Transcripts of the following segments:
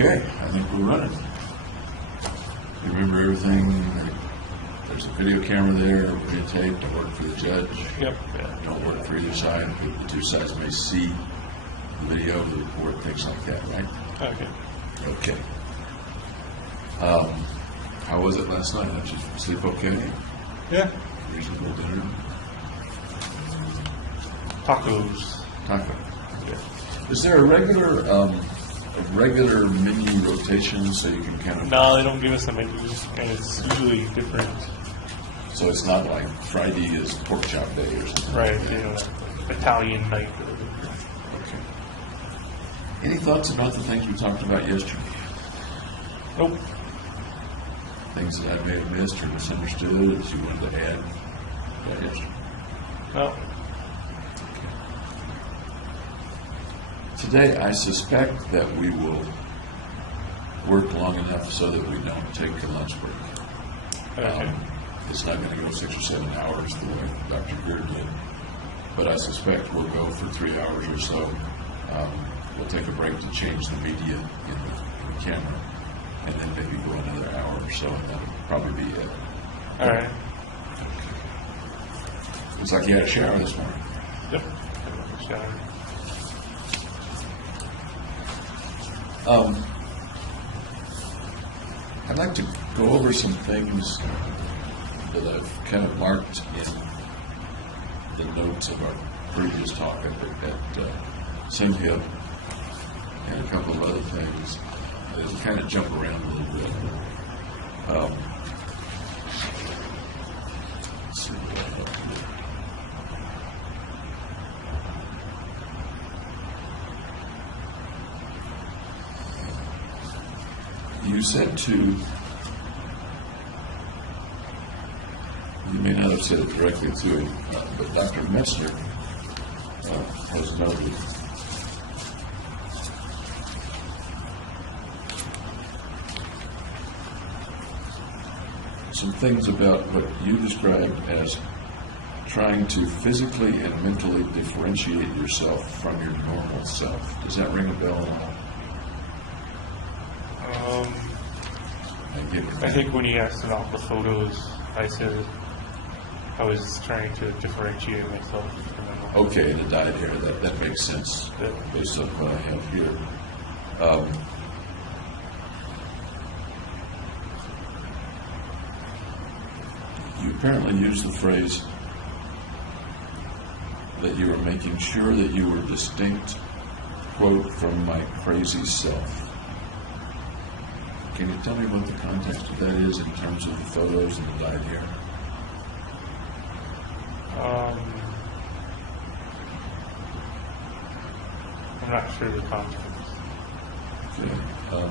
Okay, I think we're running. You remember everything? There's a video camera there, videotaped. I work for the judge. Yep. I don't work for either side, but the two sides may see the video, the report, things like that, right? Okay. Okay. How was it last night? Did you sleep okay? Yeah. Reasonable dinner? Tacos. Taco. Yeah. Is there a regular menu rotation so you can kind of... No, they don't give us a menu, and it's usually different. So it's not like Friday is pork chop day or something? Right. They don't have Italian night. Okay. Any thoughts about the things we talked about yesterday? Nope. Things that I may have missed or misunderstood that you wanted to add about yesterday? No. Today, I suspect that we will work long enough so that we don't take a lunch break. Okay. It's not going to go 6 or 7 hours the way Dr. Greer did, but I suspect we'll go for 3 hours or so. We'll take a break to change the media in the camera, and then maybe go another hour or so, and that'll probably be it. All right. Looks like you had a shower this morning. Yep. Shower. I'd like to go over some things that I've kind of marked in the notes of our previous talk at Cynthia and a couple of other things that kind of jump around a little bit. Let's see what I have here. You said you may not have said it directly to him, but Dr. Metzner has noted some things about what you described as trying to physically and mentally differentiate yourself from your normal self. Does that ring a bell at all? I think when he asked about the photos, I said I was trying to differentiate myself from them. Okay, the dyed hair, that makes sense based on what I have here. You apparently used the phrase that you were making sure that you were distinct, quote, from my crazy self. Can you tell me what the context of that is in terms of the photos and the dyed hair? I'm not sure the context. Okay.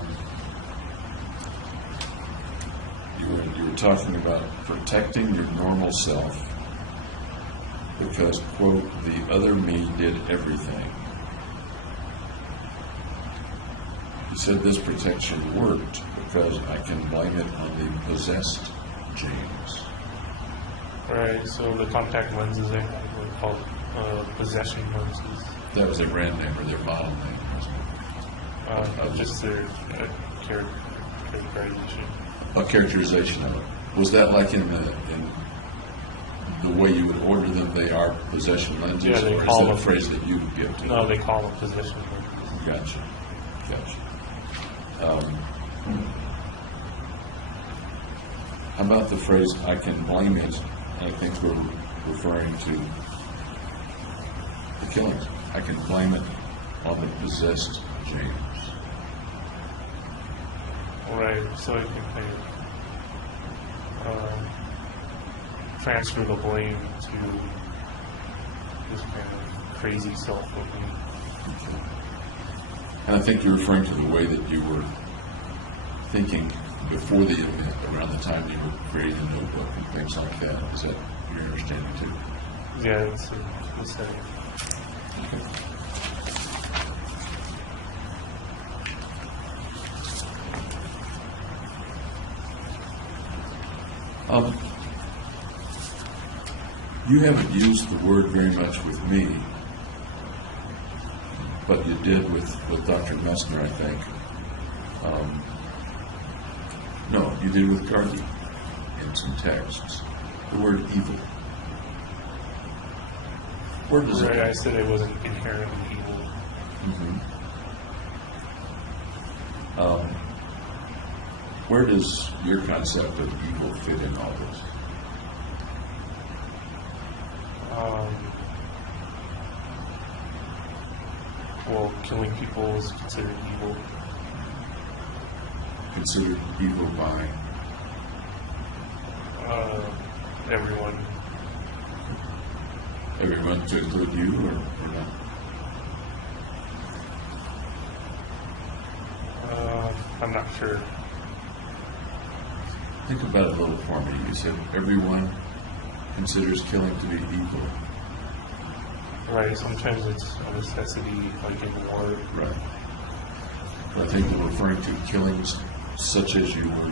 You were talking about protecting your normal self because, quote, the other me did everything. You said this protection worked because I can blame it on the possessed James. Right, so the contact lenses I had were called possession lenses. That was their brand name or their model name, wasn't it? Just their characterization. A characterization of it. Was that like in the way you would order them, they are possession lenses? Yeah, they or is call that a them- phrase that you would give to them? No, they call them possession lenses. Gotcha. How about the phrase, I can blame it? I think we're referring to the killings. I can blame it on the possessed James. Right, so I can kind of transfer the blame to this kind of crazy self of me. Okay. And I think you're referring to the way that you were thinking before the event, around the time you were creating a notebook and things like that. Is that your understanding too? Yeah, that's the setting. Okay. You haven't used the word very much with me, but you did with Dr. Messner, I think. No, you did with Gargi in some texts. The word evil. Where does Right, it I said it wasn't inherently evil. Where does your concept of evil fit in all this? Well, killing people is considered evil. Considered evil by Everyone. everyone, to include you, or not? I'm not sure. Think about it a little for me. You said everyone considers killing to be evil. Right, sometimes it's a necessity, like in war. Right. But I think we're referring to killings such as you were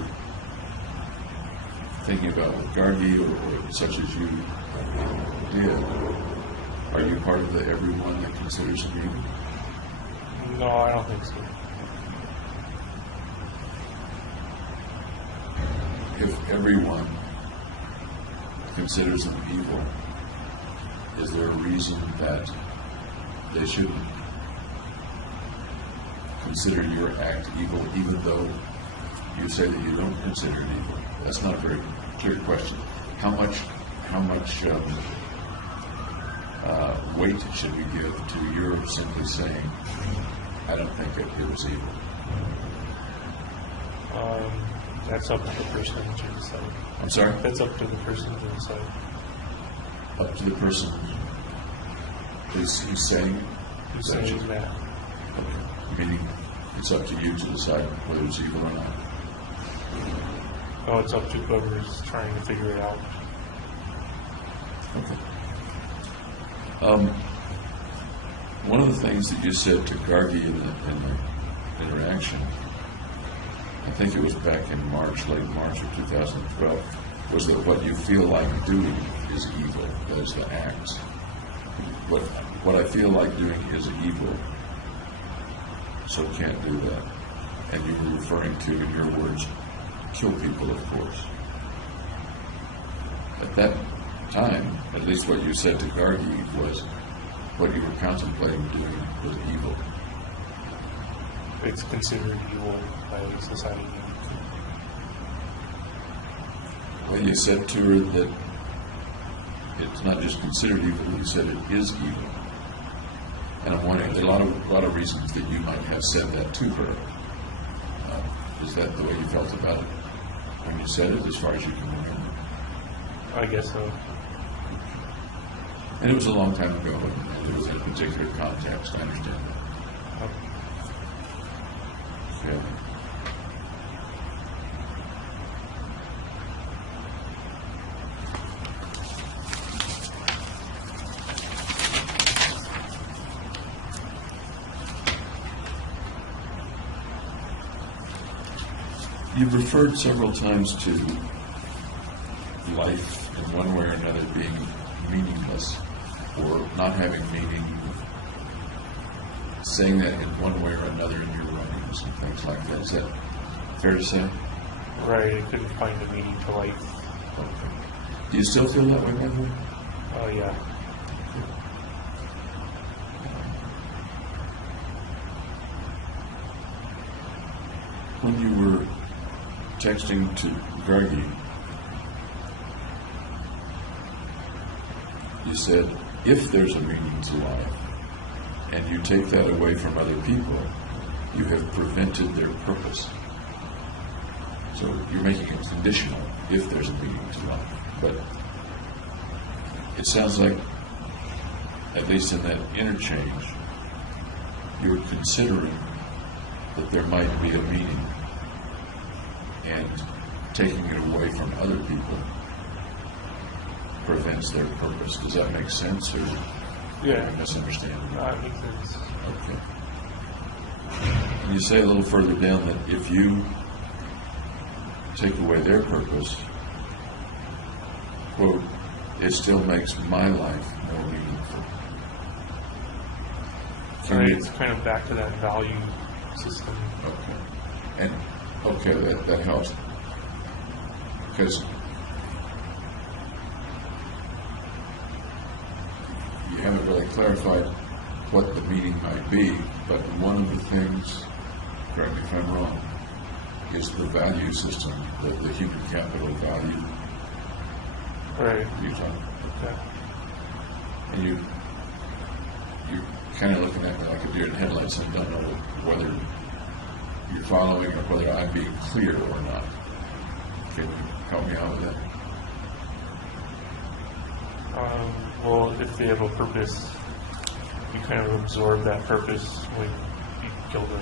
thinking about with Gargi, or such as you did. Are you part of the everyone that considers it evil? No, I don't think so. If everyone considers them evil, is there a reason that they shouldn't consider your act evil, even though you say that you don't consider it evil? That's not a very clear question. How much weight should we give to your simply saying, I don't think it was evil? That's up to the person to decide. I'm sorry? That's up to the person to decide. Up to the person who's saying? Who's saying that? Okay. Meaning it's up to you to decide whether it's evil or not. Oh, it's up to whoever's trying to figure it out. Okay. One of the things that you said to Gargi in the interaction, I think it was back in March, late March of 2012, was that what you feel like doing is evil. That is the acts. What I feel like doing is evil, so can't do that. And you were referring to, in your words, kill people, of course. At that time, at least what you said to Gargi was what you were contemplating doing was evil. It's considered evil by society. Well, you said to her that it's not just considered evil, you said it is evil. And I'm wondering, there are a lot of reasons that you might have said that to her. Is that the way you felt about it when you said it, as far as you can remember? I guess so. And it was a long time ago, and it was in a particular context, I understand that. Okay. You've referred several times to life in one way or another being meaningless or not having meaning, saying that in one way or another in your writings and things like that. Is that fair to say? Right, I couldn't find a meaning to life. Okay. Do you still feel that way, by the way? Oh, yeah. When you were texting to Gargi, you said, if there's a meaning to life, and you take that away from other people, you have prevented their purpose. So you're making it conditional, if there's a meaning to life. But it sounds like, at least in that interchange, you're considering that there might be a meaning, and taking it away from other people prevents their purpose. Does that make sense, or Yeah. am I misunderstanding? That makes sense. Okay. And you say a little further down that if you take away their purpose, quote, it still makes my life more meaningful. Right, it's kind of back to that value system. Okay. And, okay, that helps. Because you haven't really clarified what the meaning might be, but one of the things, correct me if I'm wrong, is the value system, the human capital value. Right. You're talking. Okay. And you're kind of looking at me like a deer in headlights and don't know whether you're following or whether I'm being clear or not. Can you help me out with that? Well, if they have a purpose, you kind of absorb that purpose when you kill them.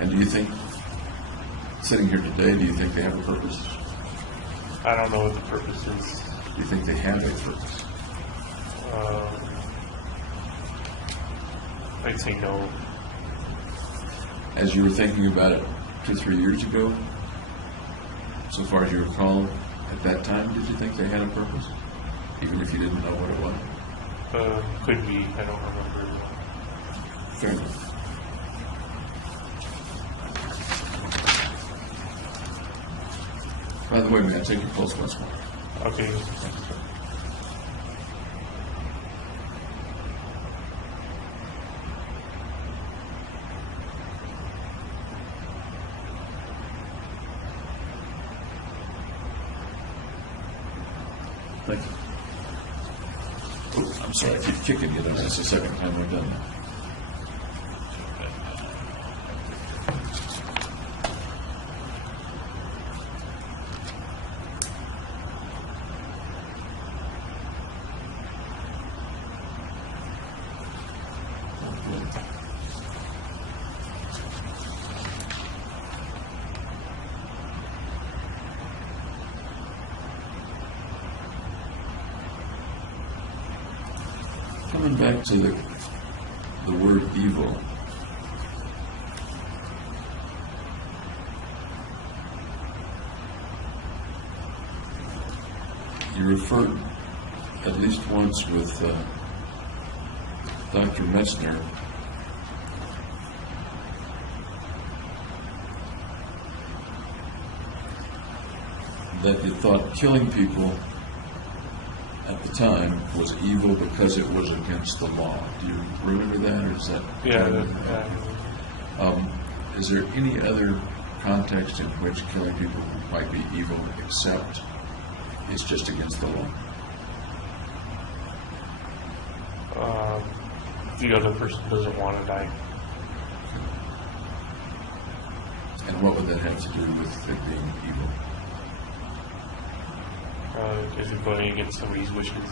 And do you think, sitting here today, do you think they have a purpose? I don't know what the purpose is. Do you think they have a purpose? I'd say no. As you were thinking about it 2-3 years ago, so far as you recall, at that time, did you think they had a purpose? Even if you didn't know what it was? Could be. I don't remember. Fair enough. By the way, may I take your pulse once more? Okay. Thank you. Oh, I'm sorry, I keep kicking you. That's the second time we've done that. Coming back to the word evil, you referred at least once with Dr. Metzner that you thought killing people at the time was evil because it was against the law. Do you remember that, or is that? Yeah. Is there any other context in which killing people might be evil except it's just against the law? The other person doesn't want to die. And what would that have to do with it being evil? If you're going against somebody's wishes.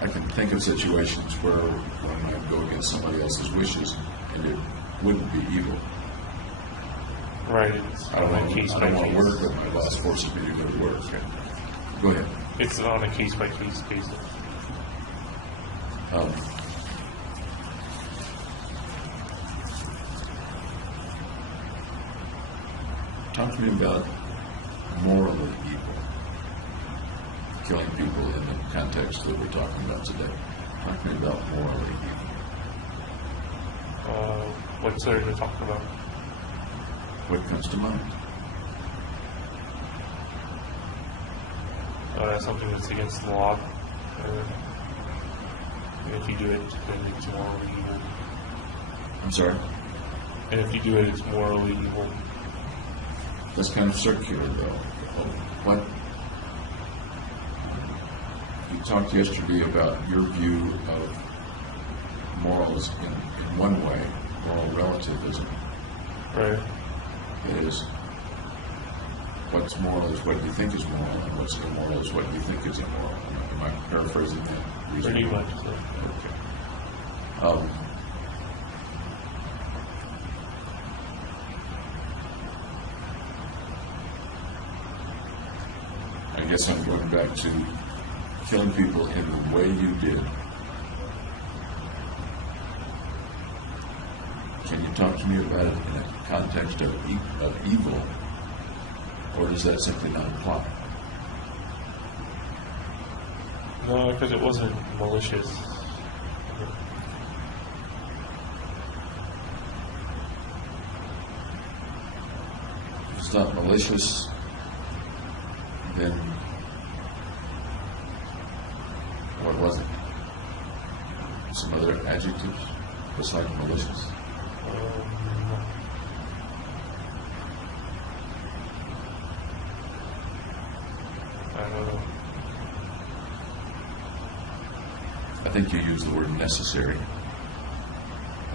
I can think of situations where one might go against somebody else's wishes and it wouldn't be evil. Right. It's I don't on a want case to by case. work, but my boss forces me to go to work. Go ahead. It's on a case by case basis. Talk to me about morally evil, killing people in the context that we're talking about today. Talk to me about morally evil. What's there to talk about? What comes to mind? Something that's against the law. And if you do it, then it's morally evil. I'm sorry? And if you do it, it's morally evil. That's kind of circular, though. What? You talked yesterday about your view of morals in one way, moral relativism. Right. Is what's moral is what you think is moral, and what's immoral is what you think is immoral. Am I paraphrasing that? Pretty much. So. Okay. I guess I'm going back to killing people in the way you did. Can you talk to me about it in a context of evil, or does that simply not apply? No, because it wasn't malicious. it's not malicious, then what was it? Some other adjectives besides malicious? I don't know. I think you used the word necessary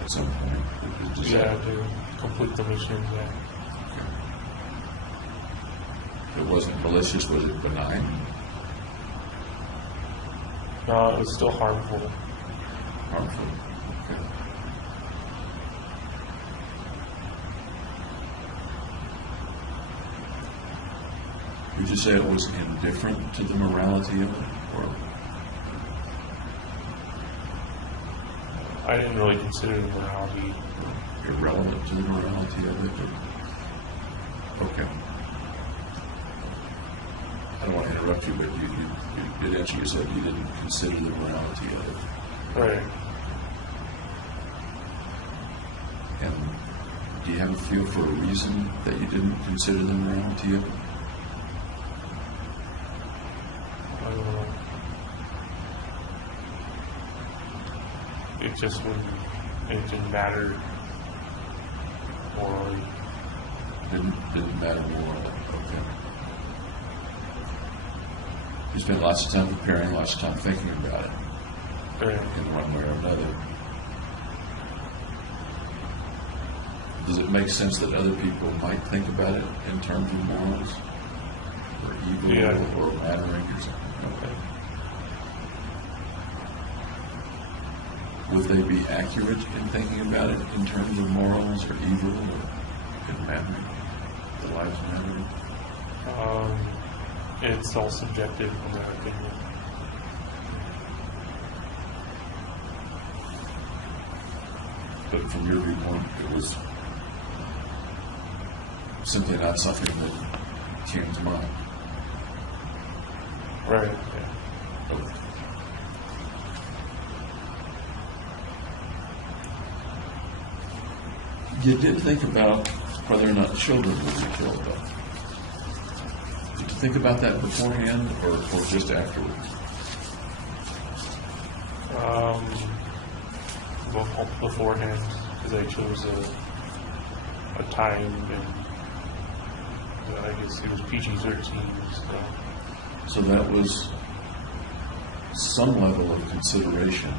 at some point. Does Yeah, that- to complete the mission, yeah. It wasn't malicious, was it benign? No, it was still harmful. Harmful? Okay. Would you say it was indifferent to the morality of it, or I didn't really consider the morality. irrelevant to the morality of it? Okay. I don't want to interrupt you, but you did answer. You said you didn't consider the morality of it. Right. And do you have a feel for a reason that you didn't consider the morality of it? I don't know. It just it didn't matter morally. Didn't matter morally. Okay. You spent lots of time preparing, lots of time thinking about it Right. in one way or another. Does it make sense that other people might think about it in terms of morals? Or evil Yeah. or mattering or something? Okay. Would they be accurate in thinking about it in terms of morals or evil or in mattering? The lives mattering? It's all subjective in their opinion. But from your viewpoint, it was simply not something that came to mind. Right. Yeah. Okay. You did think about whether or not children would be killed, though. Did you think about that beforehand or just afterwards? Well, beforehand, because I chose a time, and I guess it was PG-13. So that was some level of consideration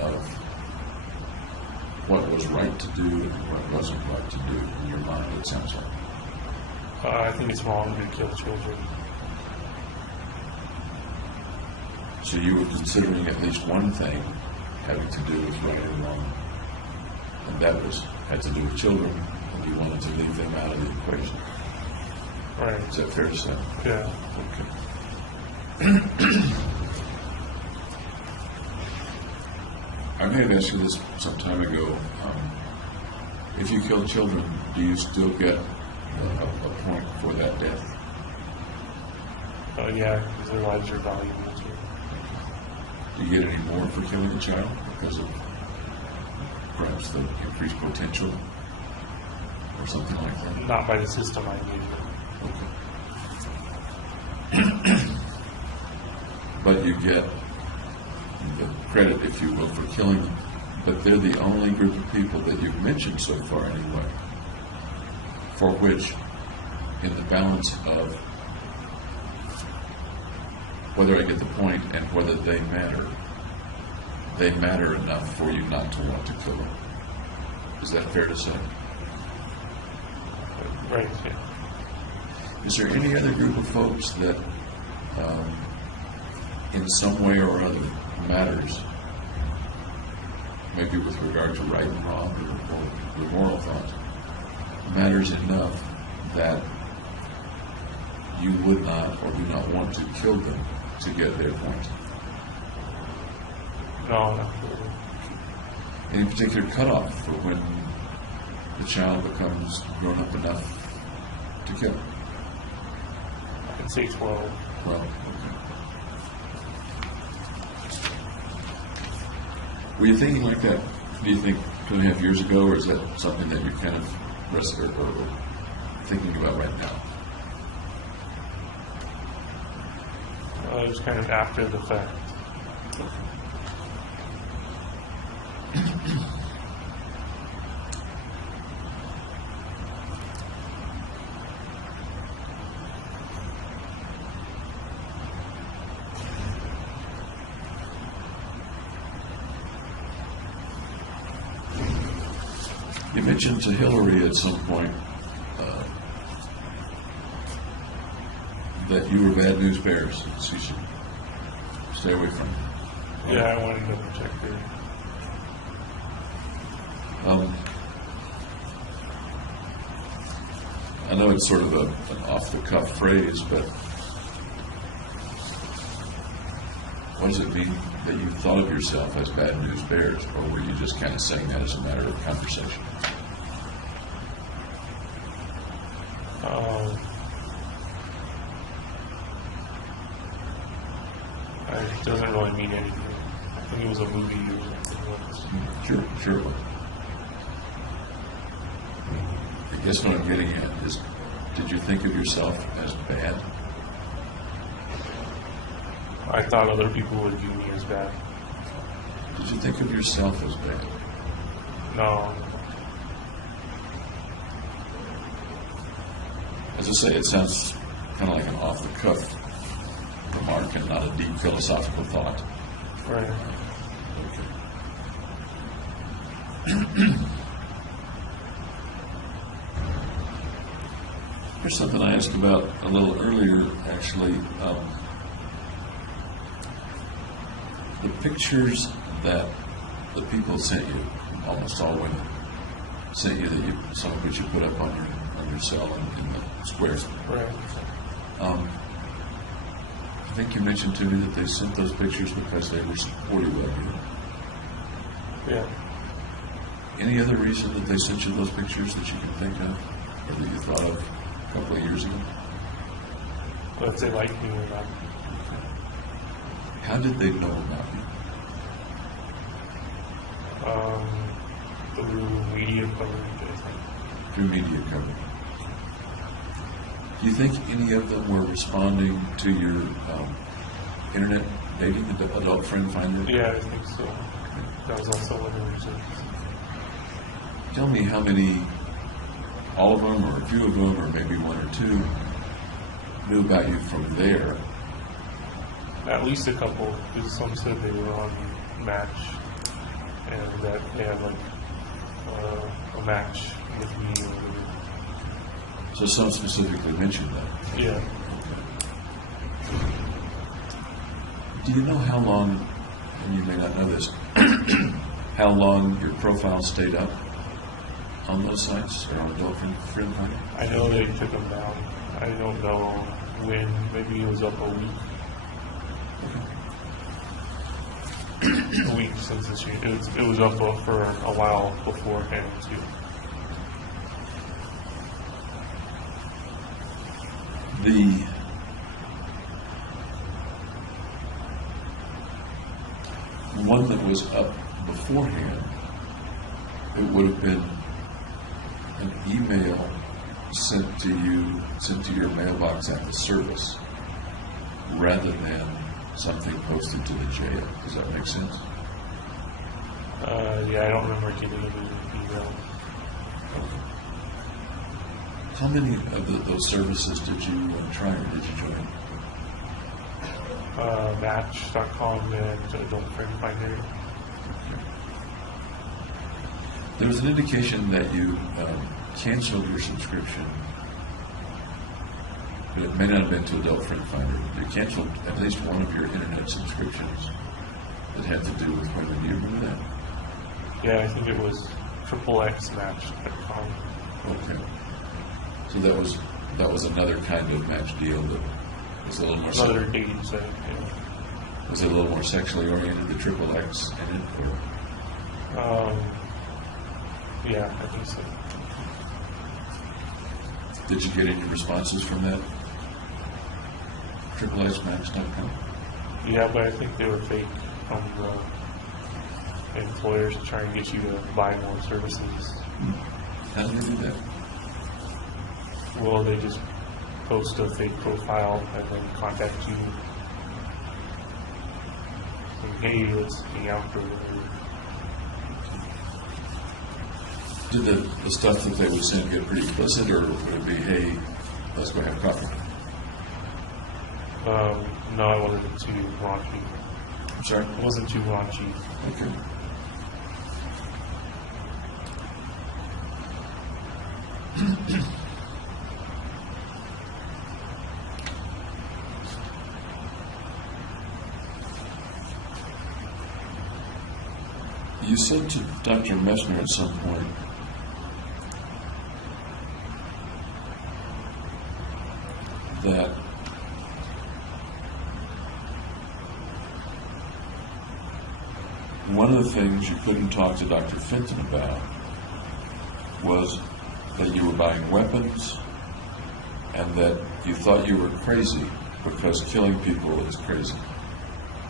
of what was right to do and what wasn't right to do in your mind, it sounds like. I think it's wrong to kill children. So you were considering at least one thing having to do with right and wrong, and that had to do with children, and you wanted to leave them out of the equation. Right. Is that fair to say? Yeah. Okay. I may have asked you this some time ago. If you kill children, do you still get a point for that death? Yeah, because their lives are valuable too. Do you get any more for killing a child because of perhaps the increased potential or something like that? Not by the system I made. Okay. But you get the credit, if you will, for killing them. But they're the only group of people that you've mentioned so far anyway, for which, in the balance of whether I get the point and whether they matter enough for you not to want to kill them. Is that fair to say? Right, yeah. Is there any other group of folks that, in some way or other, matters, maybe with regard to right and wrong or the moral thought, matters enough that you would not or do not want to kill them to get their point? No, not really. Any particular cutoff for when the child becomes grown up enough to kill? I can say 12. Well, okay. Were you thinking like that, do you think, 2.5 years ago, or is that something that you kind of thinking about right now? It was kind of after the fact. You mentioned to Hillary at some point that you were bad news bears. She should stay away from you. Yeah, I wanted to protect her. I know it's sort of an off-the-cuff phrase, but what does it mean that you thought of yourself as bad news bears, or were you just kind of saying that as a matter of conversation? It doesn't really mean anything. I think it was a movie or something. Sure. I guess what I'm getting at is, did you think of yourself as bad? I thought other people would view me as bad. Did you think of yourself as bad? No. As I say, it sounds kind of like an off-the-cuff remark and not a deep philosophical thought. Right. Here's something I asked about a little earlier, actually. The pictures that the people sent you, almost all women, sent you, some of which you put up on your cell in the squares. Right. I think you mentioned to me that they sent those pictures because they were supportive of you. Yeah. Any other reason that they sent you those pictures that you can think of, or that you thought of a couple of years ago? But if they like me or not. How did they know about you? Through media coverage, I think. Through media coverage. Do you think any of them were responding to your internet dating, adult friend finder? Yeah, I think so. That was also one of the reasons. Tell me how many, all of them, or a few of them, or maybe one or two, knew about you from there. At least a couple, because some said they were on Match, and that they had like a match with me or whatever. So some specifically mentioned that. Yeah. Do you know how long, and you may not know this, how long your profile stayed up on those sites, or on adult friend finder? I know they took them down. I don't know when. Maybe it was up a week. A week since this year. It was up for a while beforehand too. The one that was up beforehand, it would have been an email sent to you, sent to your mailbox at the service, rather than something posted to the jail. Does that make sense? Yeah, I don't remember getting any email. How many of those services did you try, or did you join? Match.com and Adult Friend Finder. There was an indication that you canceled your subscription, but it may not have been to Adult Friend Finder. You canceled at least one of your internet subscriptions that had to do with women. Do you remember that? Yeah, I think it was XXXmatch.com. Okay. So that was another kind of match deal that was a little more. Another dating site. Yeah. Was it a little more sexually oriented? The XXX in it, or? Yeah, I think so. Did you get any responses from that? XXXmatch.com? Yeah, but I think they were fake from the employers to try and get you to buy more services. How did they do that? Well, they just post a fake profile and then contact you. Saying, hey, let's hang out or whatever. Did the stuff that they would send get pretty explicit, or would it be, hey, let's go have coffee? No, I wanted it too raunchy. I'm sorry? It wasn't too raunchy. Okay. You said to Dr. Messner at some point that one of the things you couldn't talk to Dr. Fenton about was that you were buying weapons and that you thought you were crazy because killing people is crazy.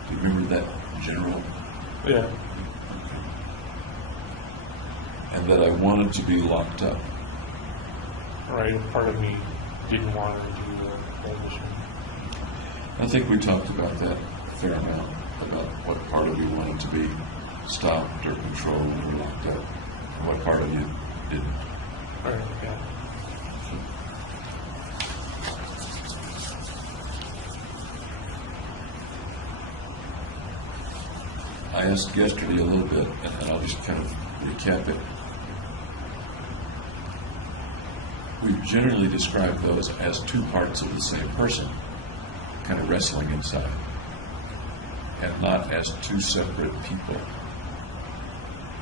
Do you remember that general? Yeah. And that I wanted to be locked up. Right, and part of me didn't want to do that mission. I think we talked about that a fair amount, about what part of you wanted to be stopped or controlled or locked up, and what part of you didn't. Right, yeah. I asked yesterday a little bit, and I'll just kind of recap it. We generally describe those as two parts of the same person, kind of wrestling inside, and not as two separate people.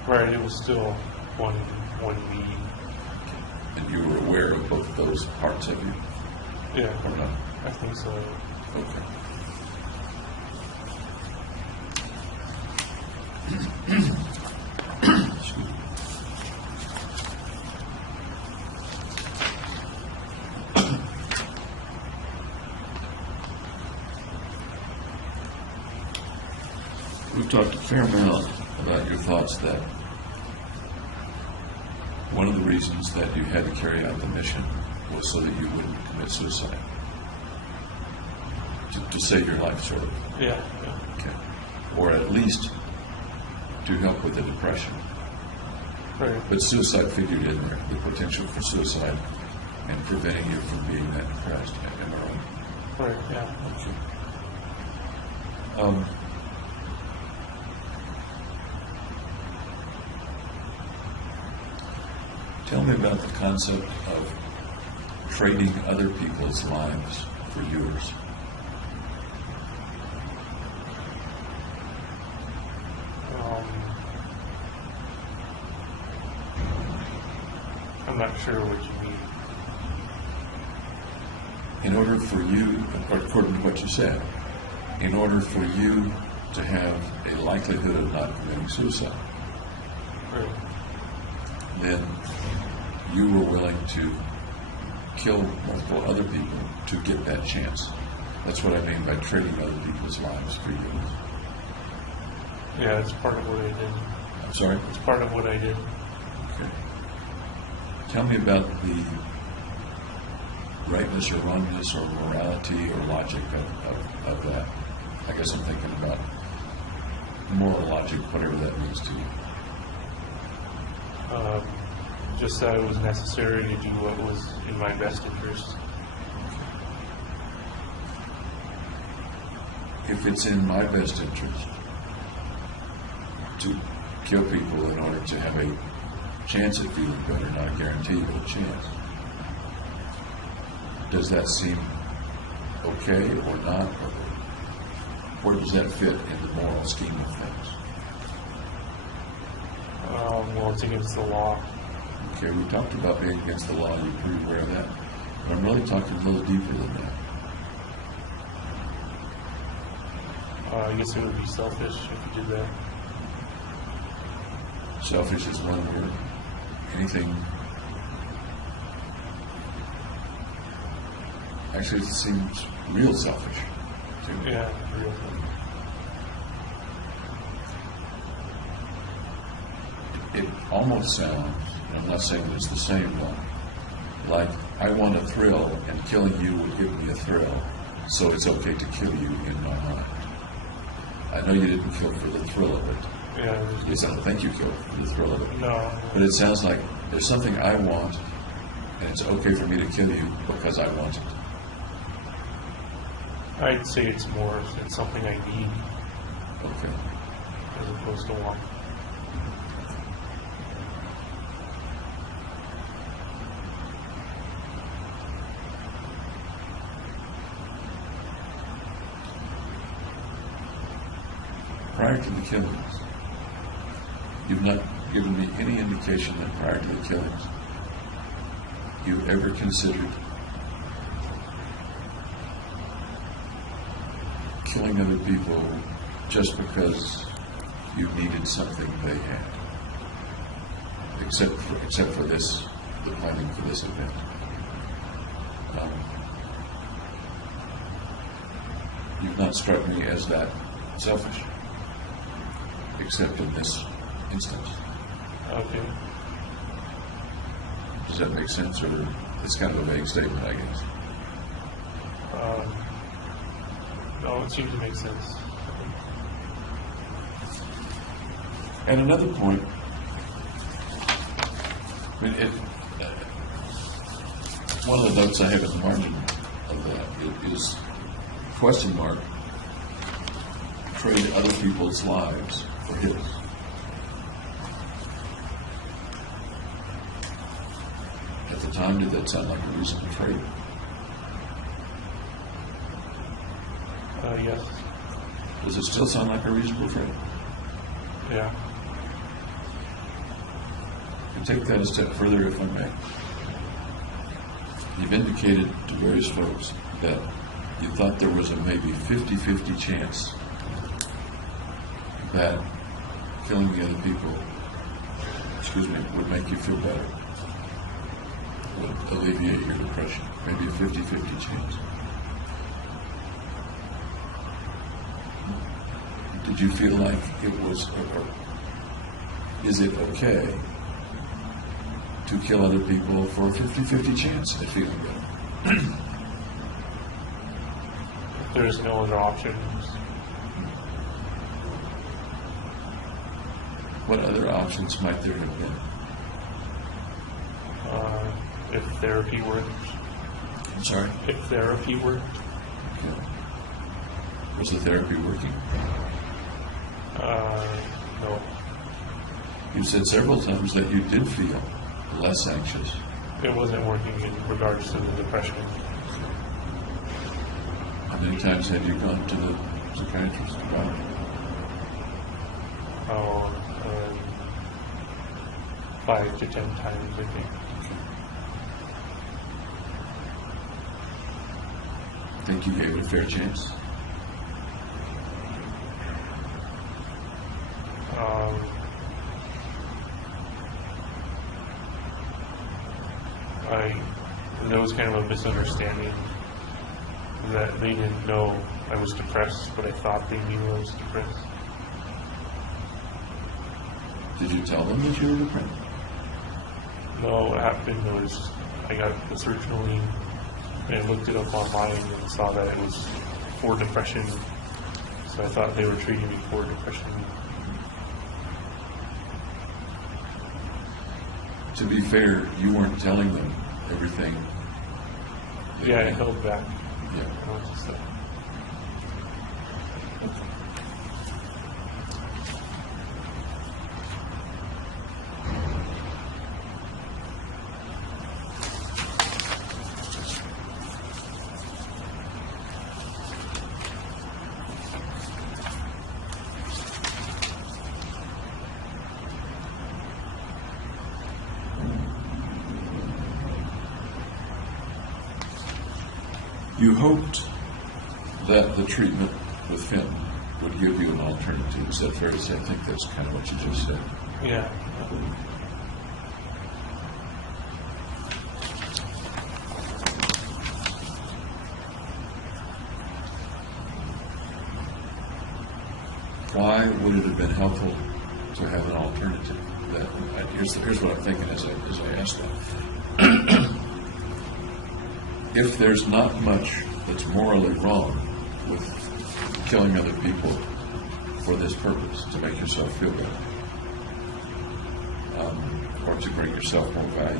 Right, it was still one me. And you were aware of both those parts of you, Yeah, or not? I think so. Okay. Excuse me. We've talked a fair amount about your thoughts that one of the reasons that you had to carry out the mission was so that you wouldn't commit suicide. To save your life, sort of. Yeah, yeah. Okay. Or at least to help with the depression. Right. But suicide figured in there, the potential for suicide and preventing you from being that depressed. Am I right? Right, yeah. Okay. Tell me about the concept of trading other people's lives for yours. I'm not sure what you mean. In order for you, according to what you said, in order for you to have a likelihood of not committing suicide, Right. then you were willing to kill multiple other people to get that chance. That's what I mean by trading other people's lives for yours. Yeah, it's part of what I did. I'm sorry? It's part of what I did. Okay. Tell me about the rightness or wrongness or morality or logic of that. I guess I'm thinking about moral logic, whatever that means to you. Just that it was necessary to do what was in my best interest. If it's in my best interest to kill people in order to have a chance at feeling better, not a guarantee, but a chance, does that seem okay or not? Or where does that fit in the moral scheme of things? Well, it's against the law. Okay, we talked about being against the law. You're pretty aware of that. But I'm really talking a little deeper than that. I guess it would be selfish if you did that. Selfish is one word. Anything. Actually, it seems real selfish to me. Yeah, real thing. It almost sounds, and I'm not saying it's the same one, like, I want a thrill, and killing you will give me a thrill, so it's okay to kill you in my mind. I know you didn't kill for the thrill of it. Yeah. Yes, I don't think you killed for the thrill of it. No. But it sounds like there's something I want, and it's okay for me to kill you because I want it. I'd say it's something I need Okay. as opposed to want. Prior to the killings, you've not given me any indication that prior to the killings, you ever considered killing other people just because you needed something they had, except for this, the planning for this event. You've not struck me as that selfish, except in this instance. Okay. Does that make sense, or it's kind of a vague statement, I guess? No, it seems to make sense. At another point, I mean, one of the notes I have in the margin of that is question mark, trade other people's lives for his. At the time, did that sound like a reasonable trade? Yes. Does it still sound like a reasonable trade? Yeah. And take that a step further, if I may. You've indicated to various folks that you thought there was a maybe 50-50 chance that killing the other people, would make you feel better, would alleviate your depression. Maybe a 50-50 chance. Did you feel like it was, or is it okay to kill other people for a 50-50 chance at feeling better? There's no other options. What other options might there have been? If therapy worked. I'm sorry? If therapy worked. Okay. Was the therapy working? No. You said several times that you did feel less anxious. It wasn't working in regards to the depression. How many times had you gone to the psychiatrist about it? 5 to 10 times, I think. Think you gave it a fair chance? There was kind of a misunderstanding that they didn't know I was depressed, but I thought they knew I was depressed. Did you tell them that you were depressed? No, what happened was I got the sertraline and I looked it up online and saw that it was for depression. So I thought they were treating me for depression. To be fair, you weren't telling them everything. Yeah, I held back. Yeah. Most of the stuff. You hoped that the treatment with Finn would give you an alternative. Is that fair to say? I think that's kind of what you just said. Yeah. Why would it have been helpful to have an alternative? Here's what I'm thinking as I ask that. if there's not much that's morally wrong with killing other people for this purpose, to make yourself feel better, or to bring yourself more value,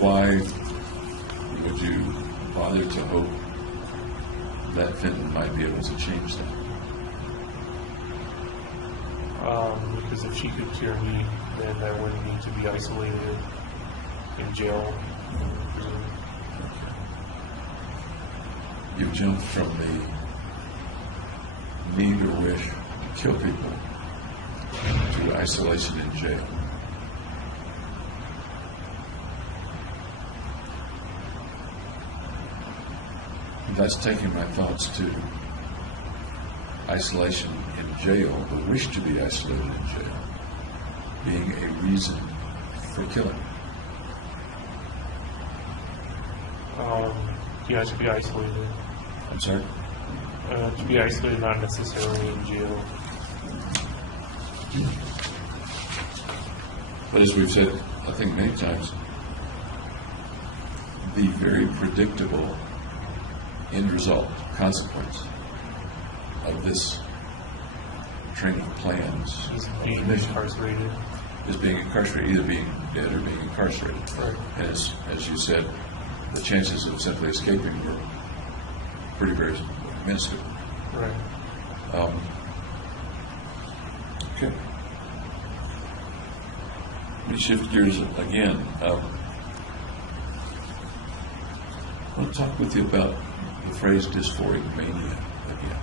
why would you bother to hope that Fenton might be able to change that? Because if she could cure me, then I wouldn't need to be isolated in jail. You've jumped from the need or wish to kill people to isolation in jail. That's taking my thoughts to isolation in jail, the wish to be isolated in jail, being a reason for killing. Yeah, to be isolated. I'm sorry? To be isolated, not necessarily in jail. But as we've said, I think many times, the very predictable end result, consequence of this training plans Is of being the mission incarcerated. is being incarcerated, either being dead or being incarcerated. Right. And as you said, the chances of simply escaping were pretty very minuscule. Right. Okay. Let me shift gears again. I want to talk with you about the phrase dysphoric mania again.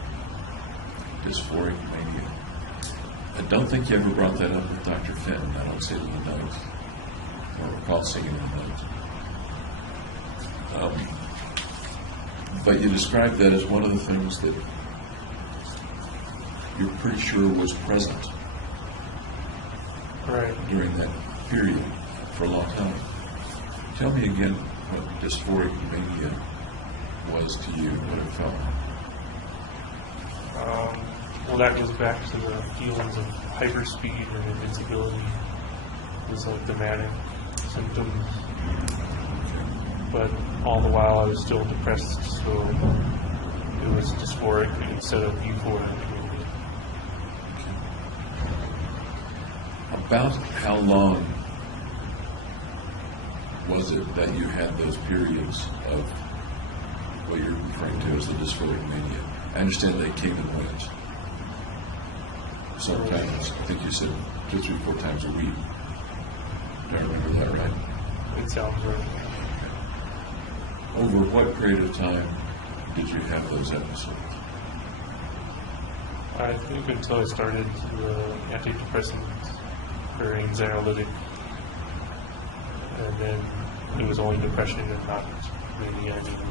Dysphoric mania. I don't think you ever brought that up with Dr. Finn. I don't see it in the notes. I don't recall seeing it in the notes. But you described that as one of the things that you're pretty sure was present Right. during that period for a long time. Tell me again what dysphoric mania was to you, what it felt like. Well, that goes back to the feelings of hyperspeed and invincibility. It was like the manic symptoms. But all the while I was still depressed, so it was dysphoric instead of euphoric. About how long was it that you had those periods of what you're referring to as the dysphoric mania? I understand they came and went. Sometimes, I think you said 2, 3, 4 times a week. Do I remember that right? It sounds right. Over what period of time did you have those episodes? I think until I started the antidepressants or anxiolytic, and then it was only depression and not mania anymore.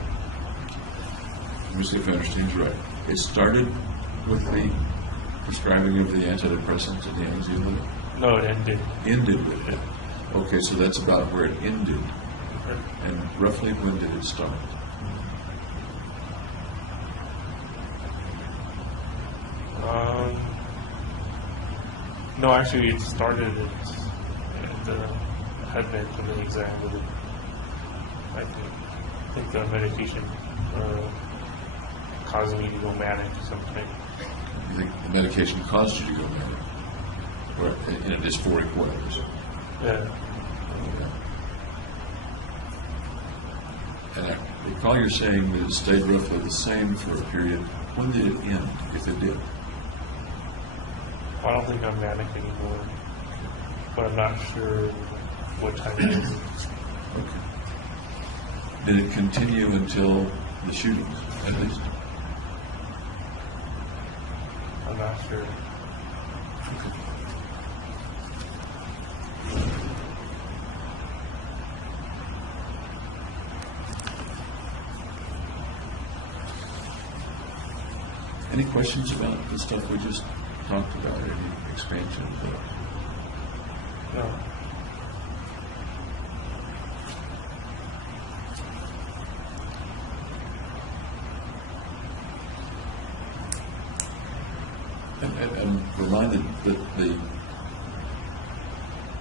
Let me see if I understand you right. It started with the prescribing of the antidepressants and the anxiolytic? No, it ended. Ended with it. Okay, so that's about where it ended. And roughly when did it start? No, actually, it started at the advent of the anxiety. I think the medication caused me to go manic or something. You think the medication caused you to go manic? Or in a dysphoric way? Yeah. And I recall you're saying that it stayed roughly the same for a period. When did it end, if it did? I don't think I'm manic anymore, but I'm not sure what time it is. Okay. Did it continue until the shootings, at least? I'm not sure. Okay. Any questions about the stuff we just talked about? Any expansion of that? No. And I'm reminded that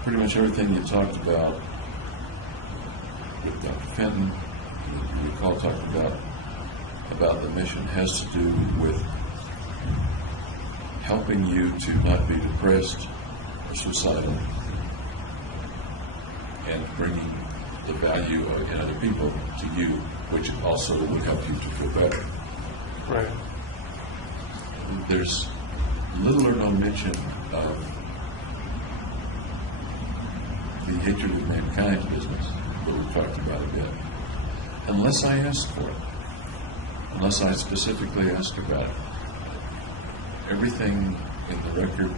pretty much everything you talked about with Dr. Fenton, you recall talking about the mission, has to do with helping you to not be depressed or suicidal, and bringing the value in other people to you, which also would help you to feel better. Right. There's little or no mention of the hatred of mankind business that we talked about a bit, unless I ask for it, unless I specifically ask about it. Everything in the record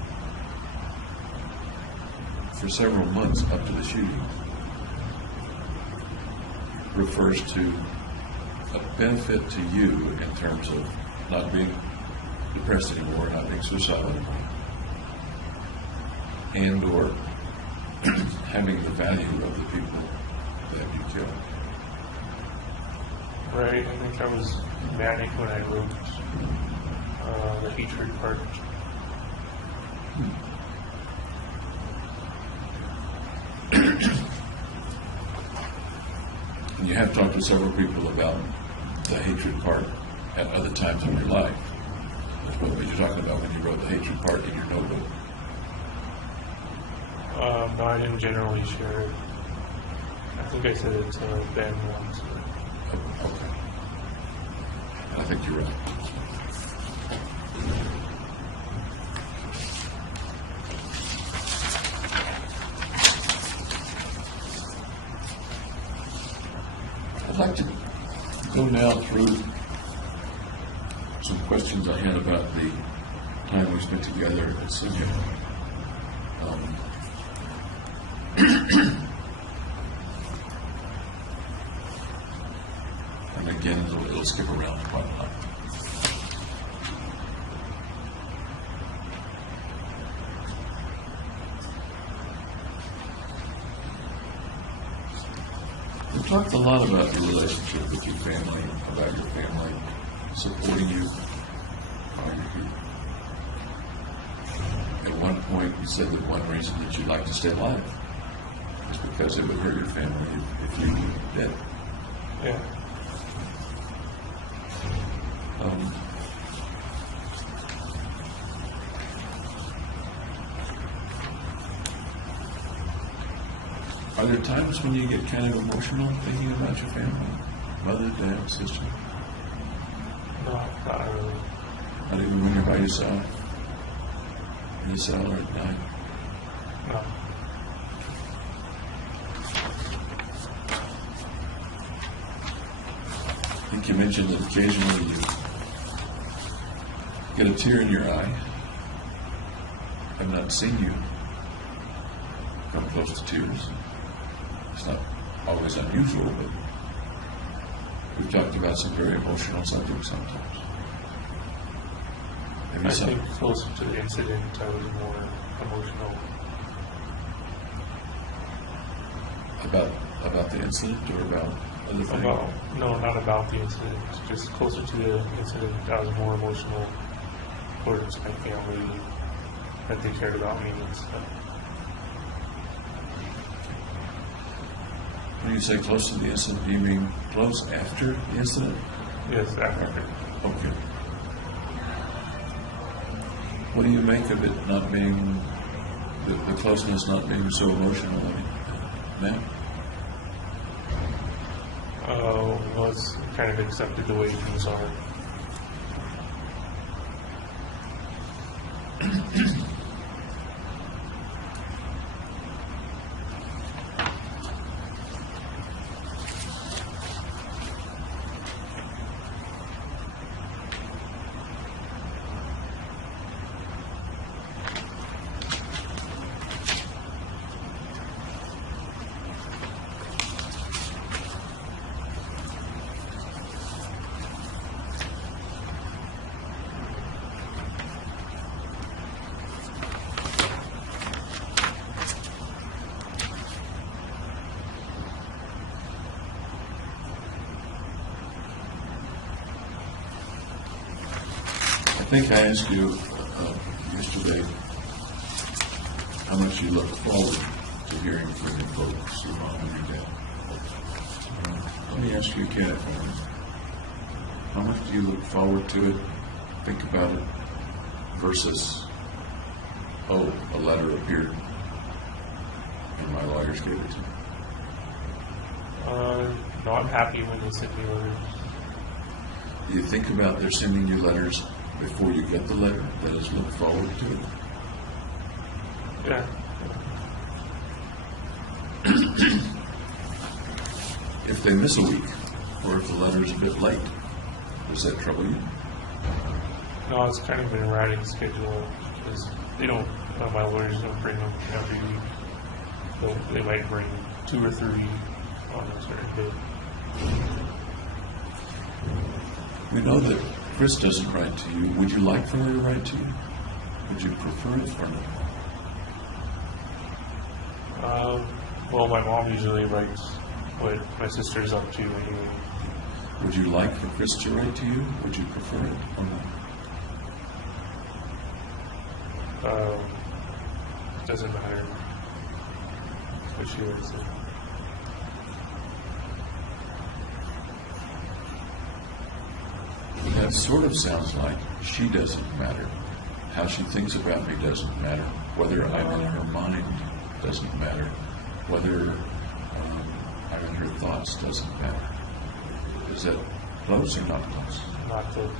for several months up to the shooting refers to a benefit to you in terms of not being depressed anymore, not being suicidal anymore, and or having the value of the people that you killed. Right. I think I was manic when I wrote the hatred part. And you have talked to several people about the hatred part at other times in your life. That's what you're talking about when you wrote the hatred part in your notebook. No, I didn't generally share it. I think I said it to Ben once. Okay. I think you're right. I'd like to go now through some questions I had about the time we spent together at Syria. And again, it'll skip around quite a lot. We talked a lot about your relationship with your family, about your family supporting you. At one point, you said that one reason that you'd like to stay alive is because it would hurt your family if you were dead. Yeah. Are there times when you get kind of emotional thinking about your family? Mother, dad, sister? No, not really. Not even when you're by yourself? In the cell or at night? No. I think you mentioned that occasionally you get a tear in your eye. I've not seen you come close to tears. It's not always unusual, but we've talked about some very emotional subjects sometimes. Maybe I think closer to the incident, I was more emotional. About the incident or about other things? No, not about the incident. Just closer to the incident, I was more emotional towards my family, that they cared about me and stuff. When you say close to the incident, do you mean close after the incident? Yes, after. Okay. What do you make of it not being, the closeness not being so emotional? Matt? Well, it's kind of accepted the way things are. I think I asked you yesterday how much you look forward to hearing from your folks, your mom and your dad? Let me ask you again, how much do you look forward to it, think about it, versus, oh, a letter appeared and my lawyers gave it to me? No, I'm happy when they send me letters. Do you think about their sending you letters before you get the letter? That is, look forward to it. Yeah. If they miss a week, or if the letter is a bit late, does that trouble you? No, it's kind of an erratic schedule because they don't, my lawyers don't bring them every week. They might bring 2 or 3 on a certain day. We know that Chris doesn't write to you. Would you like for her to write to you? Would you prefer it or not? Well, my mom usually writes what my sister's up to anyway. Would you like for Chris to write to you? Would you prefer it or not? Doesn't matter what she would say. That sort of sounds like she doesn't matter. How she thinks about me doesn't matter. Whether I'm in her mind doesn't matter. Whether I'm in her thoughts doesn't matter. Is that close or not close? Not close.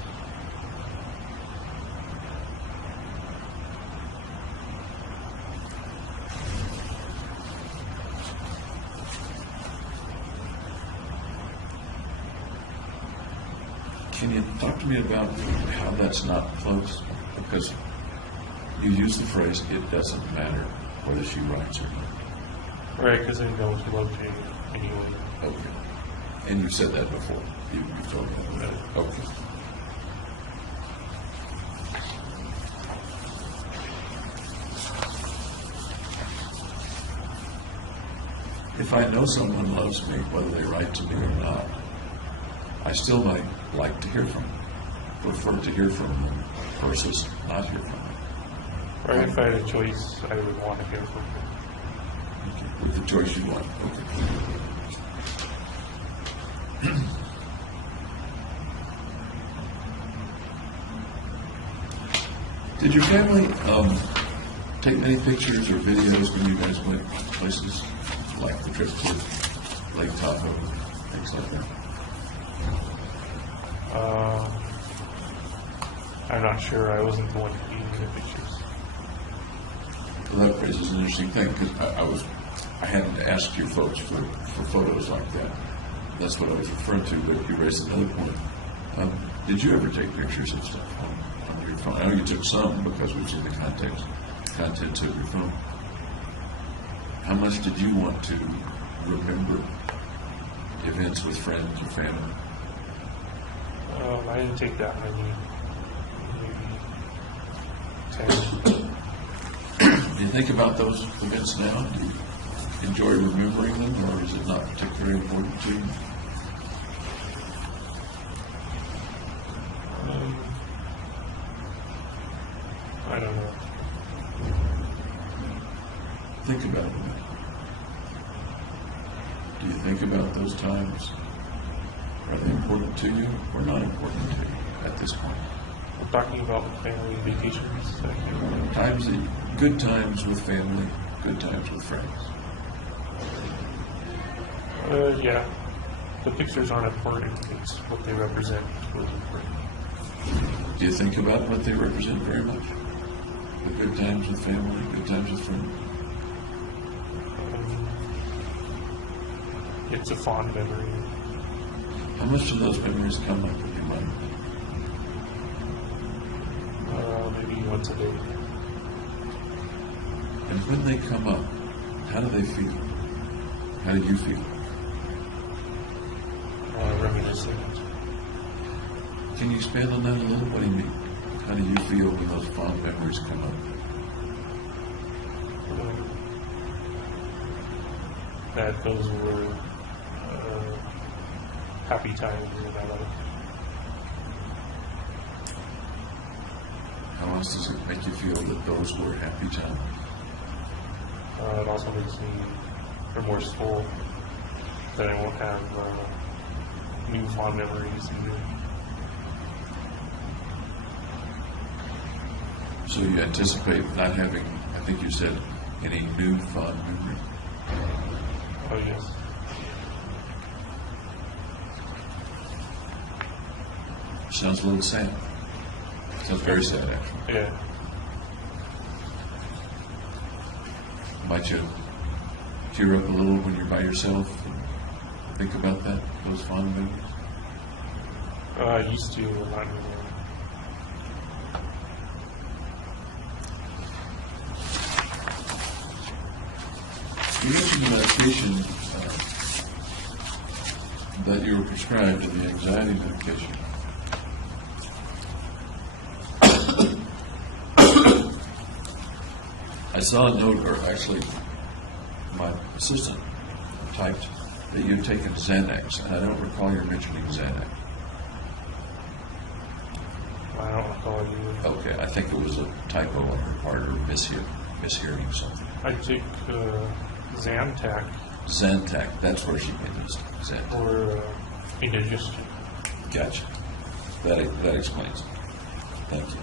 Can you talk to me about how that's not close? Because you use the phrase, it doesn't matter whether she writes or not. Right, because I know she loves me anyway. Okay. And you said that before. You told me that. Okay. If I know someone loves me, whether they write to me or not, I still might like to hear from them, prefer to hear from them versus not hear from them. Right, if I had a choice, I would want to hear from her. With the choice you want. Okay. Did your family take many pictures or videos when you guys went places like the trip to Lake Tahoe, things like that? I'm not sure. I wasn't the one taking the pictures. Well, that raises an interesting thing because I had to ask your folks for photos like that. That's what I was referring to, but you raised another point. Did you ever take pictures of stuff on your phone? I know you took some because we've seen the contents of your phone. How much did you want to remember events with friends or family? I didn't take that many. Maybe 10. Do you think about those events now? Do you enjoy remembering them, or is it not particularly important to you? I don't know. Think about it. Do you think about those times? Are they important to you or not important to you at this point? I'm talking about family vacations. Good times with family, good times with friends. Yeah. The pictures aren't important. It's what they represent was important. Do you think about what they represent very much? The good times with family, good times with friends? It's a fond memory. How much do those memories come up in your mind? Maybe once a day. And when they come up, how do they feel? How do you feel? Reminiscent. Can you expand on that a little? What do you mean? How do you feel when those fond memories come up? That those were happy times in my life. How else does it make you feel that those were happy times? It also also makes me remorseful that I won't have new fond memories either. So you anticipate not having, I think you said, any new fond memory? Oh, yes. Sounds a little sad. Sounds very sad, actually. Yeah. Might you tear up a little when you're by yourself and think about that, those fond memories? I used to, but not anymore. You mentioned the medication that you were prescribed, the anxiety medication. I saw a note, or actually my assistant typed that you had taken Xanax, and I don't recall you mentioning Xanax. I don't recall it either. Okay, I think it was a typo on her part, or mishearing something. I took Zantac Zantac, that's where she made this. Zantac. for indigestion. Gotcha. That explains it. Thank you.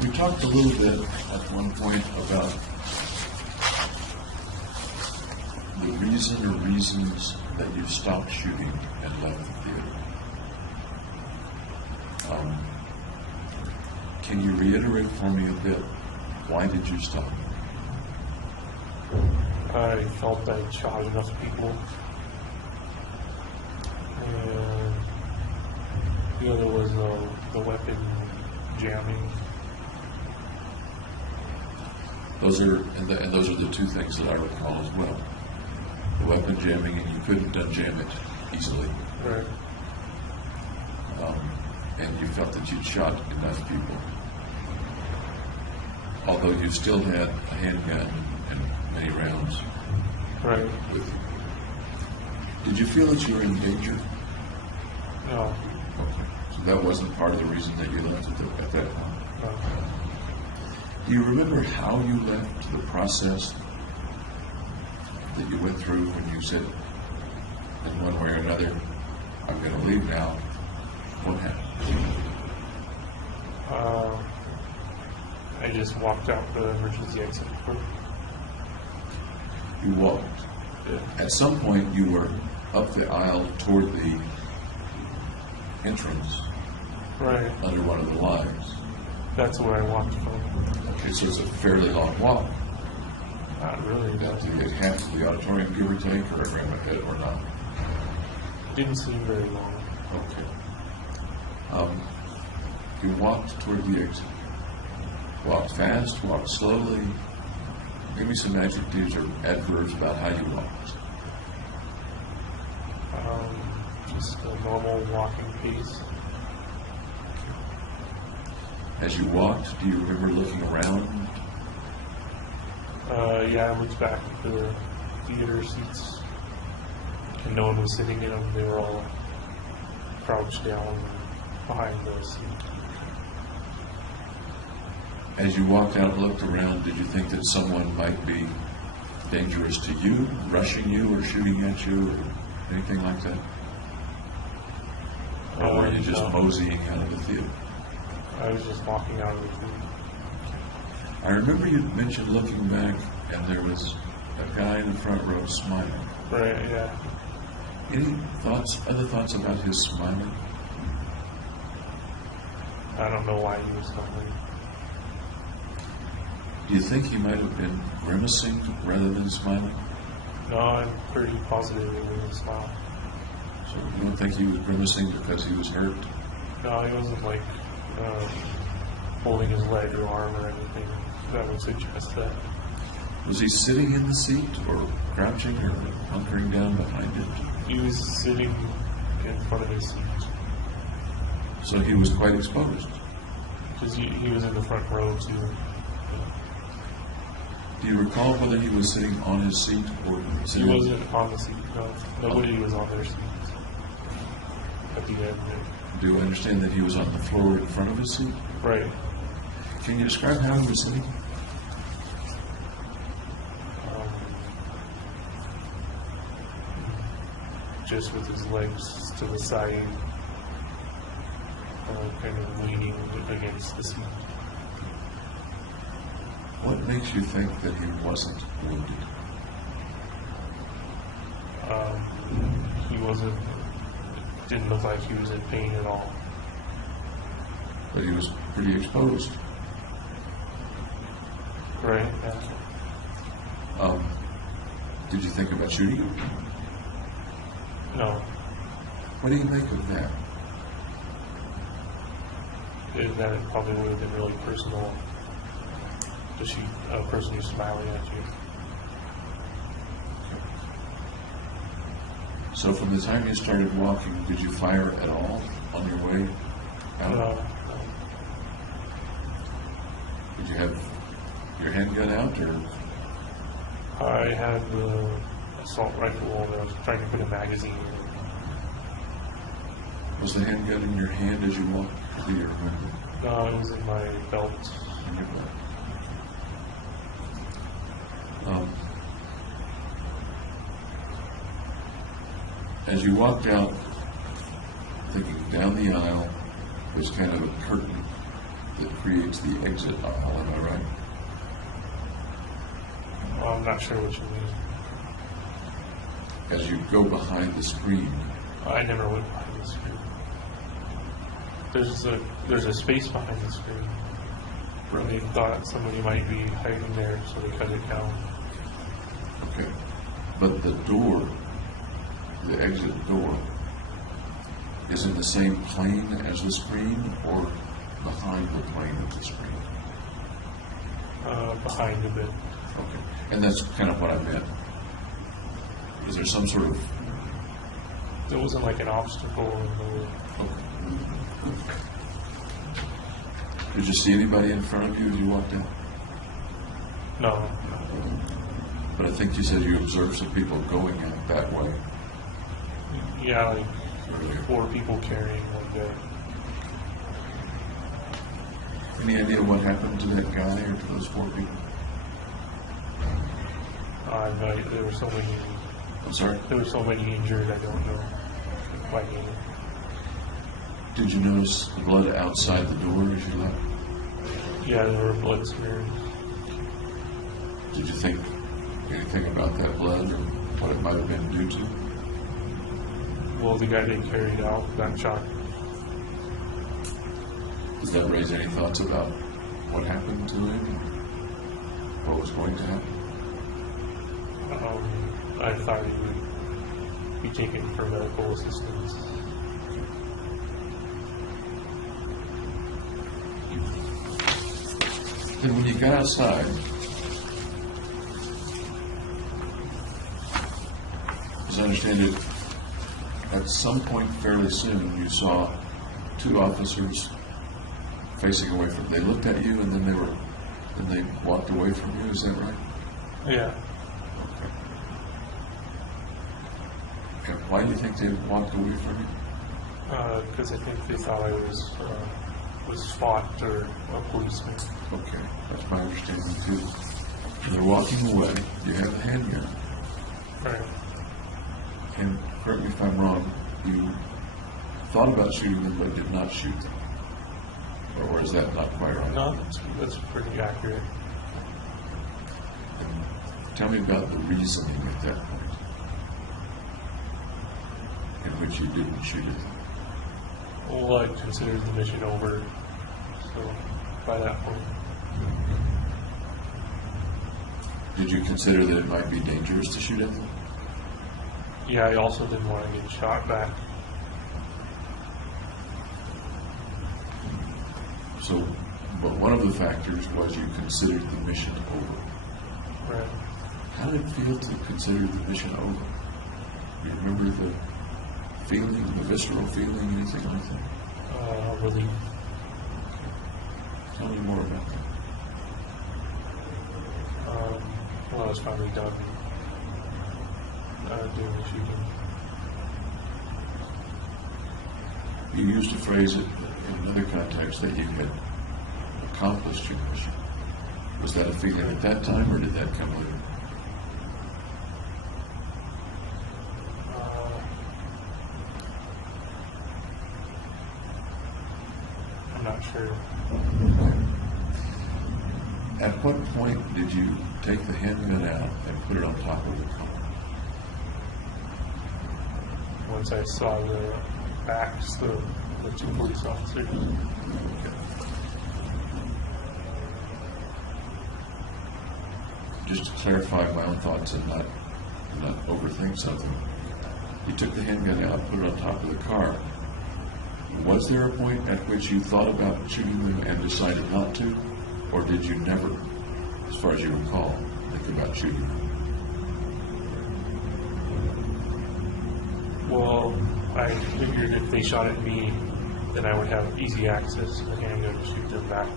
We talked a little bit at one point about the reason or reasons that you stopped shooting and left the theater. Can you reiterate for me a bit, why did you stop? I felt I'd shot enough people. And the other was the weapon jamming. Those are the two things that I recall as well. The weapon jamming, and you couldn't unjam it easily. Right. And you felt that you'd shot enough people. Although you still had a handgun and many rounds Right. with you. Did you feel that you were in danger? No. Okay. So that wasn't part of the reason that you left at that time? No. Do you remember how you left, the process that you went through when you said, in one way or another, I'm going to leave now? What happened? I just walked out the emergency exit door. You walked. Yeah. At some point, you were up the aisle toward the entrance Right. under one of the lines. That's where I walked from. Okay, so it's a fairly long walk. Not really. Do you get half of the auditorium, give or take, or around my head, or not? Didn't seem very long. Okay. You walked toward the exit. Walked fast, walked slowly. Give me some adjectives or adverbs about how you walked. Just a normal walking pace. As you walked, do you remember looking around? Yeah, I looked back at the theater seats, and no one was sitting in them. They were all crouched down behind the seat. As you walked out and looked around, did you think that someone might be dangerous to you, rushing you or shooting at you, or anything like that? Or were you just No. moseying out of the theater? I was just walking out of the theater. I remember you mentioned looking back, and there was a guy in the front row smiling. Right, yeah. Any thoughts, other thoughts about his smiling? I don't know why he was smiling. Do you think he might have been grimacing rather than smiling? No, I'm pretty positive it was a smile. So you don't think he was grimacing because he was hurt? No, he wasn't like holding his leg or arm or anything. that would suggest that. Was he sitting in the seat or crouching or hunkering down behind it? He was sitting in front of his seat So he was quite exposed. because he was in the front row too. Do you recall whether he was sitting on his seat or He sitting? wasn't on the seat. No, nobody was on their seats at the end. Do you understand that he was on the floor in front of his seat? Right. Can you describe how he was sitting? Just with his legs to the side, kind of leaning against the seat. What makes you think that he wasn't wounded? He wasn't, didn't look like he was in pain at all. But he was pretty exposed. Right? Yeah. Did you think about shooting him? No. What do you make of that? That it probably would have been really personal to shoot a person who's smiling at you. So from the time you started walking, did you fire at all on your way out? Did you have your handgun out, or? I had the assault rifle and I was trying to put a magazine in. Was the handgun in your hand as you walked to your window? No, it was in my belt. In your belt? As you walked out, thinking down the aisle, there's kind of a curtain that creates the exit aisle, am I right? I'm not sure what you mean. As you go behind the screen, I never went behind the screen. There's a space behind the screen where they thought somebody might be hiding there, so they cut it down. okay, but the door, the exit door, is in the same plane as the screen or behind the plane of the screen? Behind a bit. Okay, and that's kind of what I meant. Is there some sort of... There wasn't like an obstacle in the way. Okay. Did you see anybody in front of you as you walked out? No. But I think you said you observed some people going out that way. Yeah, like 4 people carrying one guy. Any idea what happened to that guy or to those 4 people? There were so many. I'm sorry? There were so many injured. I don't know quite any. Did you notice blood outside the door as you left? Yeah, there were blood smears. Did you think anything about that blood or what it might have been due to? Well, the guy they carried out got shot. Does that raise any thoughts about what happened to him? What was going to happen? I thought he would be taken for medical assistance. And when you got outside, as I understand it, at some point fairly soon you saw 2 officers facing away from. They looked at you and then they walked away from you. Is that right? Yeah. Okay. And why do you think they walked away from you? Because I think they thought I was SWAT or a policeman. Okay, that's my understanding too. And they're walking away. You have a handgun. Right. And correct me if I'm wrong, you thought about shooting them but did not shoot them. Or is that not quite right? No, that's pretty accurate. And tell me about the reasoning at that point in which you didn't shoot it. Well, I considered the mission over, so by that point. Did you consider that it might be dangerous to shoot at them? Yeah, I also didn't want to get shot back. So But one of the factors was you considered the mission over. Right. How did it feel to consider the mission over? Do you remember the feeling, the visceral feeling, anything like that? Relief. Tell me more about that. Well, I was finally done doing the shooting. You used to phrase it in another context that you had accomplished your mission. Was that a feeling at that time, or did that come later? I'm not sure. At what point did you take the handgun out and put it on top of the car? Once I saw the backs, the two police officers. Okay. Just to clarify my own thoughts and not overthink something. You took the handgun out, put it on top of the car. Was there a point at which you thought about shooting them and decided not to? Or did you never, as far as you recall, think about shooting them? Well, I figured if they shot at me, then I would have easy access to the handgun to shoot them back.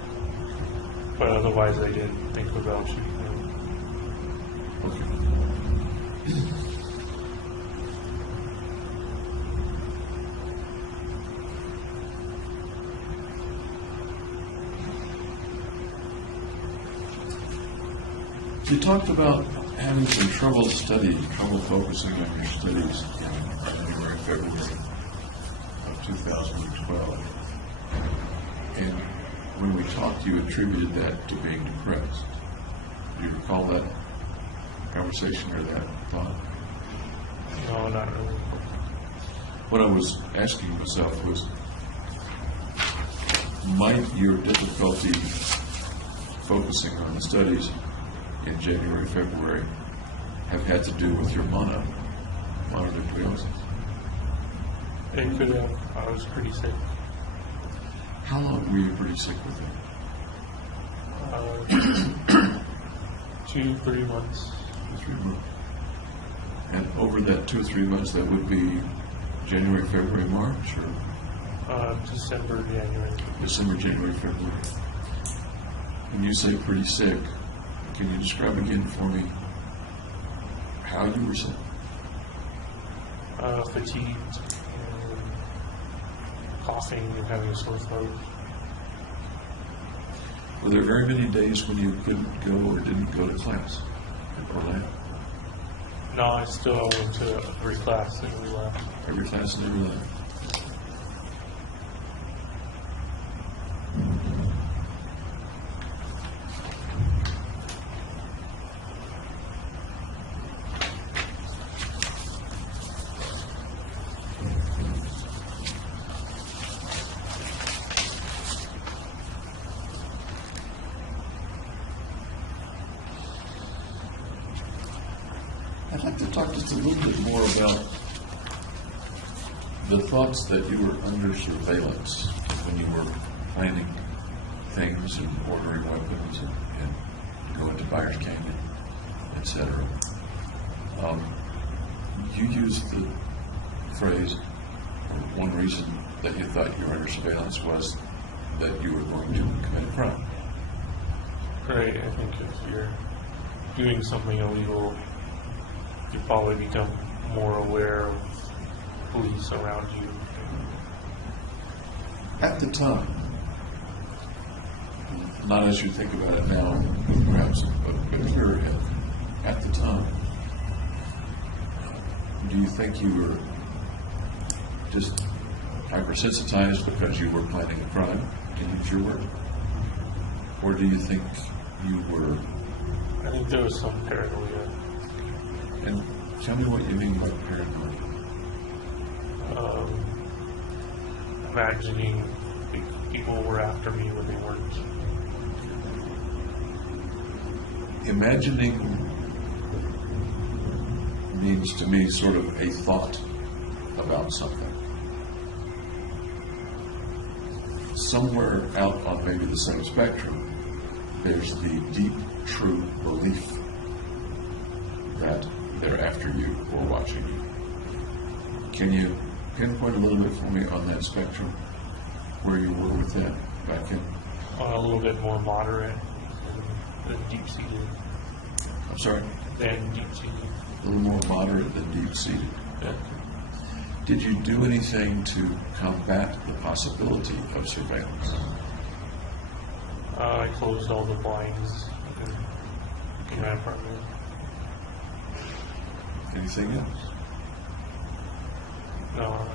But otherwise, I didn't think about shooting them. Okay. You talked about having some trouble studying, trouble focusing on your studies in January, February of 2012. And when we talked, you attributed that to being depressed. Do you recall that conversation or that thought? No, not really. What I was asking myself was, might your difficulty focusing on the studies in January, February have had to do with your mononucleosis? It could have. I was pretty sick. How long were you pretty sick with it? 2-3 months. 3 months. And over that 2 or 3 months, that would be January, February, March, or December, January. December, January, February. When you say pretty sick, can you describe again for me how you were sick? Fatigued, and coughing, and having a sore throat. Were there very many days when you couldn't go or didn't go to class in Orlando? No, I still went to every class and we left. Every class and every lab. I'd like to talk just a little bit more about the thoughts that you were under surveillance when you were planning things and ordering weapons and going to Byers Canyon, etc. You used the phrase, or one reason that you thought you were under surveillance was that you were going to commit a crime. Right, I think if you're doing something illegal, you probably become more aware of police around you. At the time, not as you think about it now, perhaps, but clearer head, at the time, do you think you were just hypersensitized because you were planning a crime, to use your word? Or do you think you were... I think there was some paranoia. And tell me what you mean by paranoia. Imagining people were after me when they weren't. Imagining means to me sort of a thought about something. somewhere out on maybe the same spectrum, there's the deep, true belief that they're after you or watching you. Can you pinpoint a little bit for me on that spectrum where you were with that back in? A little bit more moderate than deep-seated. I'm sorry? Than deep-seated. A little more moderate than deep-seated. Yeah. Did you do anything to combat the possibility of surveillance? I closed all the blinds in my apartment. Anything else? No,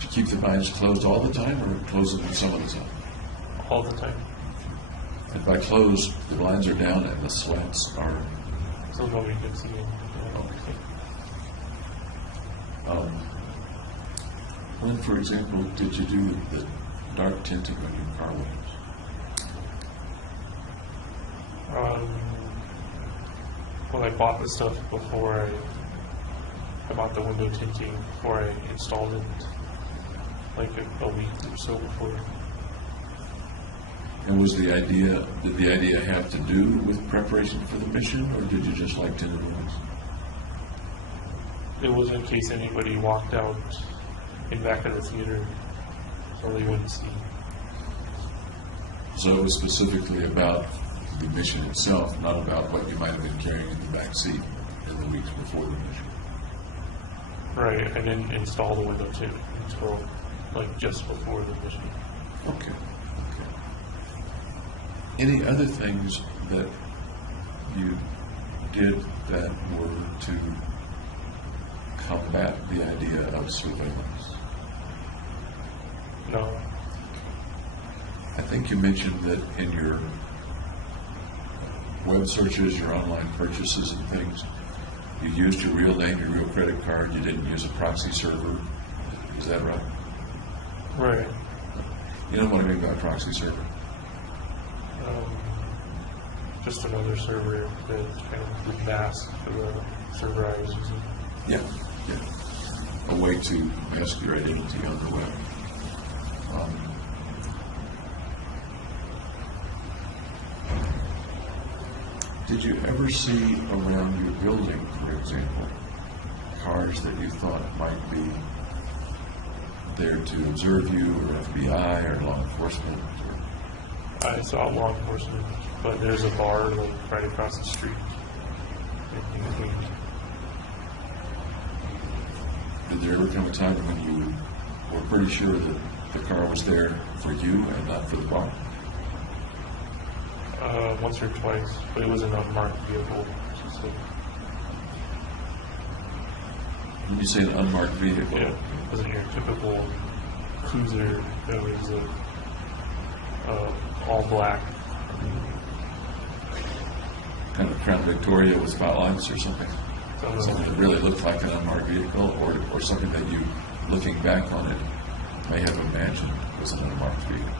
Did you keep the blinds closed all the time or close them some of the time? all the time. And by closed, the blinds are down and the slats are... So nobody can see it. When, for example, did you do the dark tinting on your car windows? Well, I bought the stuff before I bought the window tinting before I installed it, like a week or so before. And did the idea have to do with preparation for the mission, or did you just like tinted windows? It was in case anybody walked out in back of the theater, so they wouldn't see. So it was specifically about the mission itself, not about what you might have been carrying in the back seat in the weeks before the mission. Right, I didn't install the window tint until like just before the mission. Okay. Any other things that you did that were to combat the idea of surveillance? No. I think you mentioned that in your web searches, your online purchases and things, you used your real name, your real credit card, you didn't use a proxy server. Is that right? Right. You know what I mean by a proxy server? Just another server that kind of would mask the server I was using. Yeah. A way to mask your identity on the web. Did you ever see around your building, for example, cars that you thought might be there to observe you, or FBI, or law enforcement? I saw law enforcement, but there's a bar like right across the street. In between. Did there ever come a time when you were pretty sure that the car was there for you and not for the bar? Once or twice, but it was an unmarked vehicle. So, When you say an unmarked vehicle, yeah, it wasn't your typical cruiser. It was all black. kind of Crown Victoria with spotlights or something? Something that really looked like an unmarked vehicle, or something that you, looking back on it, may have imagined was an unmarked vehicle?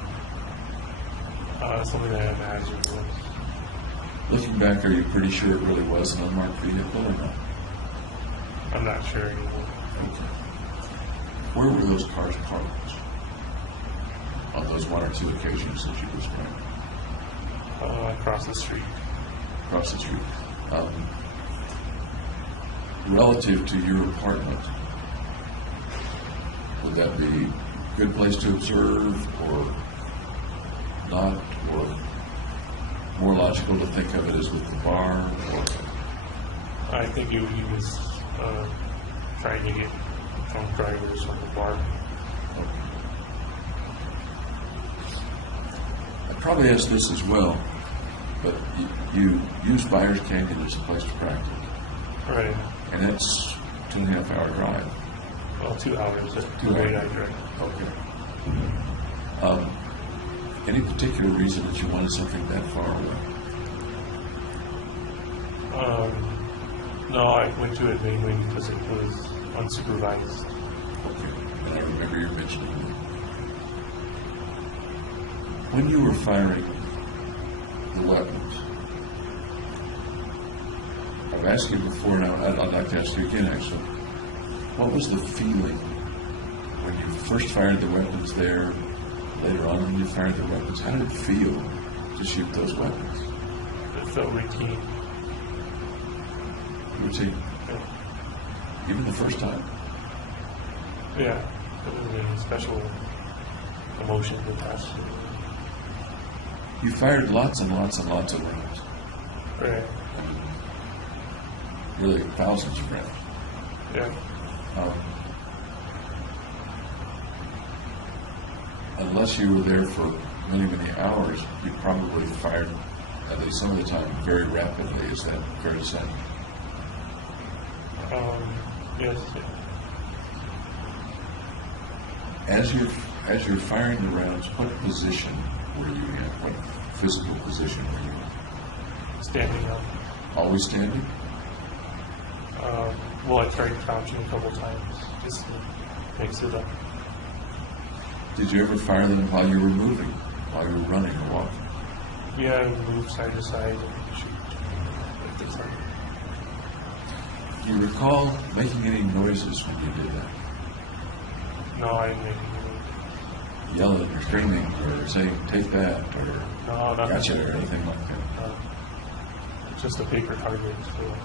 Something that I imagined was. Looking back, are you pretty sure it really was an unmarked vehicle or not? I'm not sure anymore. Okay. Where were those cars parked on those one or two occasions that you described? Across the street. Across the street. Relative to your apartment, would that be a good place to observe or not, or more logical to think of it as with the bar? Or I think he was trying to get drunk drivers from the bar. I probably asked this as well, but you use Byers Canyon as a place to practice, Right. and it's 2.5 hour drive. Well, 2 hours. 2 Right, hours. right. Okay. Any particular reason that you wanted something that far away? No, I went to it mainly because it was unsupervised. Okay, and I remember you mentioning it. When you were firing the weapons, I've asked you before, and I'd like to ask you again, actually. What was the feeling when you first fired the weapons there, later on when you fired the weapons, how did it feel to shoot those weapons? It felt routine. Routine. Yeah. Even the first time? Yeah. It was a special emotion attached to it. You fired lots and lots and lots of rounds. Right. Really thousands of rounds. Yeah. Unless you were there for many, many hours, you probably fired, at least some of the time, very rapidly. Is that fair to say? Yes. As you're firing the rounds, what position were you in? What physical position were you in? Standing up. Always standing? Well, I tried crouching a couple times just to mix it up. Did you ever fire them while you were moving, while you were running or walking? Yeah, I would move side to side and shoot at the target. Do you recall making any noises when you did that? No, I didn't make any. Yelling or screaming or saying, take that, or No, nothing. gotcha, or anything like that? No. It's just a paper target. So.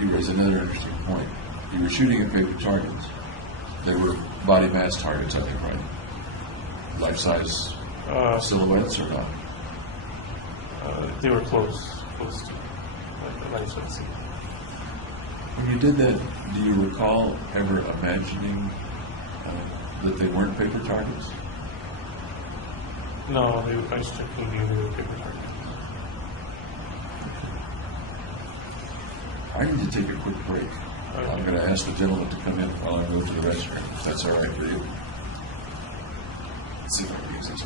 You raise another interesting point. You were shooting at paper targets. They were body mass targets, I think, right? Life-size silhouettes or not? They were close to life size. When you did that, do you recall ever imagining that they weren't paper targets? No, I strictly knew they were paper targets. I need to take a quick break. Okay. I'm going to ask the gentleman to come in while I go to the restroom, if that's all right for you. Let's see if I can use this.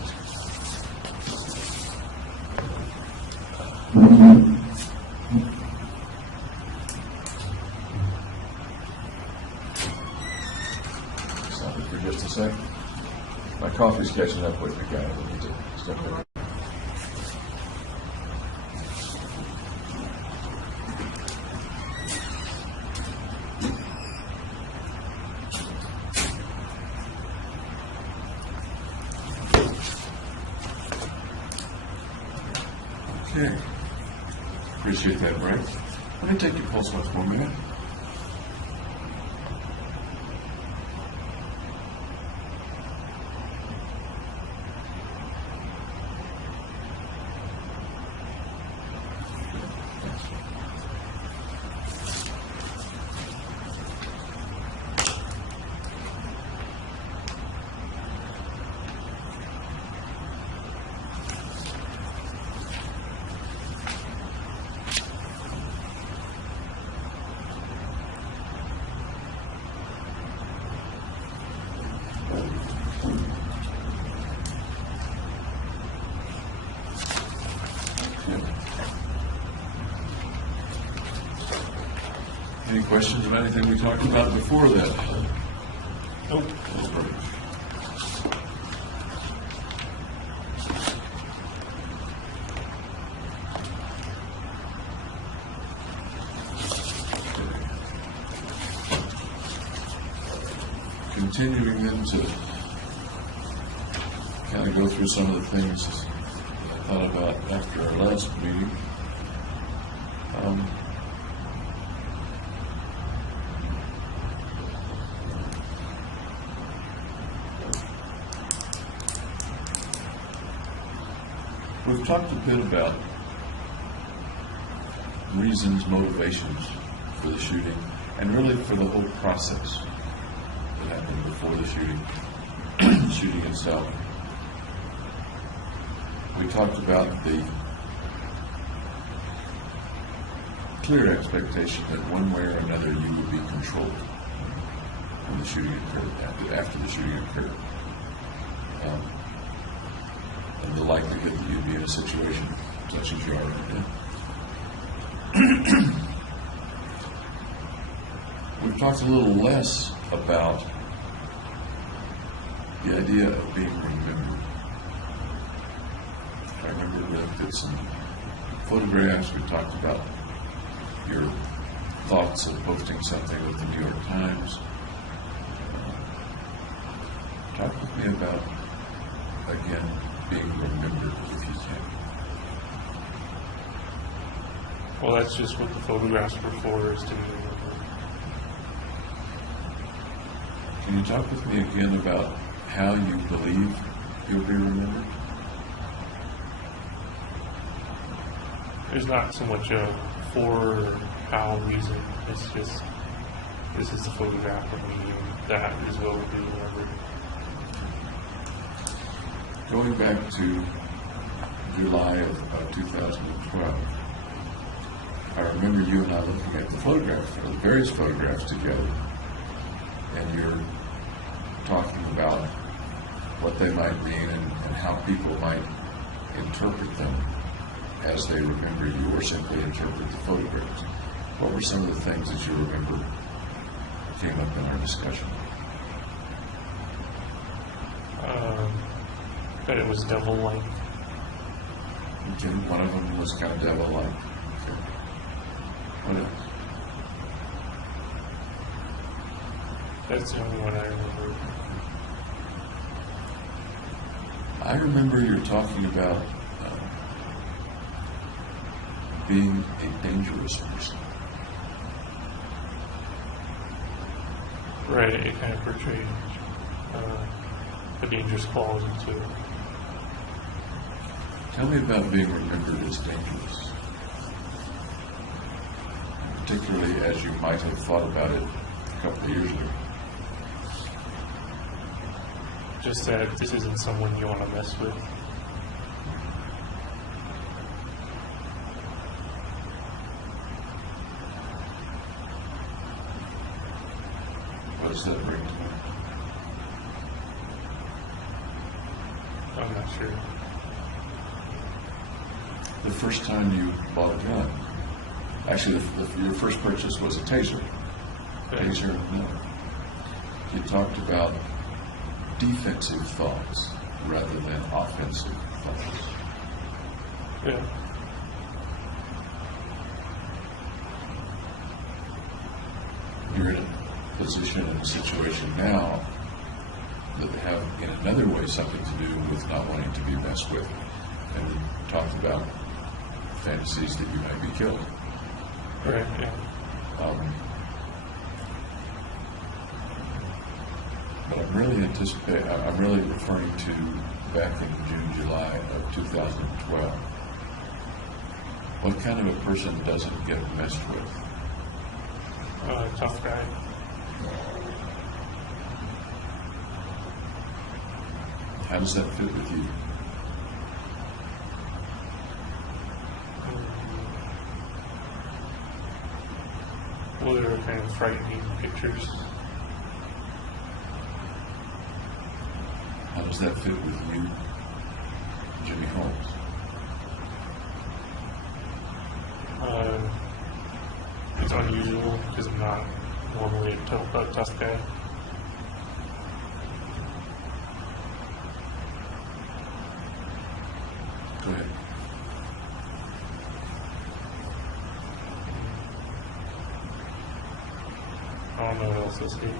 Stop it for just a sec. My coffee's catching up with me, guys. I need to step away. Okay. Appreciate that, break. Let me take your pulse once more, minute. Any questions about anything we talked about before that? Nope. Continuing then to kind of go through some of the things I thought about after our last meeting. We've talked a bit about reasons, motivations for the shooting, and really for the whole process that happened before the shooting, shooting itself. We talked about the clear expectation that one way or another you would be controlled when the shooting occurred, after the shooting occurred. And the likelihood that you'd be in a situation such as you are right now. We've talked a little less about the idea of being remembered. I remember we looked at some photographs. We talked about your thoughts of posting something with the New York Times. Talk with me about, again, being remembered if you can. Well, that's just what the photographs were for, is to be remembered. Can you talk with me again about how you believe you'll be remembered? There's not so much a for or how reason. It's just, this is the photograph of me, and that is what will be remembered. Going back to July of 2012, I remember you and I looking at the photographs, the various photographs together, and you're talking about what they might mean and how people might interpret them as they remember you, or simply interpret the photographs. What were some of the things that you remember came up in our discussion? That it was devil-like. Okay, one of them was kind of devil-like. Okay. What else? That's the only one I remember. I remember you're talking about being a dangerous person. Right, it kind of portrayed a dangerous quality to it. Tell me about being remembered as dangerous, particularly as you might have thought about it a couple of years ago. Just that this isn't someone you want to mess with. What does that bring to me? I'm not sure. The first time you bought a gun, actually your first purchase was a taser. Taser, no. You talked about defensive thoughts rather than offensive thoughts. Yeah. You're in a position, in a situation now that have in another way something to do with not wanting to be messed with. And we talked about fantasies that you might be killed. Right, yeah. But I'm really referring to back in June, July of 2012. What kind of a person doesn't get messed with? Tough guy. How does that fit with you? Well, they were kind of frightening pictures. How does that fit with you, Jimmy Holmes? It's unusual because I'm not normally a tough guy. Go ahead. I don't know what else to say.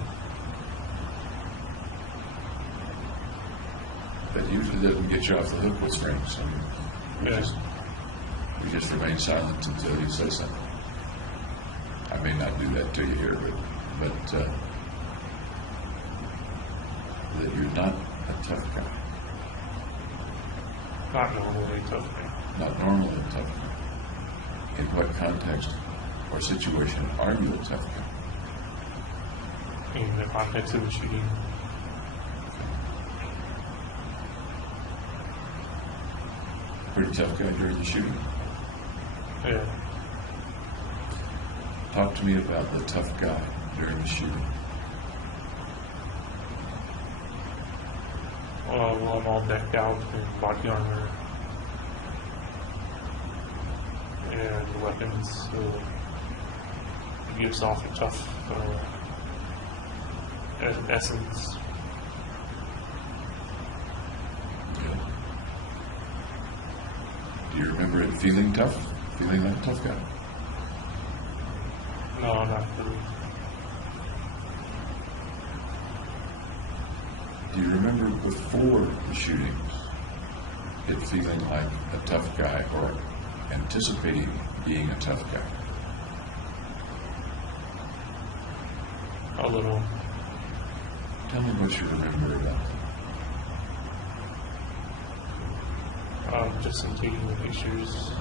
That usually doesn't get you off the hook with friends. I mean, we just remain silent until you say something. I may not do that to you here, but that you're not a tough guy. Not normally a tough guy. Not normally a tough guy. In what context or situation are you a tough guy? In the context of the shooting. Pretty tough guy during the shooting. Yeah. Talk to me about the tough guy during the shooting. Well, I'm all decked out in body armor and weapons, so it gives off a tough essence. Good. Do you remember it feeling tough? Feeling like a tough guy? No, not really. Do you remember before the shootings, it feeling like a tough guy or anticipating being a tough guy? A little. Tell me what you remember about that. Just in taking the pictures.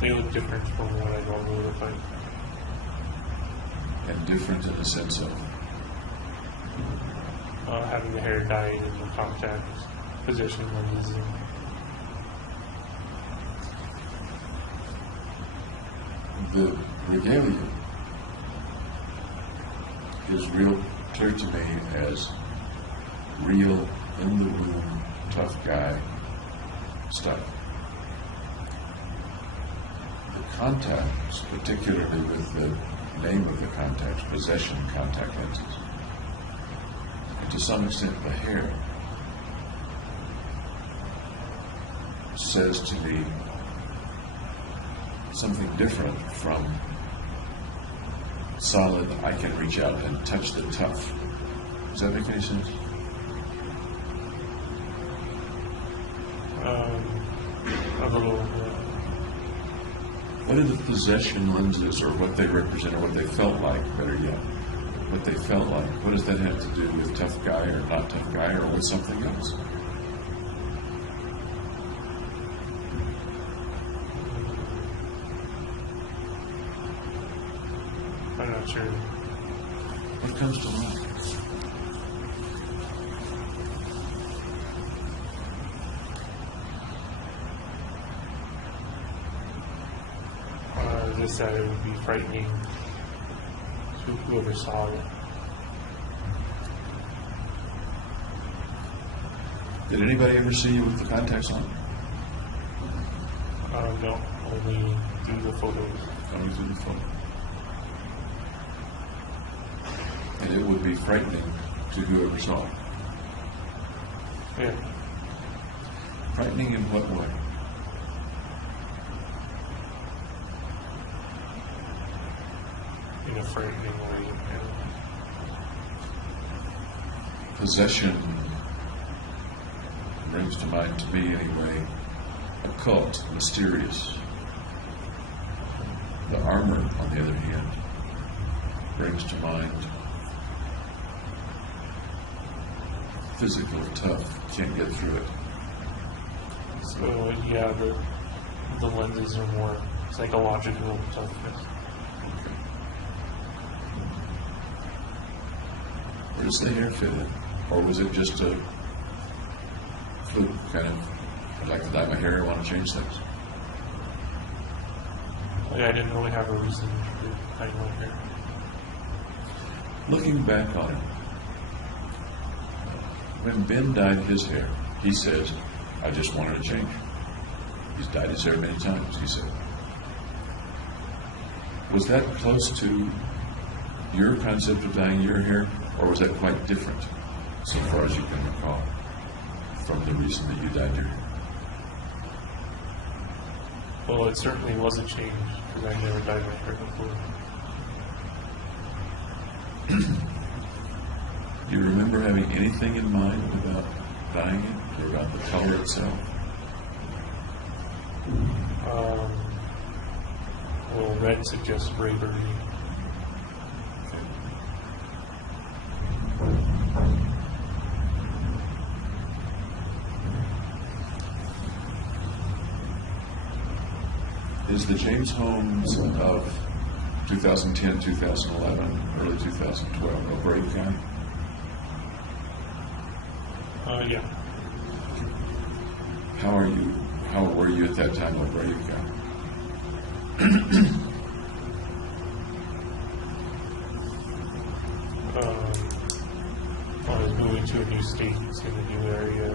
They look different from what I normally look like. And different in the sense of? Having the hair dyed and the contact position lenses. The regalia is real clear to me as real, in the room, tough guy stuff. The contacts, particularly with the name of the contacts, possession contact lenses, and to some extent the hair, says to me something different from solid, I can reach out and touch the tough. Does that make any sense? A little. What are the possession lenses, or what they represent, or what they felt like, better yet? What they felt like. What does that have to do with tough guy or not tough guy, or with something else? I'm not sure. What comes to mind? Just that it would be frightening to whoever saw it. Did anybody ever see you with the contacts on? No, only through the photos. Only through the phone. And it would be frightening to whoever saw it. Yeah. Frightening in what way? In a frightening way. Possession brings to mind, to me anyway, occult, mysterious. The armor, on the other hand, brings to mind physical, tough, can't get through it. So yeah, the lenses are more psychological toughness. Where does the hair fit in? Or was it just a fluke kind of, I'd like to dye my hair, I want to change things? Yeah, I didn't really have a reason to dye my hair. Looking back on it, when Ben dyed his hair, he says, I just wanted to change. He's dyed his hair many times, he said. Was that close to your concept of dyeing your hair, or was that quite different, so far as you can recall, from the reason that you dyed your hair? Well, it certainly was a change, because I never dyed my hair before. Do you remember having anything in mind about dyeing it, or about the color itself? Well, red suggests bravery. Is the James Holmes of 2010, 2011, early 2012 a brave guy? Yeah. How were you at that time a brave guy? I was moving to a new state in a new area.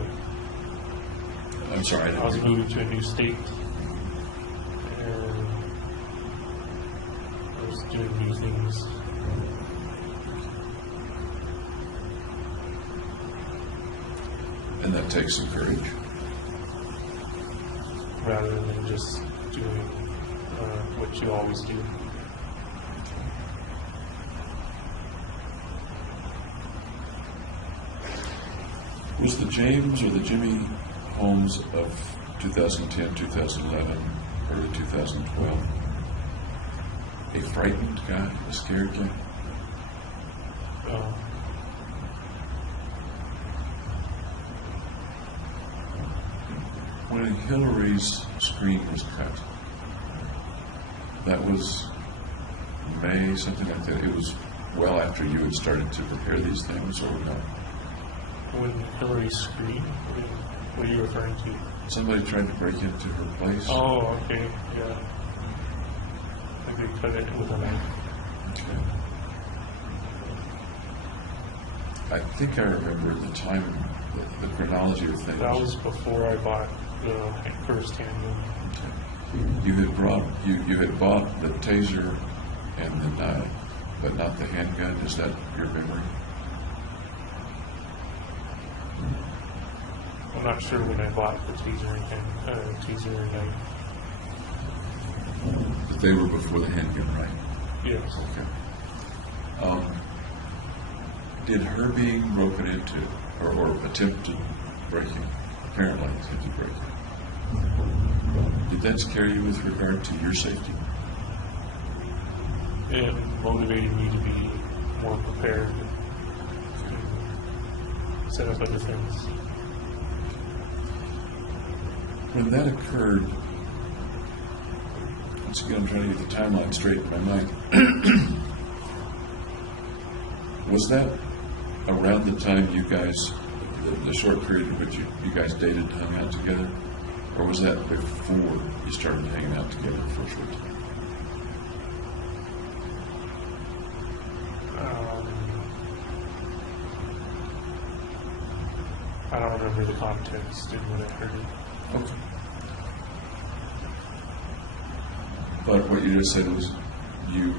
I'm sorry. I was moving to a new state, and I was doing new things. And that takes some courage. Rather than just doing what you always do. Was the James or the Jimmy Holmes of 2010, 2011, early 2012 a frightened guy, a scared guy? When Hillary's screen was cut, that was May, something like that. It was well after you had started to prepare these things, or no? When Hillary screamed, what are you referring to? Somebody tried to break into her place. Oh, okay, yeah. Like they cut it with a knife. Okay. I think I remember the time, the chronology of things. That was before I bought the first handgun. Okay. You had bought the taser and the knife, but not the handgun. Is that your memory? I'm not sure when I bought the taser and knife. But they were before the handgun, right? Yes. Okay. Did her being broken into, or attempted breaking, apparently attempted breaking, did that scare you with regard to your safety? It motivated me to be more prepared to set up other things. When that occurred, once again I'm trying to get the timeline straight in my mind, was that around the time you guys, the short period in which you guys dated and hung out together? Or was that before you started hanging out together for a short time? I don't remember the context in when I heard it. Okay. But what you just said was you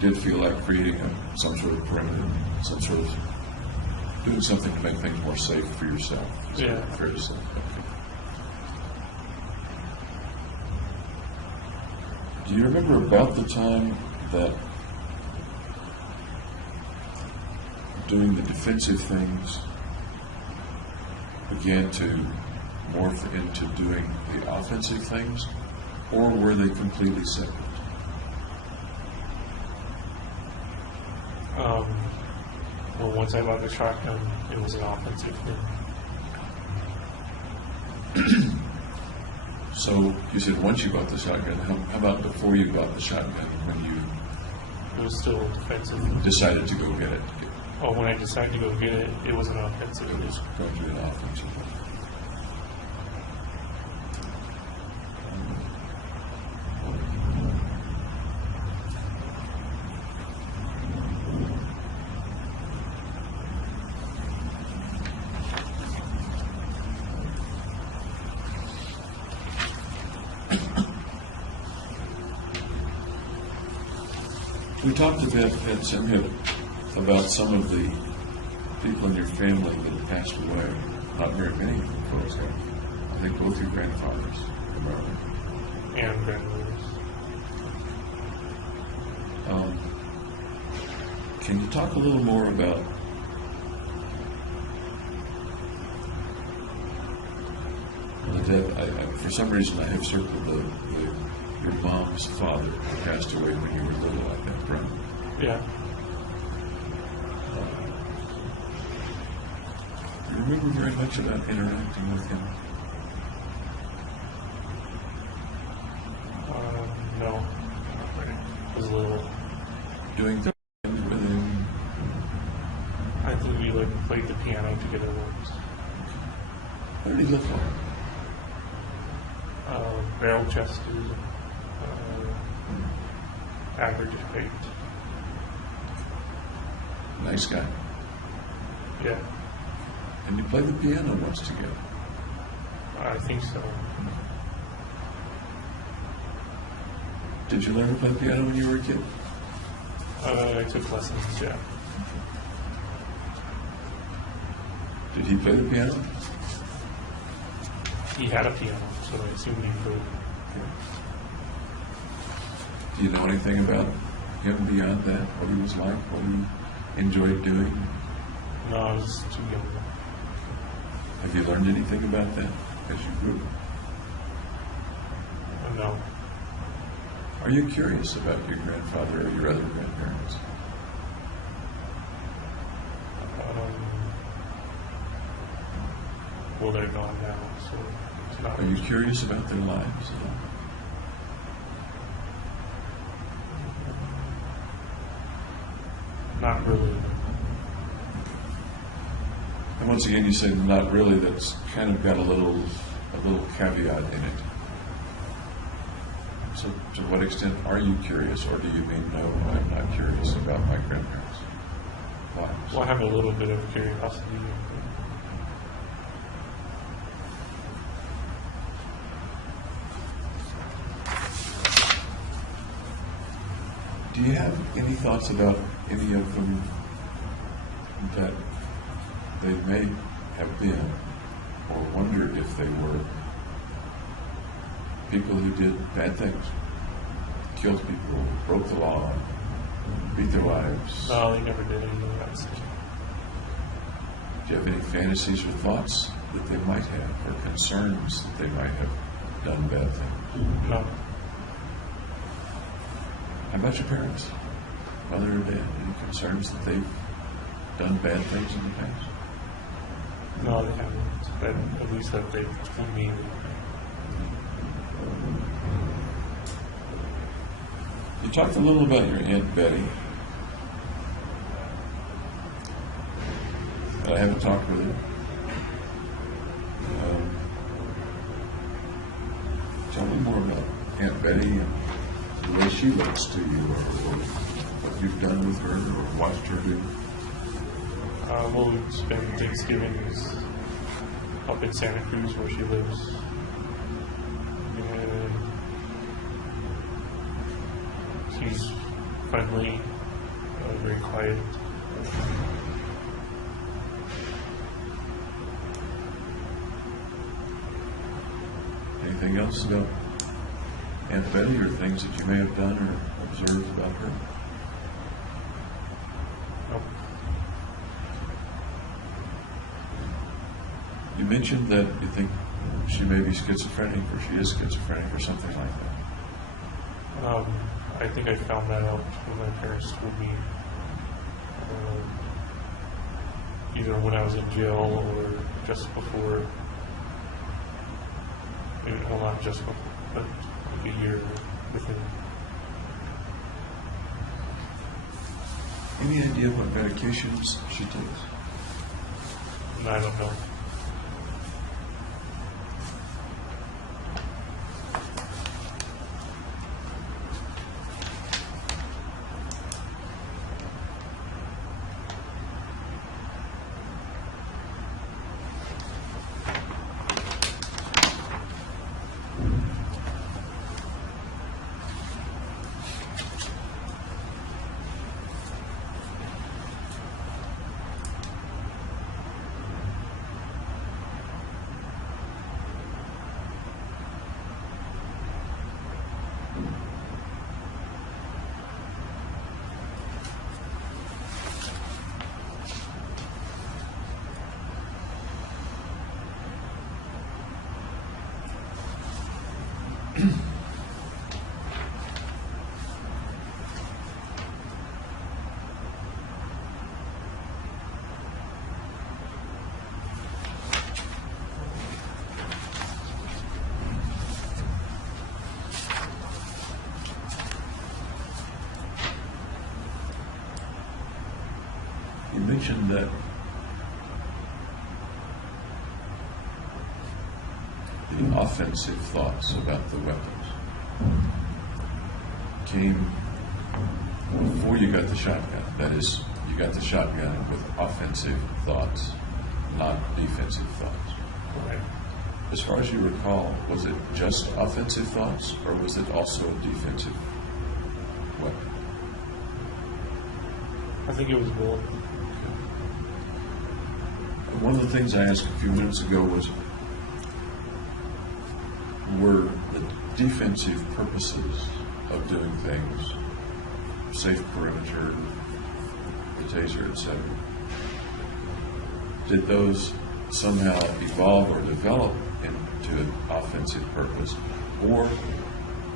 did feel like creating some sort of perimeter, some sort of doing something to make things more safe for yourself. Is Yeah. that fair to say? Okay. Do you remember about the time that doing the defensive things began to morph into doing the offensive things, or were they completely separate? Well, once I bought the shotgun, it was an offensive thing. So you said once you bought the shotgun. How about before you bought the shotgun, when you It was still defensive. decided to go get it? Oh, when I decided to go get it, it was an offensive. It was going to be an offensive. We talked a bit at some hip about some of the people in your family that have passed away. Not very many of them, folks. I think both your grandfathers, remember? And grandmothers. Can you talk a little more about the death? For some reason, I have circled your mom's father who passed away when you were little, I think, right? Yeah. Do you remember very much about interacting with him? No. Not really. I was little. Doing things with him? I think we played the piano together once. What did he look like? Barrel chested. Average height. Nice guy. Yeah. And you played the piano once together. I think so. Did you learn to play piano when you were a kid? I took lessons, yeah. Did he play the piano? He had a piano, so I assume he could. Do you know anything about him beyond that? What he was like? What he enjoyed doing? No, I was too young. Have you learned anything about that as you grew? No. Are you curious about your grandfather or your other grandparents? Well, they're gone now, so it's not. Are you curious about their lives? Not really. And once again, you say not really. That's kind of got a little caveat in it. So, to what extent are you curious, or do you mean no? I'm not curious about my grandparents' lives. Well, I have a little bit of curiosity. Do you have any thoughts about any of them that they may have been, or wondered if they were, people who did bad things, killed people, broke the law, beat their wives? No, they never did anything of that stuff. Do you have any fantasies or thoughts that they might have, or concerns that they might have done bad things? No. How about your parents, mother or dad? Any concerns that they've done bad things in the past? No, they haven't. At least that they've told me. You talked a little about your Aunt Betty. I haven't talked with her. Tell me more about Aunt Betty and the way she looks to you, or what you've done with her, or watched her do. Well, we spend Thanksgivings up in Santa Cruz where she lives. And she's friendly, very quiet. Anything else about Aunt Betty, or things that you may have done or observed about her? Nope. You mentioned that you think she may be schizophrenic, or she is schizophrenic, or something like that. I think I found that out when my parents told me, either when I was in jail or just before. Maybe, well, not just before, but like a year within. Any idea what medications she takes? And I don't know. You mentioned that the offensive thoughts about the weapons came before you got the shotgun. That is, you got the shotgun with offensive thoughts, not defensive thoughts. Right. As far as you recall, was it just offensive thoughts, or was it also a defensive weapon? I think it was both. One of the things I asked a few minutes ago was, were the defensive purposes of doing things, safe perimeter, the taser, etc. Did those somehow evolve or develop into an offensive purpose, or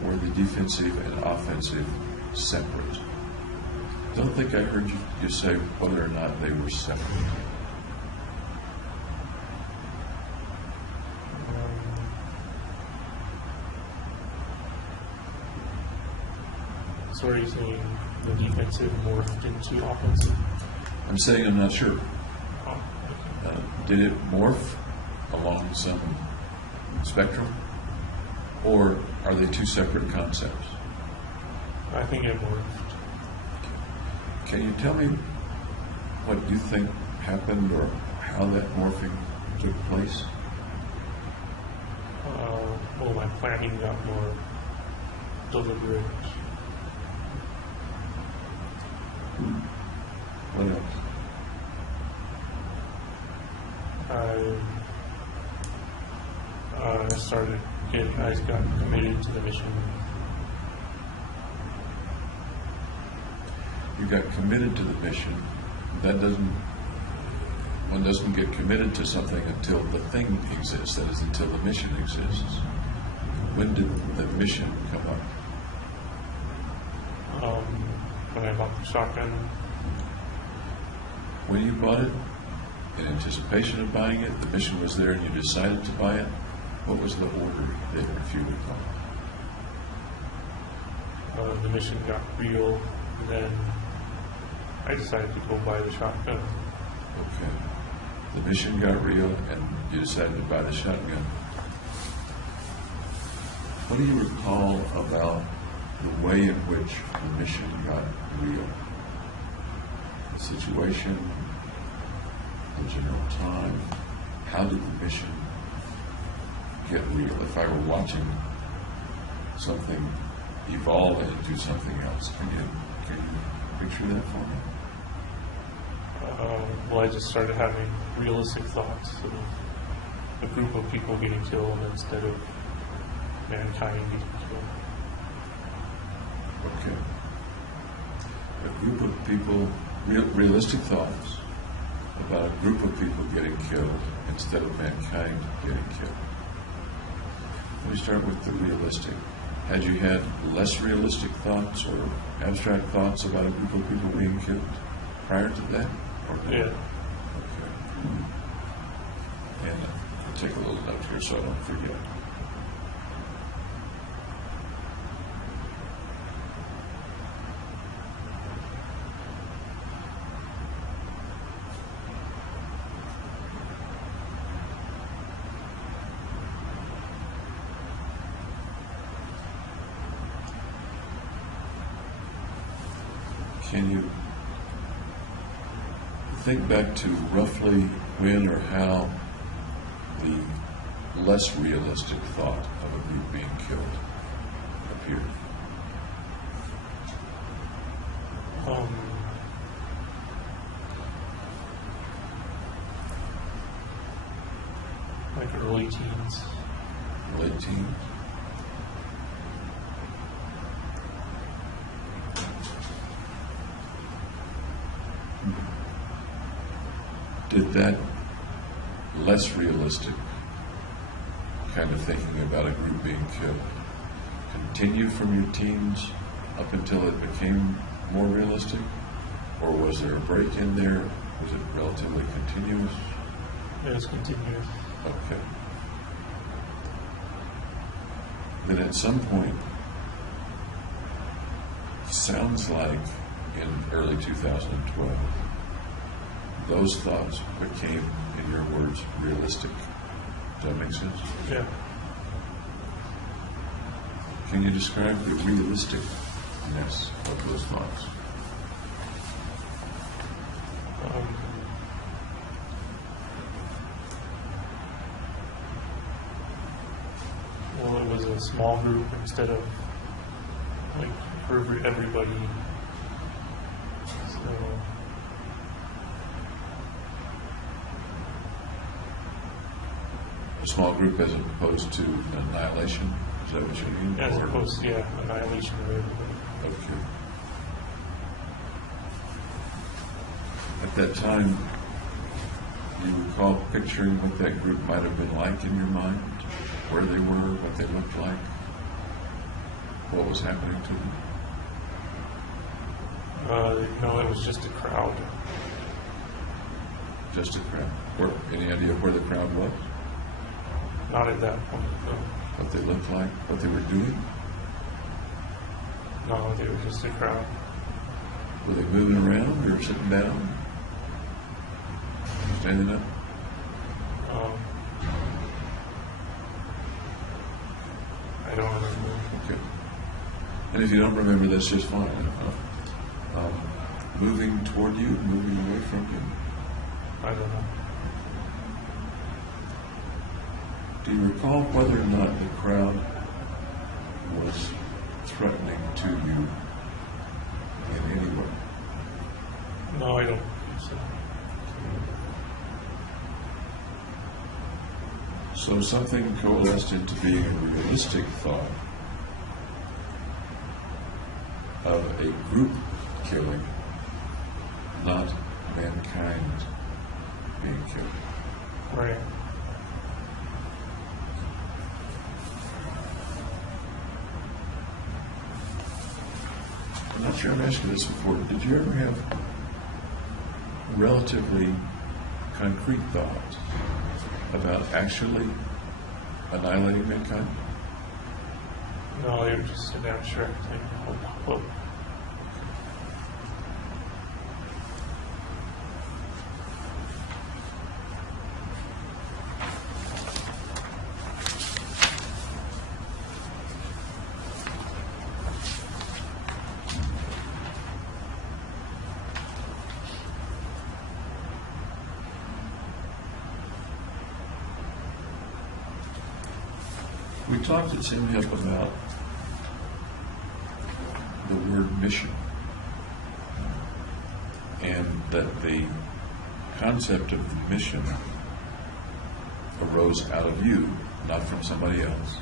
were the defensive and offensive separate? I don't think I heard you say whether or not they were separate. So are you saying the defensive morphed into offensive? I'm saying I'm not sure. Oh, okay. Did it morph along some spectrum, or are they two separate concepts? I think it morphed. Can you tell me what you think happened or how that morphing took place? Well, my planning got more deliberate. What else? I got committed to the mission. You got committed to the mission. One doesn't get committed to something until the thing exists, that is, until the mission exists. When did the mission come up? When I bought the shotgun. When you bought it, in anticipation of buying it, the mission was there and you decided to buy it, what was the order there, if you recall? The mission got real, and then I decided to go buy the shotgun. Okay. The mission got real and you decided to buy the shotgun. What do you recall about the way in which the mission got real? The situation, the general time, how did the mission get real? If I were watching something evolve into something else, can you picture that for me? Well, I just started having realistic thoughts of a group of people getting killed instead of mankind getting killed. Okay. A group of people, realistic thoughts about a group of people getting killed instead of mankind getting killed. Let me start with the realistic. Had you had less realistic thoughts or abstract thoughts about a group of people being killed prior to that? Or no? Yeah. Okay. And I'll take a little note here so I don't forget. Can you think back to roughly when or how the less realistic thought of a group being killed appeared? Like early teens. Late teens? Did that less realistic kind of thinking about a group being killed continue from your teens up until it became more realistic? Or was there a break in there? Was it relatively continuous? It was continuous. Okay. Then at some point, sounds like in early 2012, those thoughts became, in your words, realistic. Does that make sense? Yeah. Can you describe the realisticness of those thoughts? Well, it was a small group instead of like for everybody. So A small group as opposed to annihilation? Is that what you mean? as Or- opposed to, yeah, annihilation of everybody. Okay. At that time, do you recall picturing what that group might have been like in your mind? Where they were, what they looked like, what was happening to them? No, it was just a crowd. Just a crowd. Any idea where the crowd was? Not at that point, no. What they looked like? What they were doing? No, they were just a crowd. Were they moving around or sitting down? Standing up? I don't remember. Okay. And if you don't remember, that's just fine. Moving toward you, moving away from you? I don't know. Do you recall whether or not the crowd was threatening to you in any way? No, I don't think so. So something coalesced into being a realistic thought of a group killing, not mankind being killed. Right. I'm not sure I've asked you this before. Did you ever have relatively concrete thoughts about actually annihilating mankind? No, they were just an abstract thing. Well, We talked at Sim Hip about the word mission, and that the concept of the mission arose out of you, not from somebody else.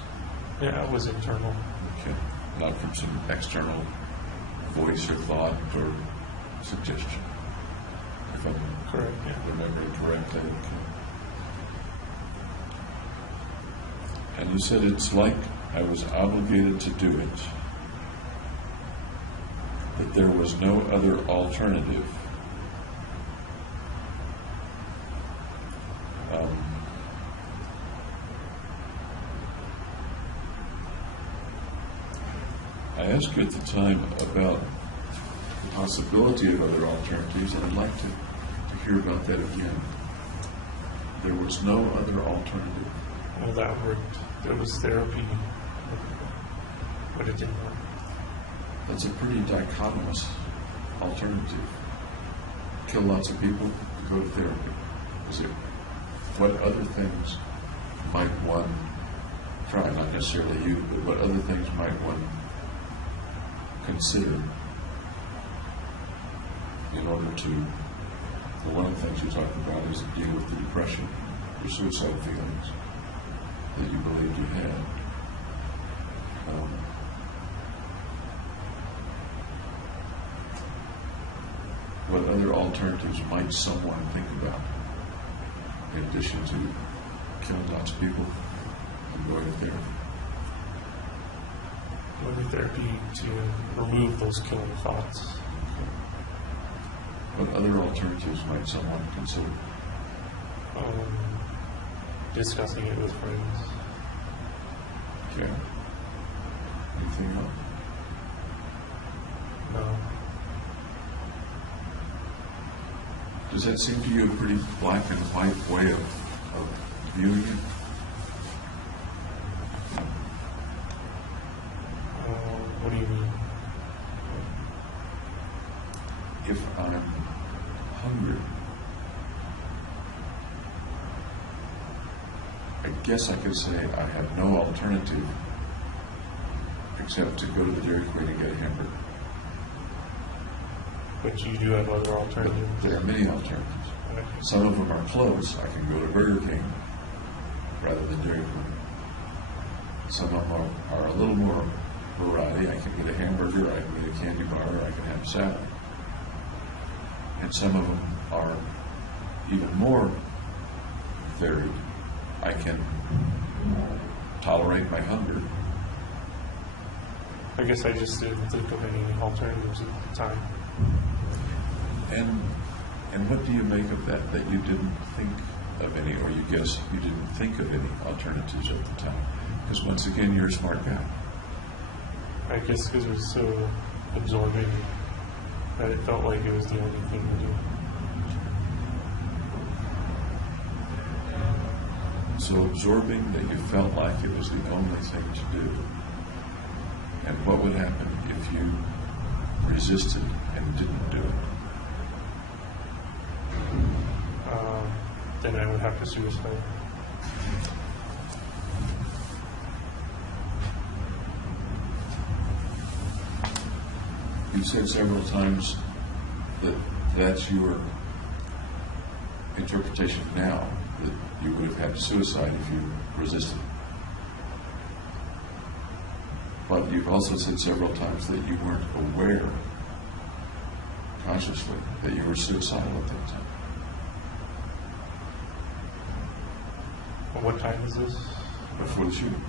yeah, it was internal. Okay. Not from some external voice or thought or suggestion. If I'm Correct, yeah. remembering correctly. Okay. And you said it's like I was obligated to do it, that there was no other alternative. I asked you at the time about the possibility of other alternatives, and I'd like to hear about that again. There was no other alternative. Well, that worked. There was therapy, but it didn't work. That's a pretty dichotomous alternative. Kill lots of people, go to therapy. Is it? What other things might one try? Not necessarily you, but what other things might one consider in order to? Well, one of the things you talked about is to deal with the depression, your suicide feelings that you believed you had. What other alternatives might someone think about in addition to killing lots of people and going to therapy? Going to therapy to remove those killing thoughts. What other alternatives might someone consider? Discussing it with friends. Okay. Anything else? No. Does that seem to you a pretty black and white way of viewing it? What do you mean? If I'm hungry, I guess I could say I have no alternative except to go to the Dairy Queen and get a hamburger. But you do have other But alternatives. there are many alternatives. Some of them are close. I can go to Burger King rather than Dairy Queen. Some of them are a little more variety. I can get a hamburger, I can get a candy bar, or I can have a salad. And some of them are even more varied. I can tolerate my hunger. I guess I just didn't think of any alternatives at the time. And what do you make of that you didn't think of any, or you guess you didn't think of any alternatives at the time? Because once again, you're a smart guy. I guess because it was so absorbing that it felt like it was the only thing to do. So absorbing that you felt like it was the only thing to do. And what would happen if you resisted and didn't do it? Then I would have to suicide. You said several times that that's your interpretation now, that you would have had suicide if you resisted. But you've also said several times that you weren't aware consciously that you were suicidal at that time. What time is this? Before the shooting.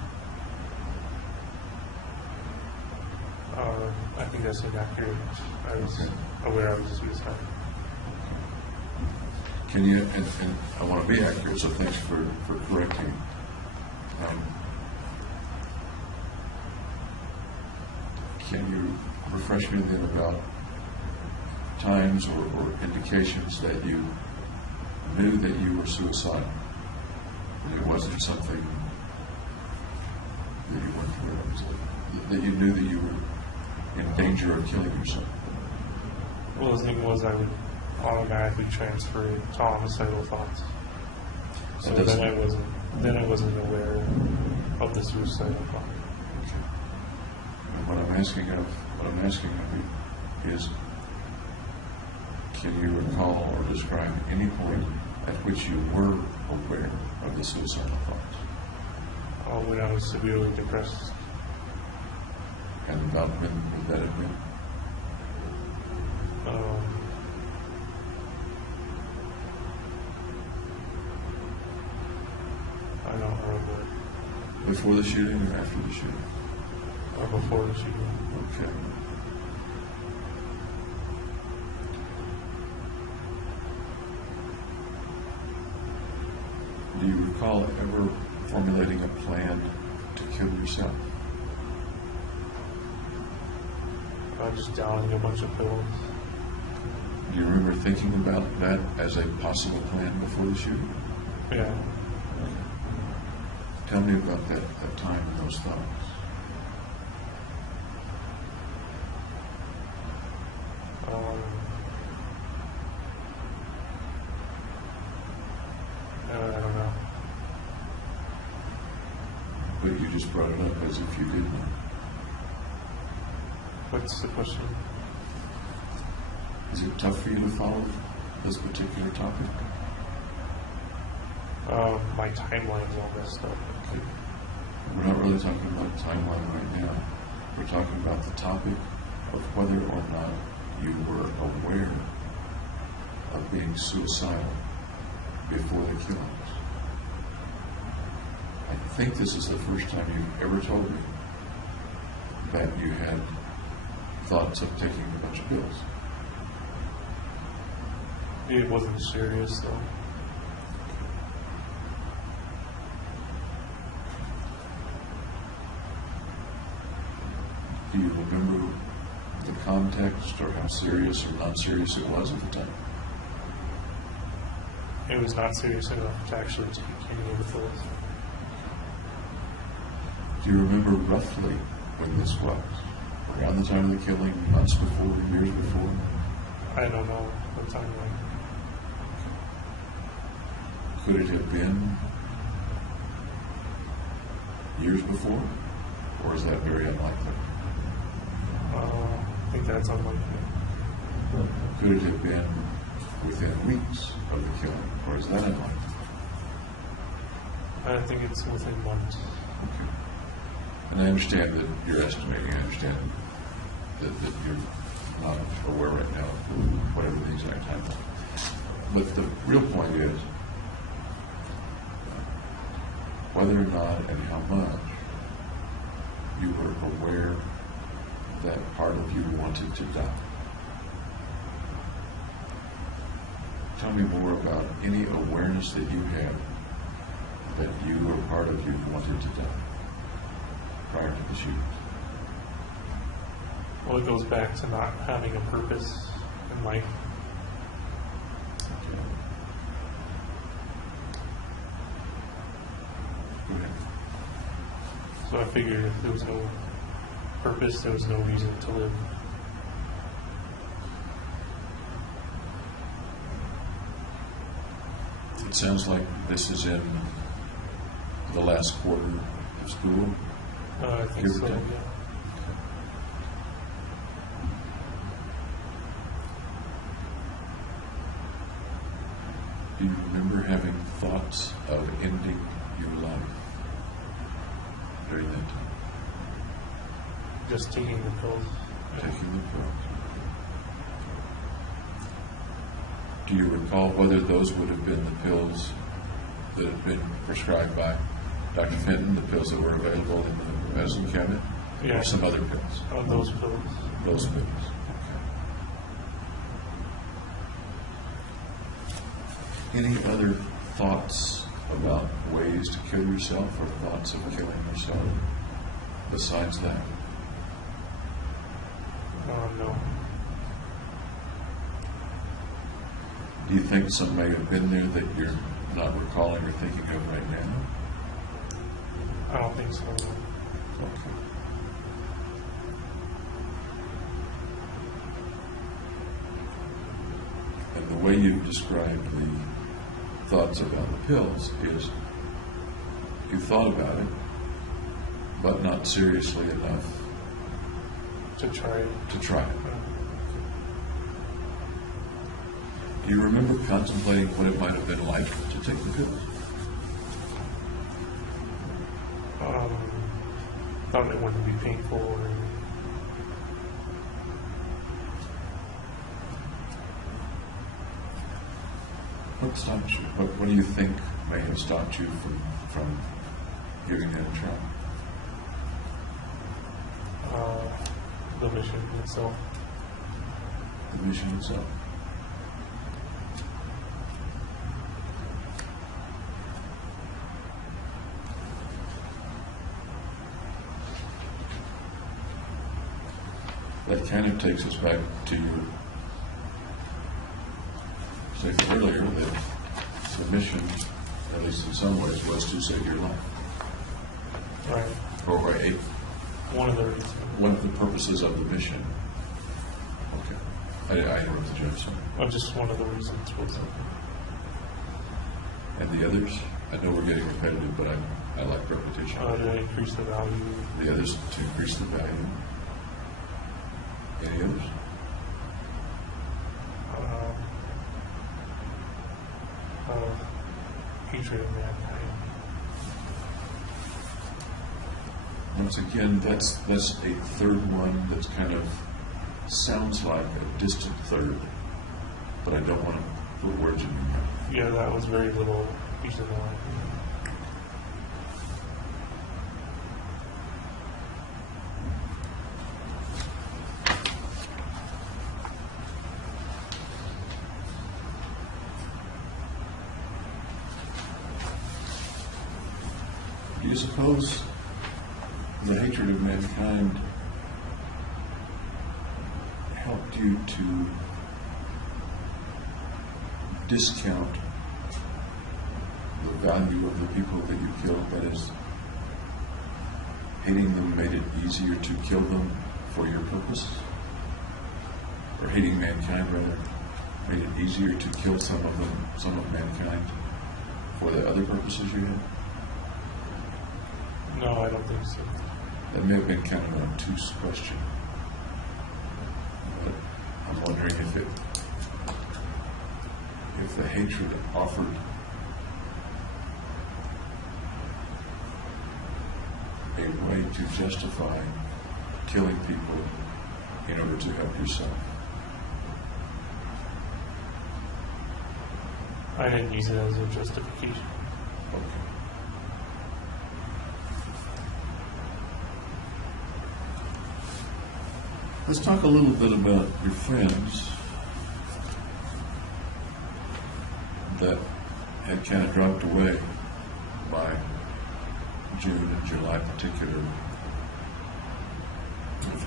I think that's inaccurate. I was aware I was suicidal. Can you, and I want to be accurate, so thanks for correcting. Can you refresh me then about times or indications that you knew that you were suicidal? And it wasn't something that you weren't aware of, that you knew that you were in danger of killing yourself? Well, the thing was I would automatically transfer it to homicidal thoughts. So then I wasn't aware of the suicidal thought. Okay. And what I'm asking of you is, can you recall or describe any point at which you were aware of the suicidal thoughts? When I was severely depressed. And about when would that have been? I don't remember. Before the shooting or after the shooting? Or before the shooting. Okay. Do you recall ever formulating a plan to kill yourself? Just downing a bunch of pills. Do you remember thinking about that as a possible plan before the shooting? Yeah. Tell me about that time and those thoughts. I don't know. But you just brought it up as if you did know. What's the question? Is it tough for you to follow this particular topic? My timeline's all messed up. Okay. We're not really talking about timeline right now. We're talking about the topic of whether or not you were aware of being suicidal before the killings. I think this is the first time you've ever told me that you had thoughts of taking a bunch of pills. It wasn't serious though. Do you remember the context or how serious or not serious it was at the time? It was not serious enough to actually take any of the pills. Do you remember roughly when this was? Around the time of the killing, months before, years before? I don't know the timeline. Could it have been years before? Or is that very unlikely? I think that's unlikely. Could it have been within weeks of the killing? Or is that unlikely? I think it's within months. Okay. And I understand that you're estimating, I understand that you're not aware right now of whatever the exact time is. But the real point is whether or not and how much you were aware that part of you wanted to die. Tell me more about any awareness that you had that you or part of you wanted to die prior to the shooting. Well, it goes back to not having a purpose in life. Okay. Go ahead. So I figured if there was no purpose, there was no reason to live. It sounds like this is in the last quarter of school. I think Give or so, take. yeah. Do you remember having thoughts of ending your life during that time? Just taking the pills. Taking the pills. Do you recall whether those would have been the pills that had been prescribed by Dr. Fenton, the pills that were available in the medicine cabinet? Yeah. Or some other pills? Those pills. Those pills. Okay. Any other thoughts about ways to kill yourself or thoughts of killing yourself besides that? No. Do you think some may have been there that you're not recalling or thinking of right now? I don't think so. Okay. And the way you described the thoughts about the pills is you thought about it, but not seriously enough To try it. to try it. Do you remember contemplating what it might have been like to take the pills? Thought it wouldn't be painful or What stopped you? What do you think may have stopped you from giving it a try? the mission itself. The mission itself. That kind of takes us back to your statement earlier that the mission, at least in some ways, was to save your life. Right. Or One of the reasons. one of the purposes of the mission. Okay. I interrupted you, I'm sorry. Just one of the reasons was And the others? I know we're getting repetitive, but I like repetition. to increase the value. The others to increase the value. Any others? Hatred of mankind. Once again, that's a third one that's kind of sounds like a distant third, but I don't want to put words in your mouth. Yeah, that was very little reason why. Do you suppose the hatred of mankind helped you to discount the value of the people that you killed? That is, hating them made it easier to kill them for your purpose? Or hating mankind, rather, made it easier to kill some of them, some of mankind, for the other purposes you had? No, I don't think so. That may have been kind of an obtuse question, but I'm wondering if the hatred offered a way to justify killing people in order to help yourself? I didn't use it as a justification. Okay. Let's talk a little bit about your friends that had kind of dropped away by June and July particularly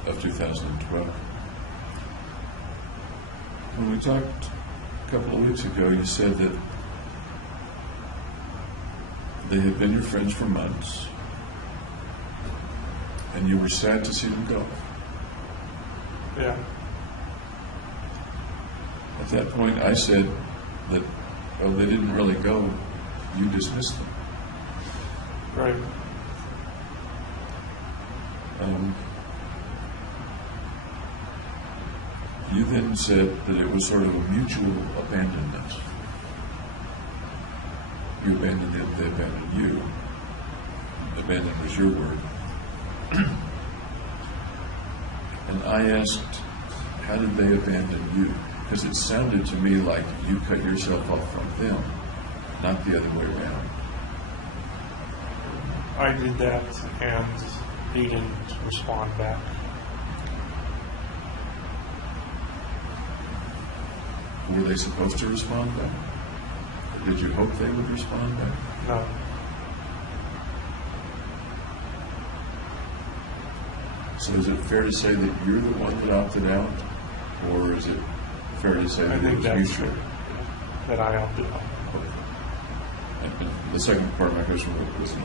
of 2012. When we talked a couple of weeks ago, you said that they had been your friends for months and you were sad to see them go. Yeah. At that point, I said that, well, they didn't really go. You dismissed them. Right. You then said that it was sort of a mutual abandonment. You abandoned them, they abandoned you. Abandoned was your word. And I asked, how did they abandon you? Because it sounded to me like you cut yourself off from them, not the other way around. I did that, and he didn't respond back. Were they supposed to respond back? Or did you hope they would respond back? No. So is it fair to say that you're the one that opted out? Or is it fair to say I that it think was that's mutual? true. That I opted out. And the second part of my question was an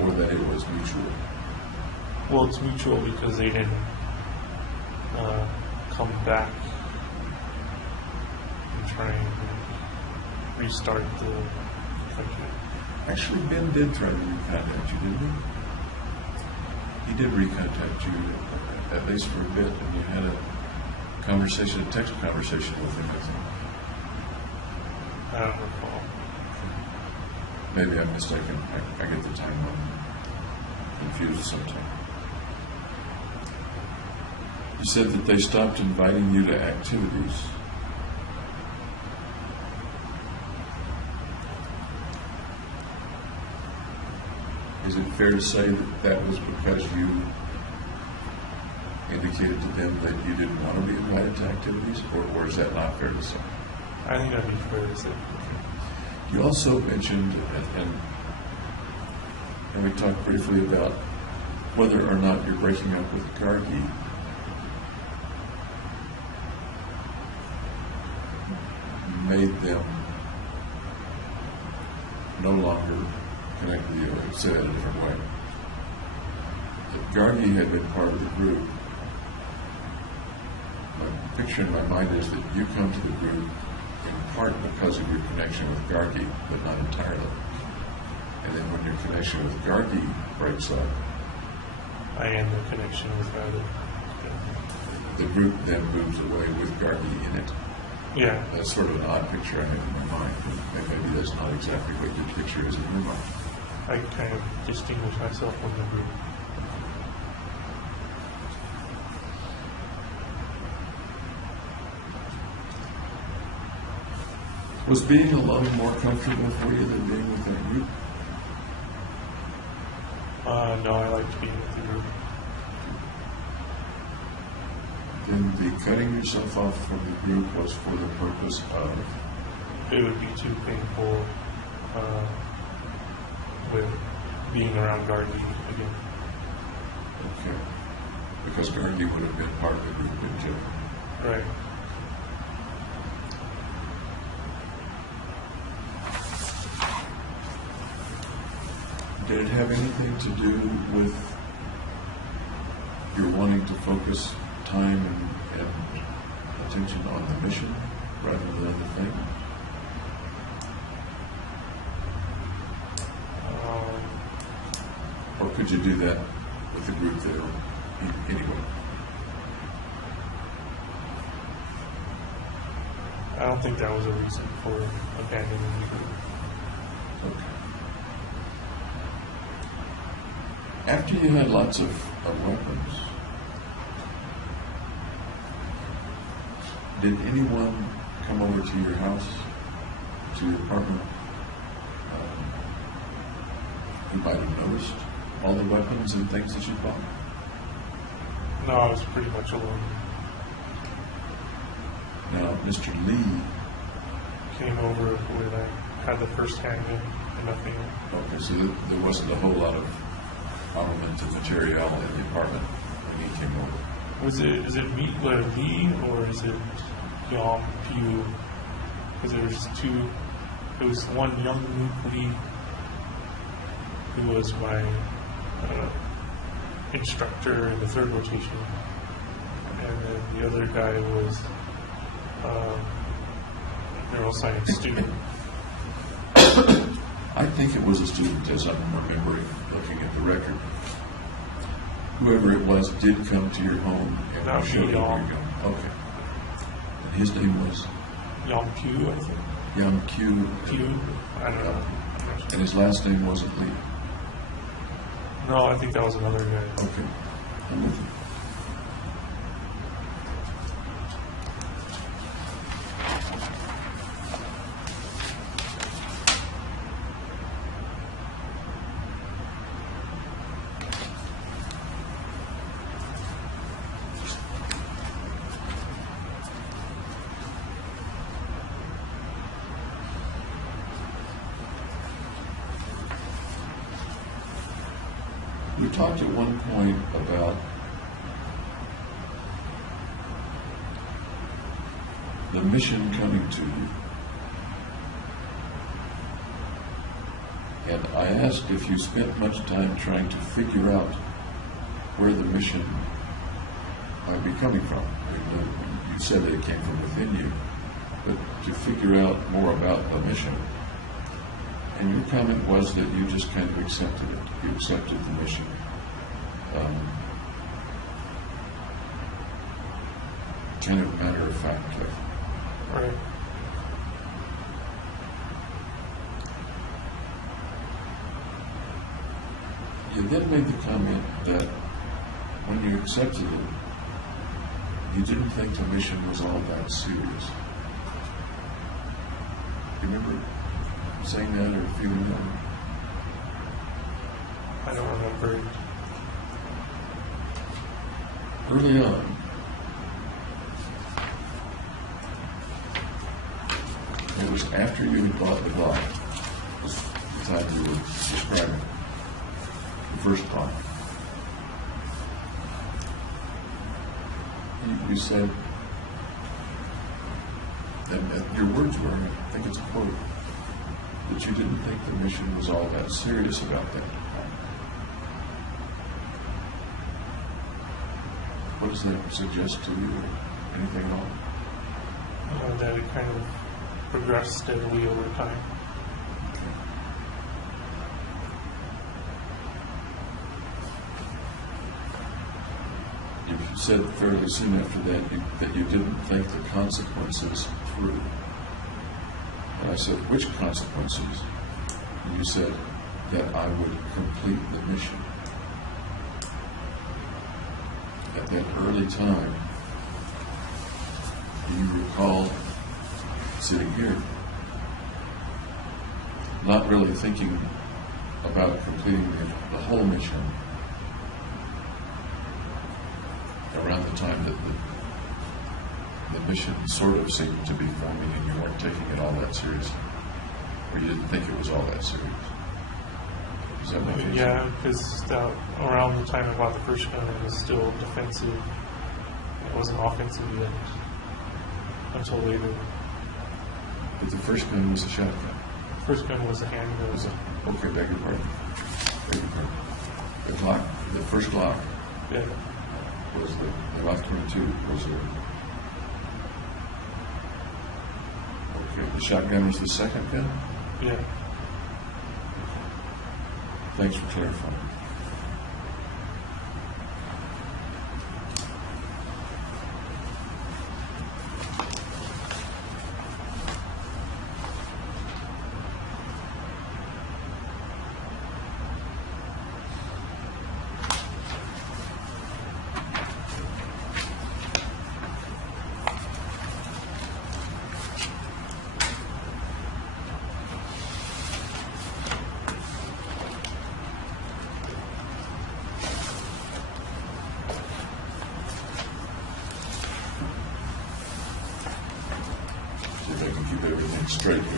or that it was mutual. Well, it's mutual because they didn't come back and try and restart the country. Actually, Ben did try to recontact you, didn't he? He did recontact you, at least for a bit, and you had a conversation, a text conversation with him, I think. I don't recall. Maybe I'm mistaken. I get the timeline confused sometimes. You said that they stopped inviting you to activities. Is it fair to say that that was because you indicated to them that you didn't want to be invited to activities, or is that not fair to say? I think that'd be fair to say. You also mentioned, and we talked briefly about whether or not you're breaking up with Gargi. Made them no longer connect with you. I'd say that a different way. If Gargi had been part of the group, my picture in my mind is that you come to the group in part because of your connection with Gargi, but not entirely. And then when your connection with Gargi breaks up, I end the connection with rather. the group then moves away with Gargi in it. Yeah. That's sort of an odd picture I have in my mind. Maybe that's not exactly what your picture is in your mind. I kind of distinguish myself from the group. Was being alone more comfortable for you than being with that group? No, I liked being with the group. Then the cutting yourself off from the group was for the purpose of? It would be too painful with being around Gargi again. Okay. Because Gargi would have been part of the group in too. Right. Did it have anything to do with your wanting to focus time and attention on the mission rather than the thing? Or could you do that with the group there anyway? I don't think that was a reason for abandoning the group. Okay. After you had lots of weapons, did anyone come over to your house, to your apartment, who might have noticed all the weapons and things that you bought? No, I was pretty much alone. Now, Mr. Lee. Came over when I had the first handgun and nothing else. Okay, so there wasn't a whole lot of armamented material in the apartment when he came over. Is it me, Lee, or is it Yom Pew? Because there's two. It was one young Lee who was my instructor in the third rotation, and then the other guy was neuroscience student. I think it was a student, as I'm remembering, looking at the record. Whoever it was did come to your home and Not showed me, you where Yom. you're going. Okay. And his name was Yom Pew, I think. Yam Q. Pew? I don't know. And his last name wasn't Lee. No, I think that was another guy. Okay. I'm with you. You talked at one point about the mission coming to you. And I asked if you spent much time trying to figure out where the mission might be coming from. You said that it came from within you, but to figure out more about the mission. And your comment was that you just kind of accepted it. You accepted the mission. Kind of matter of fact. Right. You then made the comment that when you accepted it, you didn't think the mission was all that serious. You remember saying that or feeling that? I don't remember. Early on, it was after you had bought the Glock, the time you were describing, the first Glock. You said, and your words were, I think it's a quote, that you didn't think the mission was all that serious about that. What does that suggest to you? Anything at all? That it kind of progressed steadily over time. You said fairly soon after that that you didn't think the consequences through. And I said, which consequences? And you said that I would complete the mission. At that early time, do you recall sitting here, not really thinking about completing the whole mission around the time that the mission sort of seemed to be forming and you weren't taking it all that serious? Or you didn't think it was all that serious? Does that make sense? Yeah, because around the time I bought the first gun, it was still defensive. It wasn't offensive yet until later. But the first gun was a shotgun. First gun was a handgun. Okay, beg your pardon. Beg your pardon. The Glock, the first Glock Yeah. was the Glock 22 was a... Okay, the shotgun was the second gun? Yeah. Thanks for clarifying. keep everything straight here.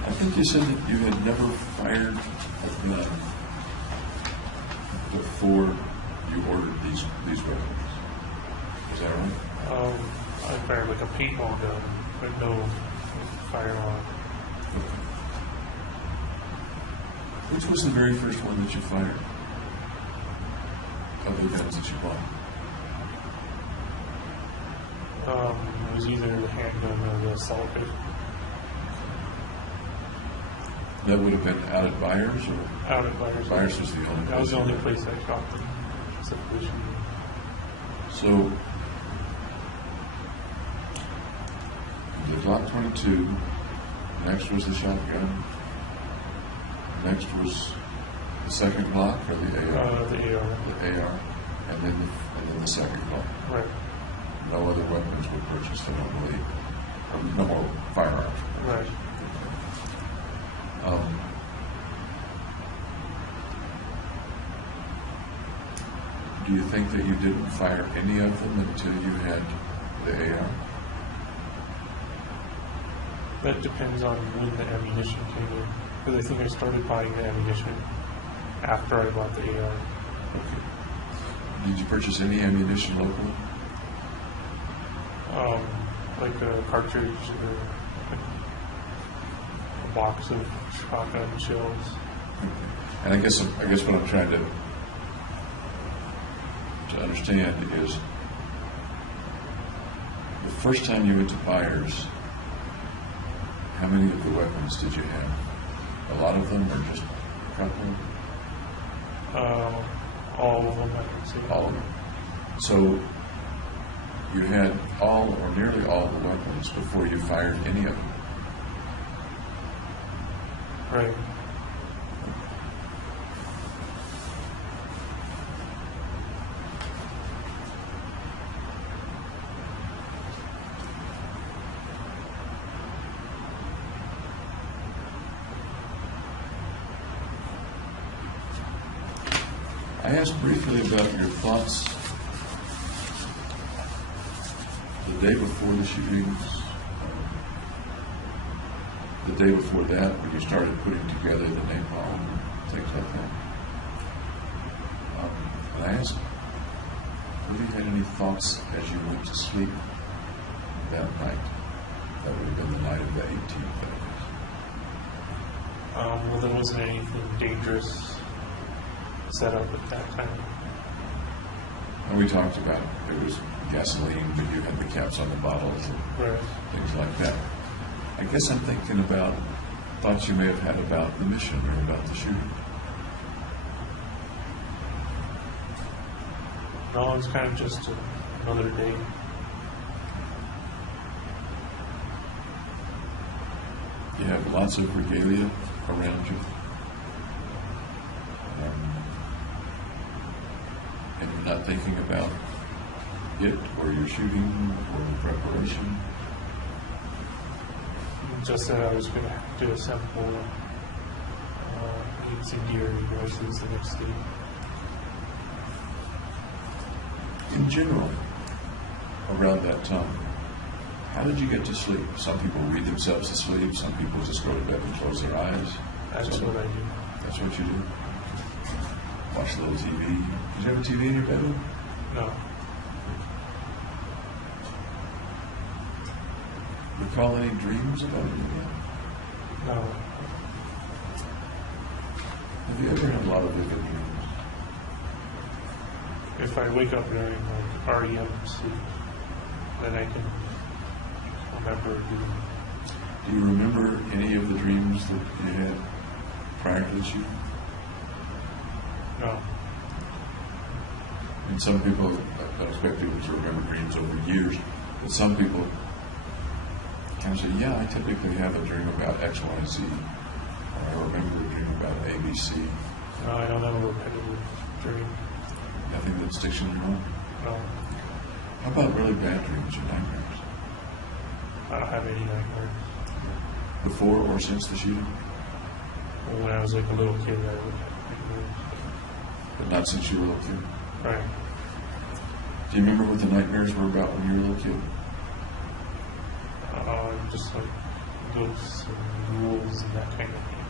I think you said that you had never fired a gun before you ordered these weapons. Is that right? I fired like a paintball gun, but no firearm. Which was the very first one that you fired of the guns that you bought? It was either the handgun or the assault rifle. That would have been out at Byers, or Out at Byers. Byers was the only place? That was the only you place I got them. Separation. So, the Glock 22, next was the shotgun, next was the second Glock, or the AR? The AR. The AR, and then the second Glock. Right. No other weapons were purchased, I don't believe. Or no more firearms. Right. Do you think that you didn't fire any of them until you had the AR? That depends on when the ammunition came in. Because I think I started buying the ammunition after I bought the AR. Okay. Did you purchase any ammunition locally? Like a cartridge or a box of shotgun shells. And I guess what I'm trying to understand is the first time you went to Byers, how many of the weapons did you have? A lot of them, or just a couple? All of them, I can say. All of them. So you had all or nearly all the weapons before you fired any of them. Right. I asked briefly about your thoughts the day before the shootings, the day before that, when you started putting together the napalm, things like that. And I asked whether you had any thoughts as you went to sleep that night. That would have been the night of the 18th, I guess. Well, there wasn't anything dangerous set up at that time. And we talked about it was gasoline, but you had the caps on the bottles and Right. things like that. I guess I'm thinking about thoughts you may have had about the mission or about the shooting. No, it's kind of just another day. You have lots of regalia around you. And you're not thinking about it or your shooting or the preparation. Just that I was going to have to assemble incendiary devices the next day. In general, around that time, how did you get to sleep? Some people read themselves to sleep. Some people just go to bed and close their eyes. That's what I do. That's what you do? Watch a little TV. Did you have a TV in your bedroom? No. Recall any dreams about it again? No. Have you ever had a lot of vivid dreams? If I wake up during like REM sleep, then I can remember doing. Do you remember any of the dreams that you had prior to the shooting? No. And some people, I don't expect people to remember dreams over years, but some people kind of say, yeah, I typically have a dream about X, Y, Z. Or I remember a dream about ABC. No, I don't have a repetitive dream. Nothing that sticks in your mind? No. How about really bad dreams or nightmares? I don't have any nightmares. Before or since the shooting? Well, when I was like a little kid, I would have nightmares. But not since you were a little kid? Right. Do you remember what the nightmares were about when you were a little kid? Just like ghosts and ghouls and that kind of thing.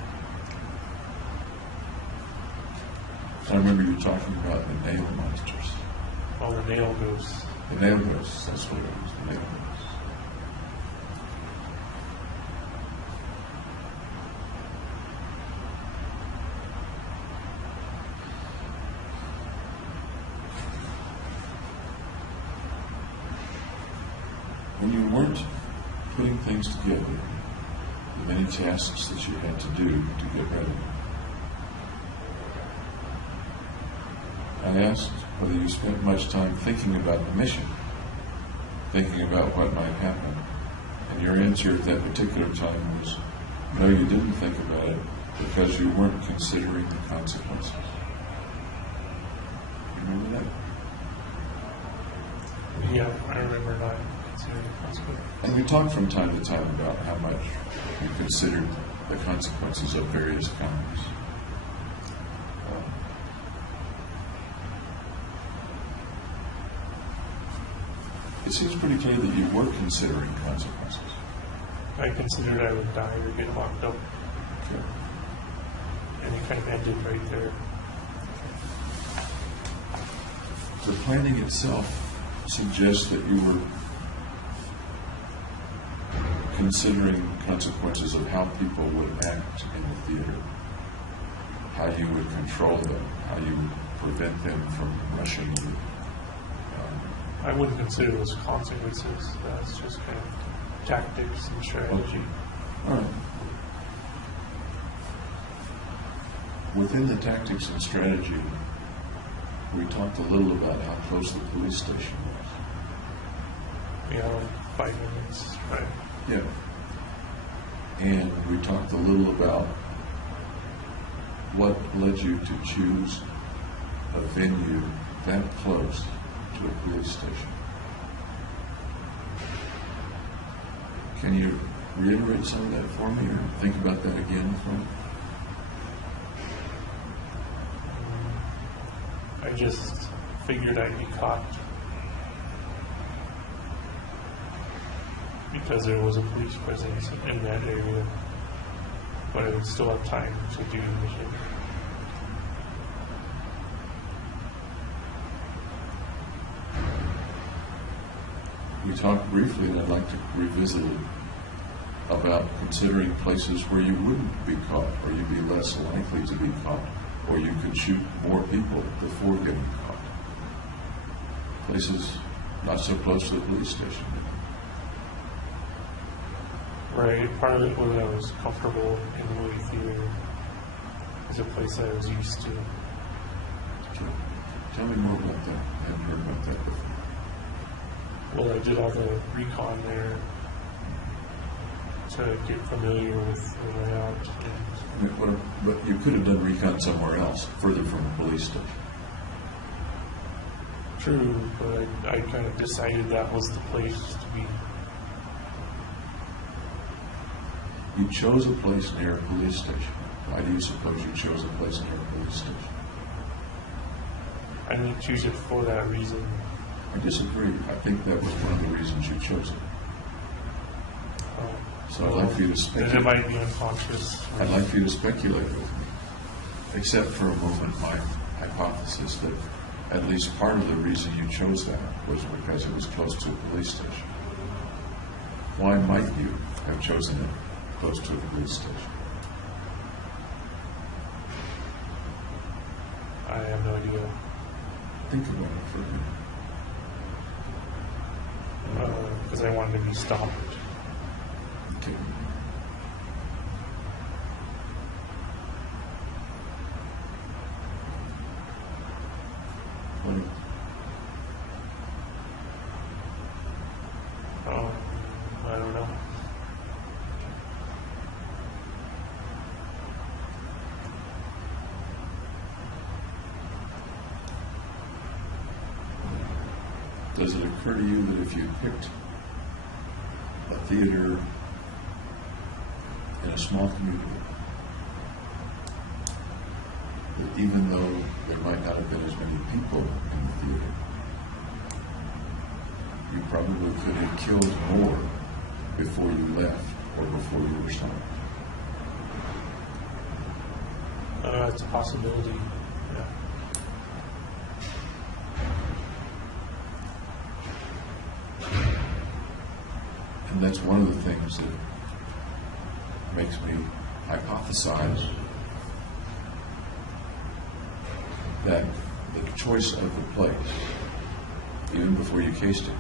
I remember you talking about the nail monsters. Oh, the nail ghosts. The nail ghosts, that's what it was, the nail ghosts. When you weren't putting things together, the many tasks that you had to do to get ready, I asked whether you spent much time thinking about the mission, thinking about what might happen, and your answer at that particular time was, no, you didn't think about it because you weren't considering the consequences. You remember that? Yeah, I remember not considering the consequences. And we talked from time to time about how much you considered the consequences of various crimes. It seems pretty clear that you were considering consequences. I considered I would die or get locked up, Okay. and it kind of ended right there. The planning itself suggests that you were considering consequences of how people would act in the theater, how you would control them, how you would prevent them from rushing you. I wouldn't consider those consequences. That's just kind of tactics and strategy. All right. Within the tactics and strategy, we talked a little about how close the police station was. Yeah, like 5 minutes, right? Yeah. And we talked a little about what led you to choose a venue that close to a police station. Can you reiterate some of that for me, or think about that again for me? I just figured I'd be caught because there was a police presence in that area, but I would still have time to do the mission. We talked briefly, and I'd like to revisit it, about considering places where you wouldn't be caught, or you'd be less likely to be caught, or you could shoot more people before getting caught. Places not so close to the police station. Right, part of it was I was comfortable in the movie theater. It's a place I was used to. Okay. Tell me more about that. I haven't heard about that before. Well, I did all the recon there to get familiar with the layout. But you could have done recon somewhere else, further from a police station. True, but I kind of decided that was the place to be. You chose a place near a police station. Why do you suppose you chose a place near a police station? I didn't choose it for that reason. I disagree. I think that was one of the reasons you chose it. So I'd like for you to Then it speculate. might be unconscious. I'd like for you to speculate with me, except for a moment my hypothesis that at least part of the reason you chose that was because it was close to a police station. Why might you have chosen it close to a police station? I have no idea. Think about it for a minute. Because I wanted to be stopped. Okay. What else? I don't know. does it occur to you that if you picked a theater in a small community, that even though there might not have been as many people in the theater, you probably could have killed more before you left or before you were stopped? It's a possibility. Yeah. And that's one of the things that makes me hypothesize that the choice of the place, even before you cased it,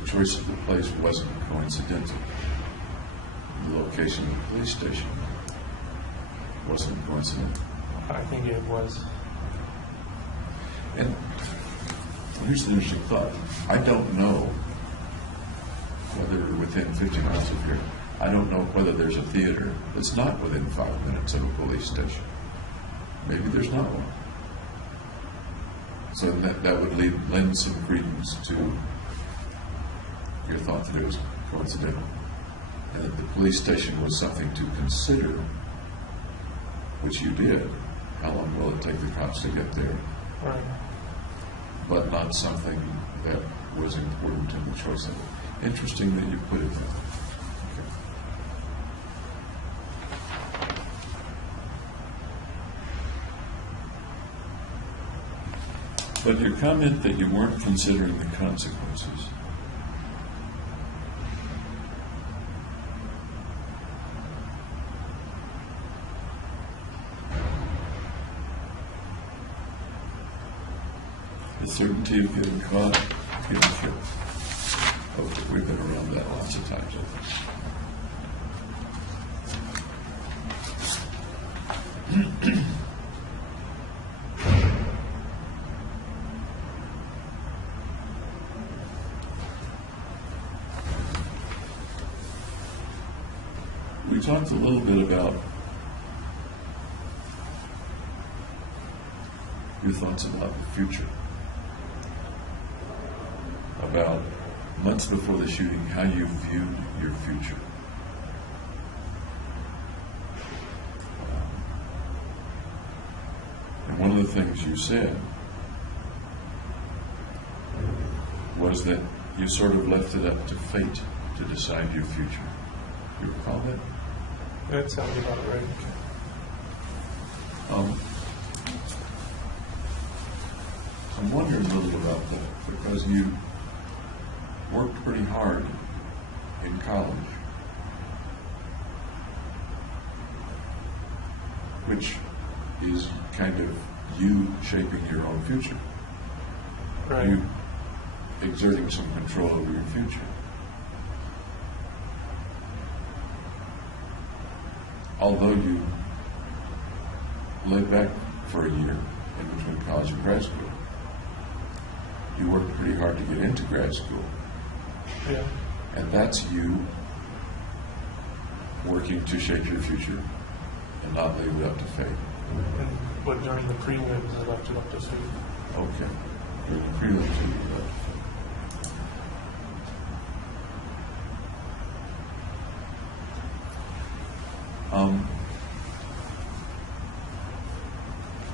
the choice of the place wasn't coincidental. The location of the police station wasn't coincidental. I think it was. And here's an interesting thought. I don't know whether within 50 miles of here, I don't know whether there's a theater that's not within 5 minutes of a police station. Maybe there's not one. So that would lend some credence to your thought that it was coincidental, and that the police station was something to consider, which you did. How long will it take the cops to get there? Right. But not something that was important in the choice of it. Interesting that you put it there. Okay. But your comment that you weren't considering the consequences, the certainty of getting caught, getting killed. Okay, we've been around that lots of times, I think. We talked a little bit about your thoughts about the future, about months before the shooting, how you viewed your future. And one of the things you said was that you sort of left it up to fate to decide your future. You recall that? That sounds about right. I'm wondering a little about that, because you worked pretty hard in college, which is kind of you shaping your own future. Right. You exerting some control over your future. Although you laid back for a year in between college and grad school, you worked pretty hard to get into grad school. Yeah. And that's you working to shape your future and not leave it up to fate. But during the prelims, I left it up to fate. Okay. During the prelims, you leave it up to fate.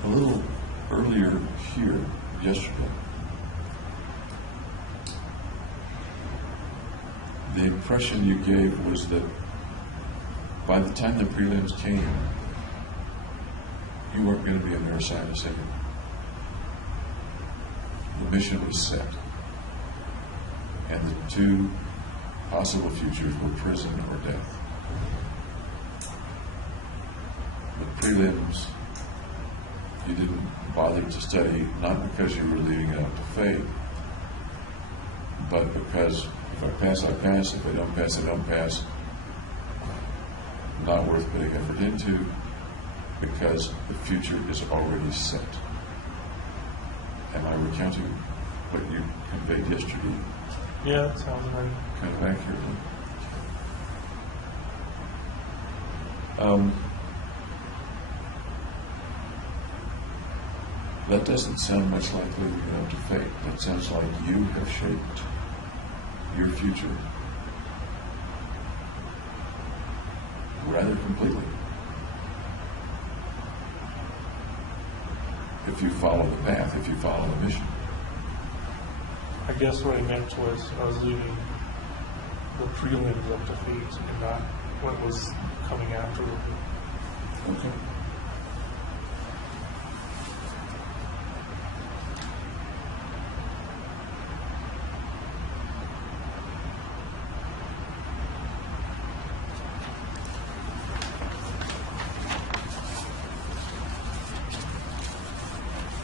A little earlier here, yesterday, the impression you gave was that by the time the prelims came, you weren't going to be a neuroscientist anymore. The mission was set, and the two possible futures were prison or death. The prelims, you didn't bother to study, not because you were leaving it up to fate, but because if I pass, I pass. If I don't pass, I don't pass. Not worth putting effort into, because the future is already set. Am I recounting what you conveyed yesterday? Yeah, that sounds right. Kind of accurately. That doesn't sound much like leaving it up to fate. That sounds like you have shaped your future rather completely. If you follow the path, if you follow the mission. I guess what I meant was I was leaving the prelims up to fate and not what was coming afterward. Okay.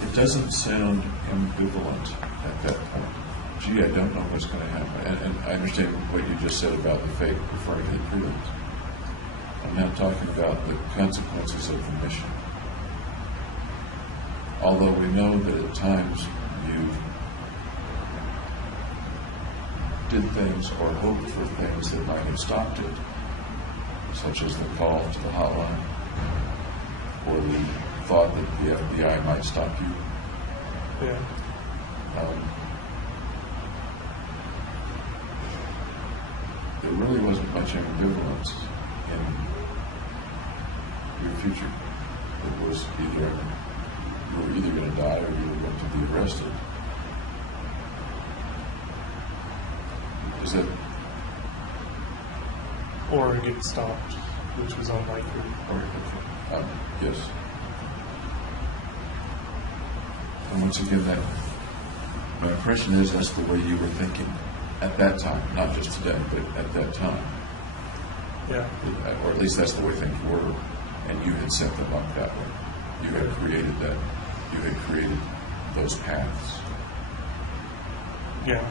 It doesn't sound ambivalent at that point. Gee, I don't know what's going to happen. And I understand what you just said about the fate referring to the prelims. I'm not talking about the consequences of the mission. Although we know that at times you did things or hoped for things that might have stopped it, such as the call to the hotline, or the thought that the FBI might stop you. Yeah. There really wasn't much ambivalence in your future. It was either you were either going to die or you were going to be arrested. Is that? Or get stopped, which was unlikely. Yes. And once again, that my impression is that's the way you were thinking at that time, not just today, but at that time. Yeah. Or at least that's the way things were, and you had set them up that way. You had created that. You had created those paths. Yeah.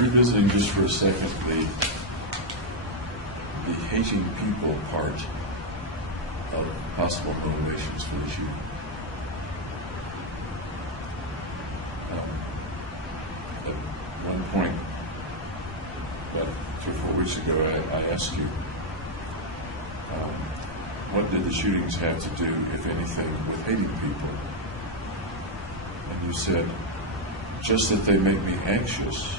Revisiting just for a second the hating people part of possible motivations for the shooting. At one point, about 3 or 4 weeks ago, I asked you, what did the shootings have to do, if anything, with hating people? And you said, just that they make me anxious.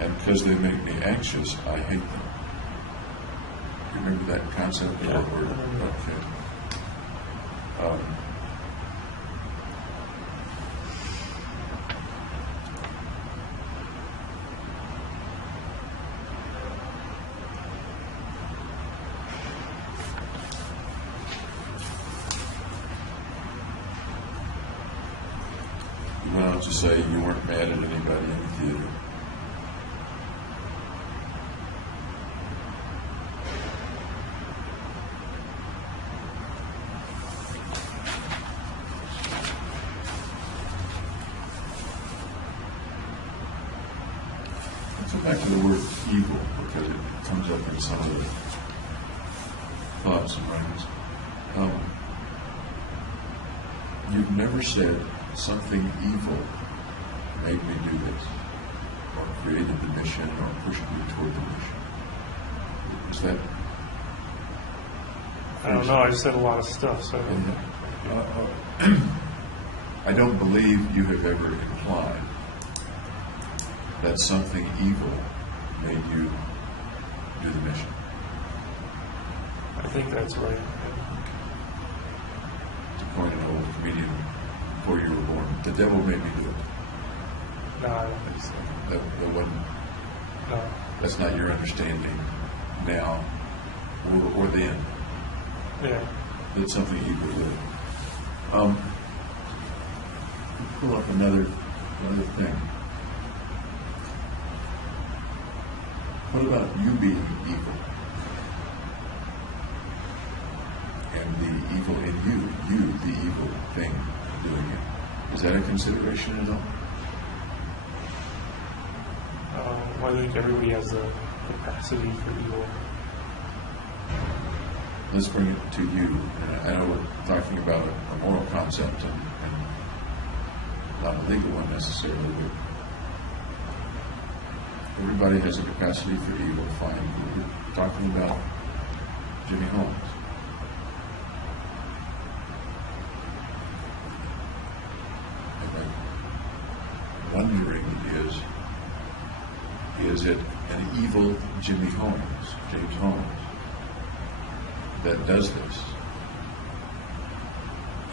And because they make me anxious, I hate them. You remember that concept of that word? Okay. You went on to say you weren't mad at anybody in the theater. Back to the word evil, because it comes up in some of the thoughts and writings. You've never said something evil made me do this, or created the mission, or pushed me toward the mission. Is that? I don't know. I just said a lot of stuff, so. I don't believe you have ever implied that something evil made you do the mission. I think that's right. To point it meaning before you were born. The devil made me do it. No, I don't think so. That wasn't. No. That's not your understanding now or then. Yeah. That's something evil did. Pull up another thing. What about you being evil? And the evil in you, the evil thing doing it. Is that a consideration at all? I think everybody has the capacity for evil. Let's bring it to you. And I know we're talking about a moral concept and not a legal one necessarily, but everybody has a capacity for evil. Fine. We're talking about Jimmy Holmes. And I'm wondering is it an evil Jimmy Holmes, James Holmes, that does this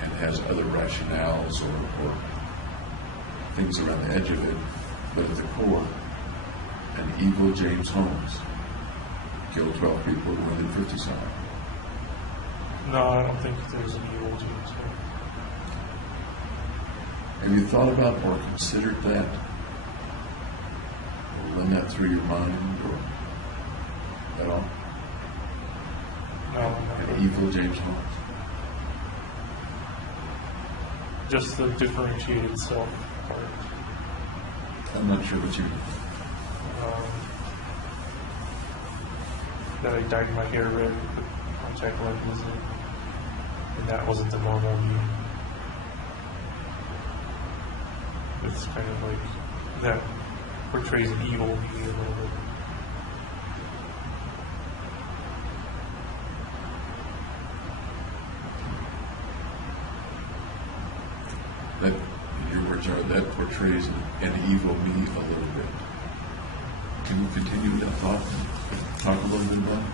and has other rationales or things around the edge of it, but at the core, an evil James Holmes killed 12 people, wounded 50-some. No, I don't think there's an evil James Holmes. Have you thought about or considered that? Or run that through your mind or at all? No, An evil James Holmes? just the differentiated self part. I'm not sure what you mean. That I dyed my hair red, put contact lenses in, and that wasn't the normal me. It's kind of like that portrays an evil me a little bit. That, in your words, that portrays an evil me a little bit. Can you continue that thought and talk a little bit about it?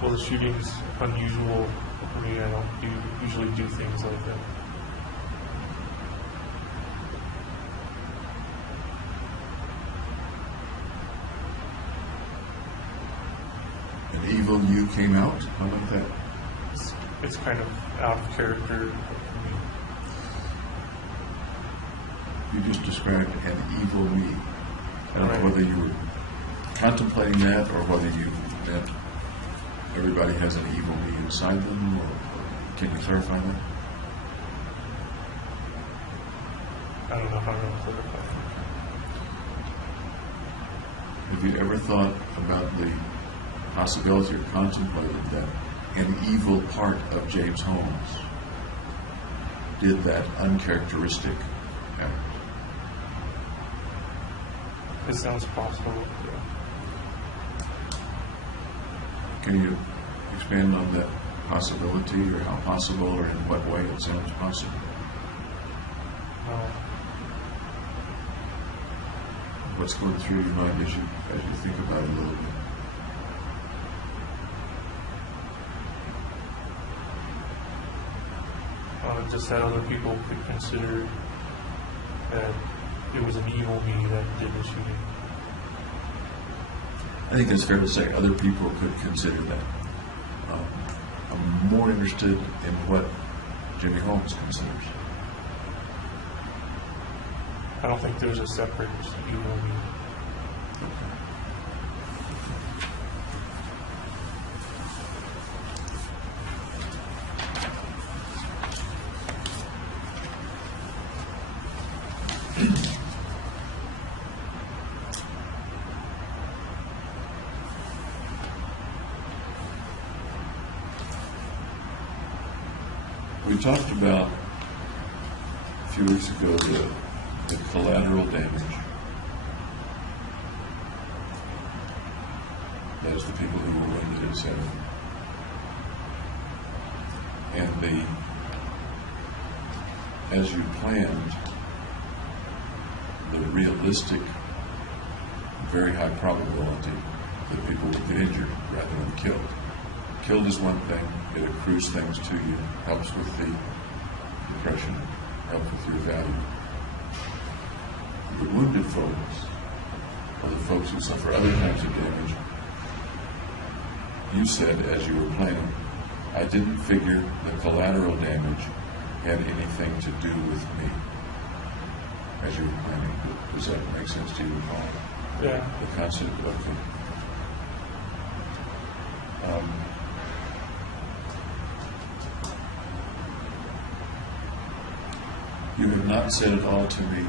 Well, the shooting's unusual for me. I don't usually do things like that. An evil you came out? How about that? It's kind of out of character for me. You just described an evil me. I don't Right. know whether you were contemplating that or whether you meant everybody has an evil me inside them, or can you clarify that? I don't know how to clarify that. Have you ever thought about the possibility or contemplated that an evil part of James Holmes did that uncharacteristic act? It sounds possible. Yeah. Can you expand on that possibility, or how possible, or in what way it sounds possible? What's going through your mind as you think about it a little bit? Just that other people could consider that it was an evil me that did the shooting. I think it's fair to say other people could consider that. I'm more interested in what Jimmy Holmes considers. I don't think there's a separate evil me. We talked about a few weeks ago the collateral damage. That is the people who were wounded, etc. And as you planned, the realistic, very high probability that people would get injured rather than killed killed is one thing, it accrues things to you, helps with the depression, helps with your value. The wounded folks, or the folks who suffer other kinds of damage, you said as you were planning, I didn't figure the collateral damage had anything to do with me as you were planning. Does that make sense to you at all? Yeah. The concept, okay. You have not said at all to me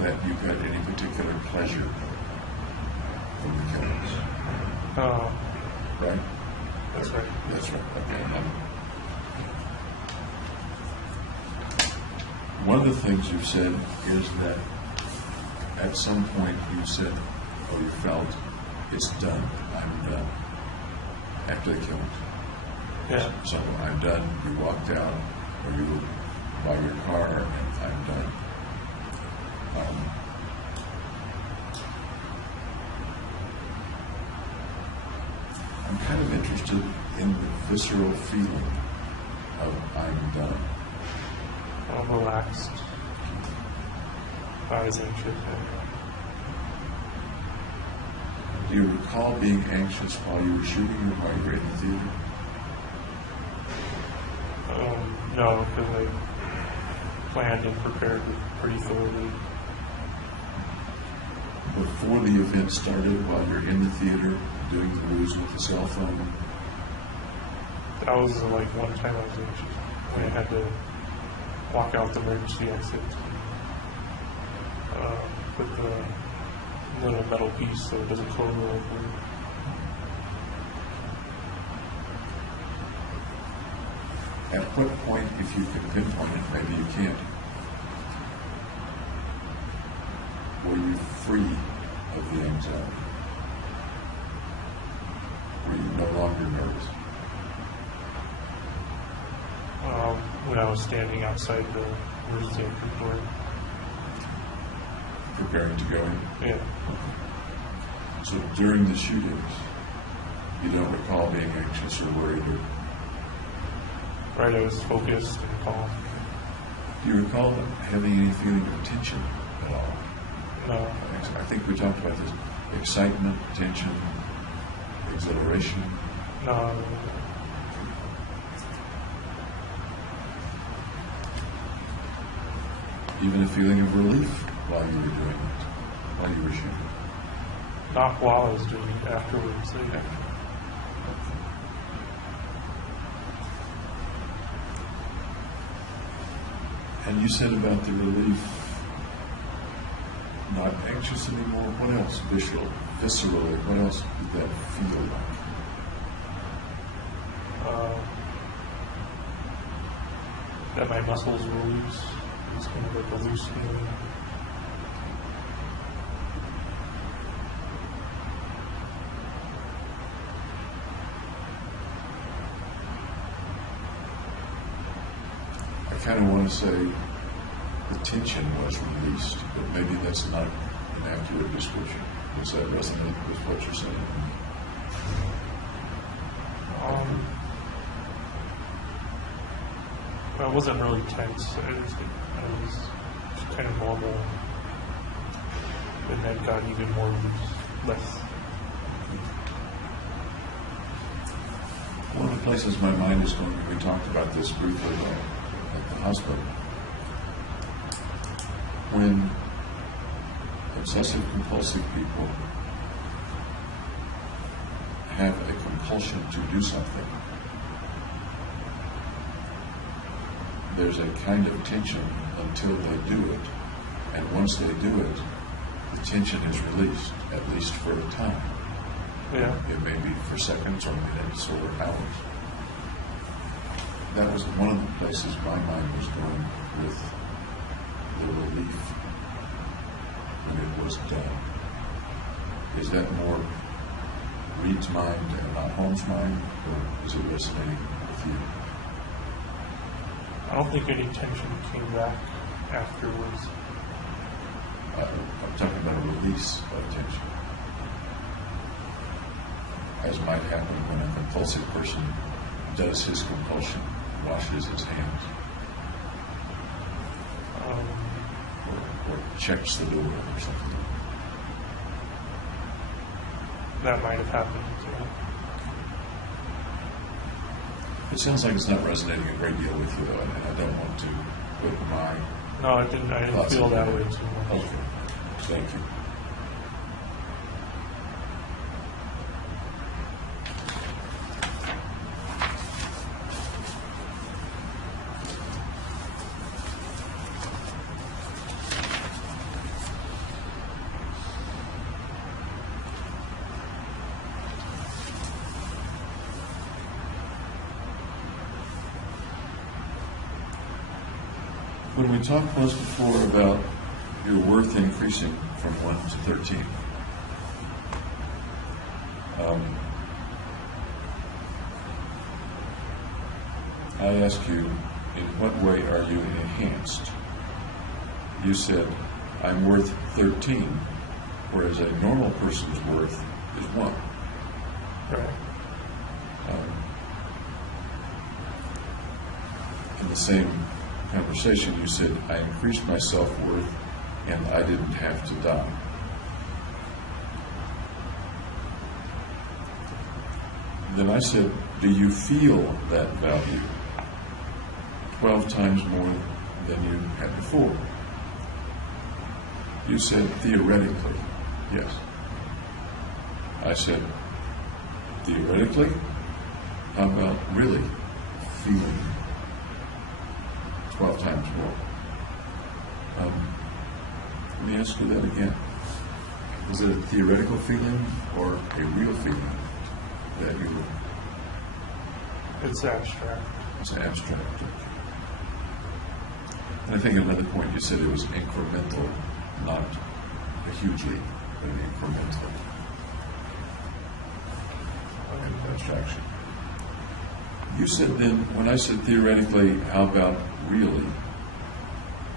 that you got any particular pleasure from the killings. Oh, Right? that's right. That's right. Okay. One of the things you've said is that at some point you said, or you felt, it's done, I'm done, after the killings. Yeah. So I'm done, you walked out, or you were by your car, and I'm done. I'm kind of interested in the visceral feeling of I'm done. I'm relaxed. I was anxious. Do you recall being anxious while you were shooting or while you were in the theater? No, because I planned and prepared pretty thoroughly. Before the event started, while you're in the theater doing the moves with the cell phone? That was like one time I was anxious when I had to walk out the emergency exit with the little metal piece so it doesn't close over. At what point, if you can pinpoint it, maybe you can't, were you free of the anxiety? Were you no longer nervous? When I was standing outside the emergency exit door. Preparing to go in? Yeah. So during the shootings, you don't recall being anxious or worried or... Right, I was focused and calm. Do you recall having any feeling of tension at all? No. I think we talked about this. Excitement, tension, exhilaration. No. Even a feeling of relief while you were doing it, while you were shooting. Not while I was doing it, afterwards. Like, And you said about the relief, not anxious anymore. What else? Viscerally, what else did that feel like? that my muscles were loose. It was kind of like a loose feeling. I kind of want to say the tension was released, but maybe that's not an accurate description. Does that resonate with what you're saying? I wasn't really tense. I was just kind of normal. And then got even more loose, less. One of the places my mind is going, we talked about this briefly at the hospital, when obsessive compulsive people have a compulsion to do something, there's a kind of tension until they do it, and once they do it, the tension is released, at least for a time. Yeah. It may be for seconds or minutes or hours. That was one of the places my mind was going with the relief when it was done. Is that more Reid's mind and not Holmes' mind, or is it resonating with you? I don't think any tension came back afterwards. I'm talking about a release of tension. as might happen when a compulsive person does his compulsion, washes his hands, or checks the door or something. That might have happened. It sounds like it's not resonating a great deal with you, though, and I don't want to put my... No, I didn't feel that way too much. Okay, thank you. When we talked once before about your worth increasing from 1 to 13, I asked you, in what way are you enhanced? You said, I'm worth 13, whereas a normal person's worth is 1. Right. In the same conversation, you said, I increased my self-worth and I didn't have to die. Then I said, do you feel that value 12 times more than you had before? You said, theoretically, yes. I said, theoretically? How about really feeling 12 times more? Let me ask you that again. Was it a theoretical feeling or a real feeling that you were? It's abstract. It's abstract. And I think at another point you said it was incremental, not a huge leap, but an incremental abstraction. You said then, when I said theoretically, how about really?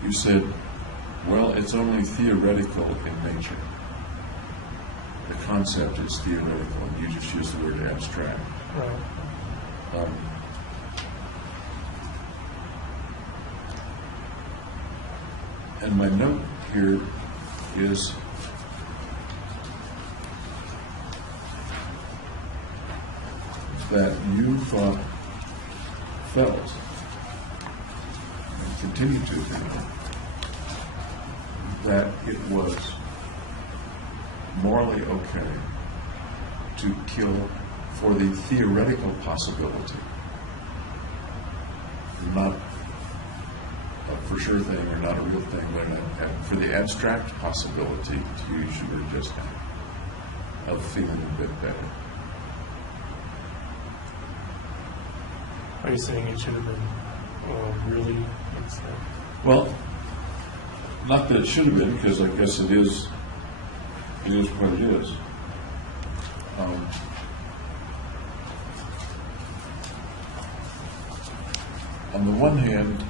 You said, well, it's only theoretical in nature. The concept is theoretical, and you just used the word abstract. Right. And my note here is that you felt, and continue to feel, that it was morally okay to kill for the theoretical possibility, not a for sure thing or not a real thing, but for the abstract possibility, to use your word just now, of feeling a bit better. Are you saying it should have been really instead? Well, not that it should have been, because I guess it is what it is. On the one hand,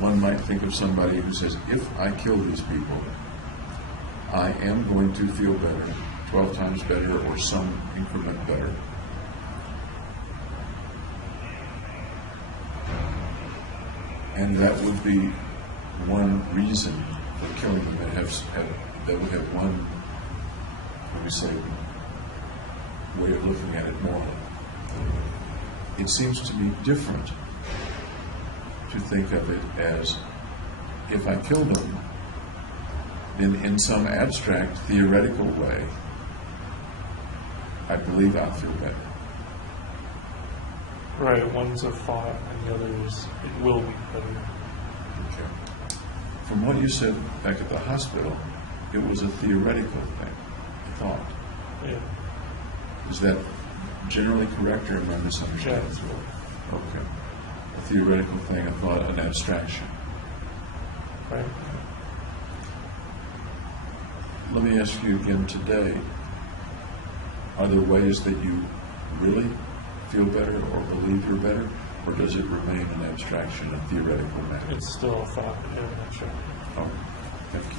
one might think of somebody who says, if I kill these people, I am going to feel better, 12 times better, or some increment better. And that would be one reason for killing them. That would have one, let me say, way of looking at it morally. It seems to me different to think of it as, if I kill them, then in some abstract, theoretical way, I believe I'll feel better. Right, one's a thought and the other is, it will be better. Okay. From what you said back at the hospital, it was a theoretical thing, a thought. Yeah. Is that generally correct, or am I Yeah, misunderstanding? that's right. Okay. A theoretical thing, a thought, an abstraction. Right. Let me ask you again today, are there ways that you really feel better or believe you're better, or does it remain an abstraction, a theoretical matter? It's still a thought, yeah, not sure. Oh, thank you.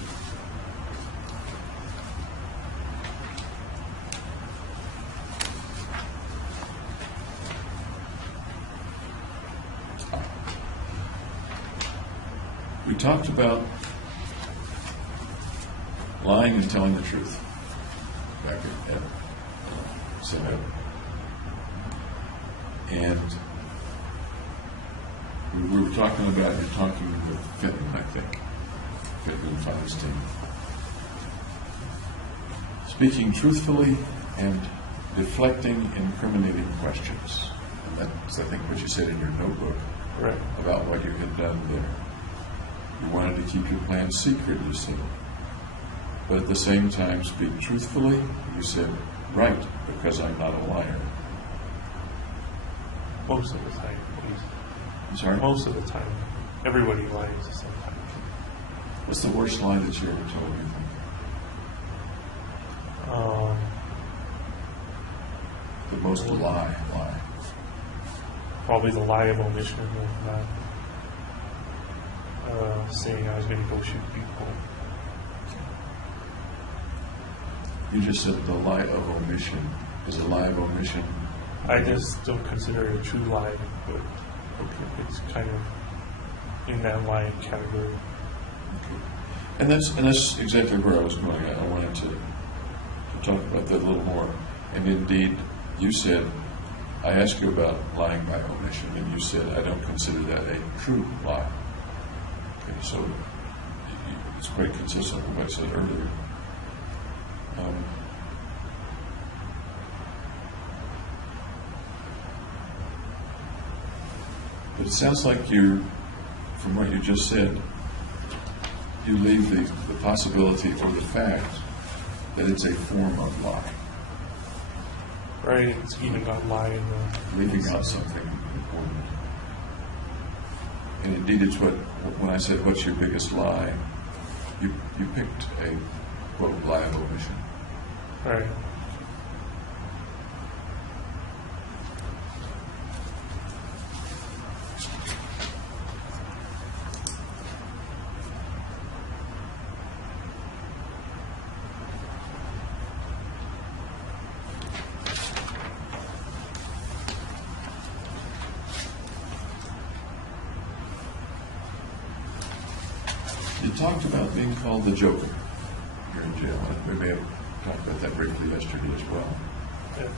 talked about lying and telling the truth back at Senate. And we were talking about, you're talking with Fitton, I think, Fitton and Feinstein. Speaking truthfully and deflecting incriminating questions. And that's, I think, what you said in your notebook Right. about what you had done there. You wanted to keep your plan secret, you said. But at the same time, speak truthfully, you said, right, because I'm not a liar. Most of the time, please. I'm sorry? Most of the time. Everybody lies sometimes. What's the worst lie that you ever told me? The most lie. Probably the lie of omission of that. Saying I was going to go shoot people. You just said the lie of omission. Is a lie of omission? I just don't consider it a true lie, but it's kind of in that lying category. Okay. And that's exactly where I was going. I wanted to talk about that a little more. And indeed, you said, I asked you about lying by omission, and you said, I don't consider that a true lie. Okay, so it's quite consistent with what I said earlier. But it sounds like you, from what you just said, you leave the possibility or the fact that it's a form of lie. Right? It's even got lie in the... Leaving out something important. And indeed, it's when I said, what's your biggest lie, you picked a, quote, lie of omission. Right. You talked about being called the Joker here in jail. We may have talked about that briefly yesterday as well. Yeah.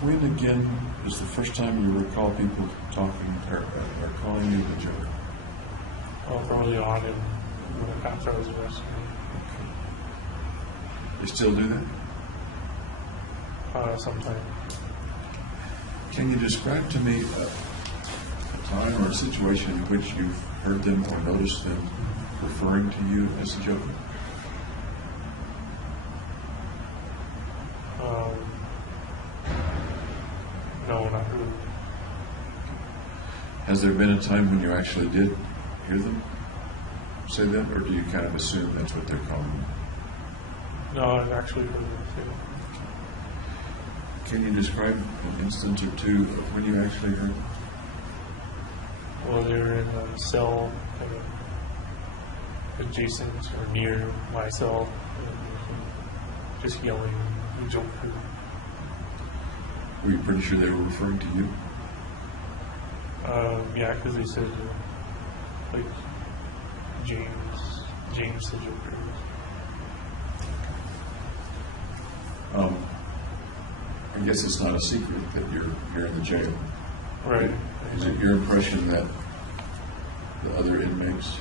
When again is the first time you recall people talking or calling you the Joker? Early on after I was arrested. Okay. They still do that? Sometimes. Can you describe to me a time or a situation in which you've heard them or noticed them referring to you as the Joker? No, not really. Has there been a time when you actually did hear them say that, or do you kind of assume that's what they're calling you? No, I've actually heard them say that. Can you describe an instance or two of when you actually heard them? Well, they were in a cell kind of adjacent or near my cell, and just yelling, "The Joker." Were you pretty sure they were referring to you? Yeah, because they said, like, James the Joker. I guess it's not a secret that you're in the jail. Right. Is it your impression that the other inmates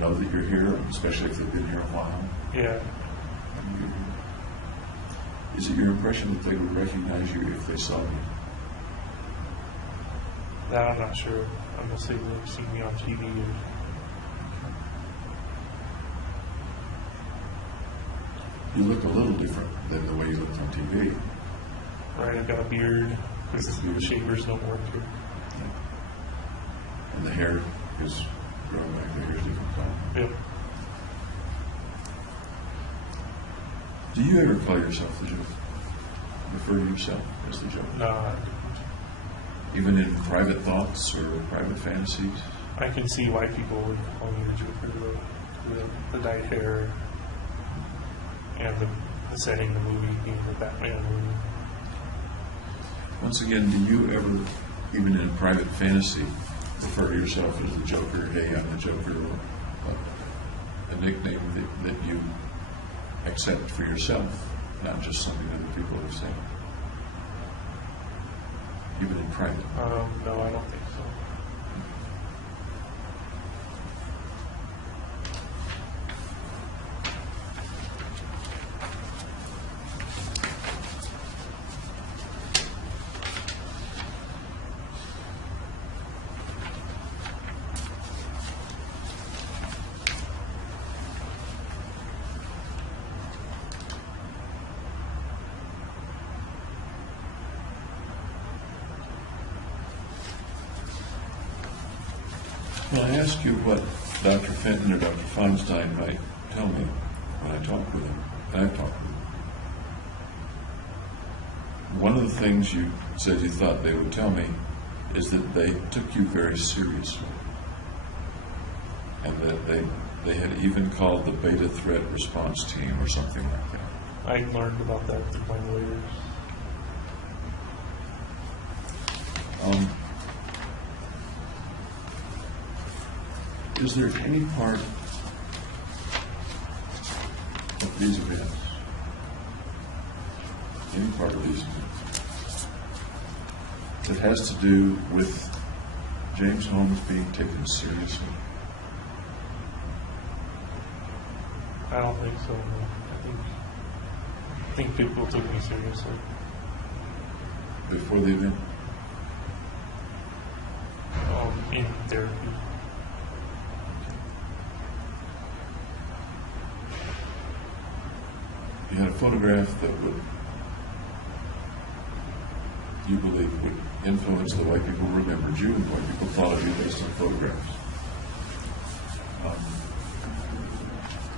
know that you're here, especially if they've been here a while? Yeah. Is it your impression that they would recognize you if they saw you? That I'm not sure. Unless they've seen me on TV. You look a little different than the way you looked on TV. Right, I've got a beard. The shavers don't work here. And the hair is growing back. The hair is different color. Yep. Do you ever call yourself the Joker? Refer to yourself as the Joker? No, Even in private thoughts or private fantasies? I can see why people would call me the Joker. The dyed hair and the setting, the movie being the Batman movie. Once again, do you ever, even in private fantasy, refer to yourself as the Joker? Hey, I'm the Joker. Or a nickname that you accept for yourself, not just something other people have said, even in private. No, I don't think so. Well, I ask you what Dr. Fenton or Dr. Feinstein might tell me when I talk with them, and I've talked with them. One of the things you said you thought they would tell me is that they took you very seriously, and that they had even called the beta threat response team or something like that. I learned about that through my lawyers. Is there any part of these events, that has to do with James Holmes being taken seriously? I don't think so. No. I think people took me seriously. Before the event? In therapy. You had a photograph that you believe would influence the way people remembered you and the way people thought of you based on photographs.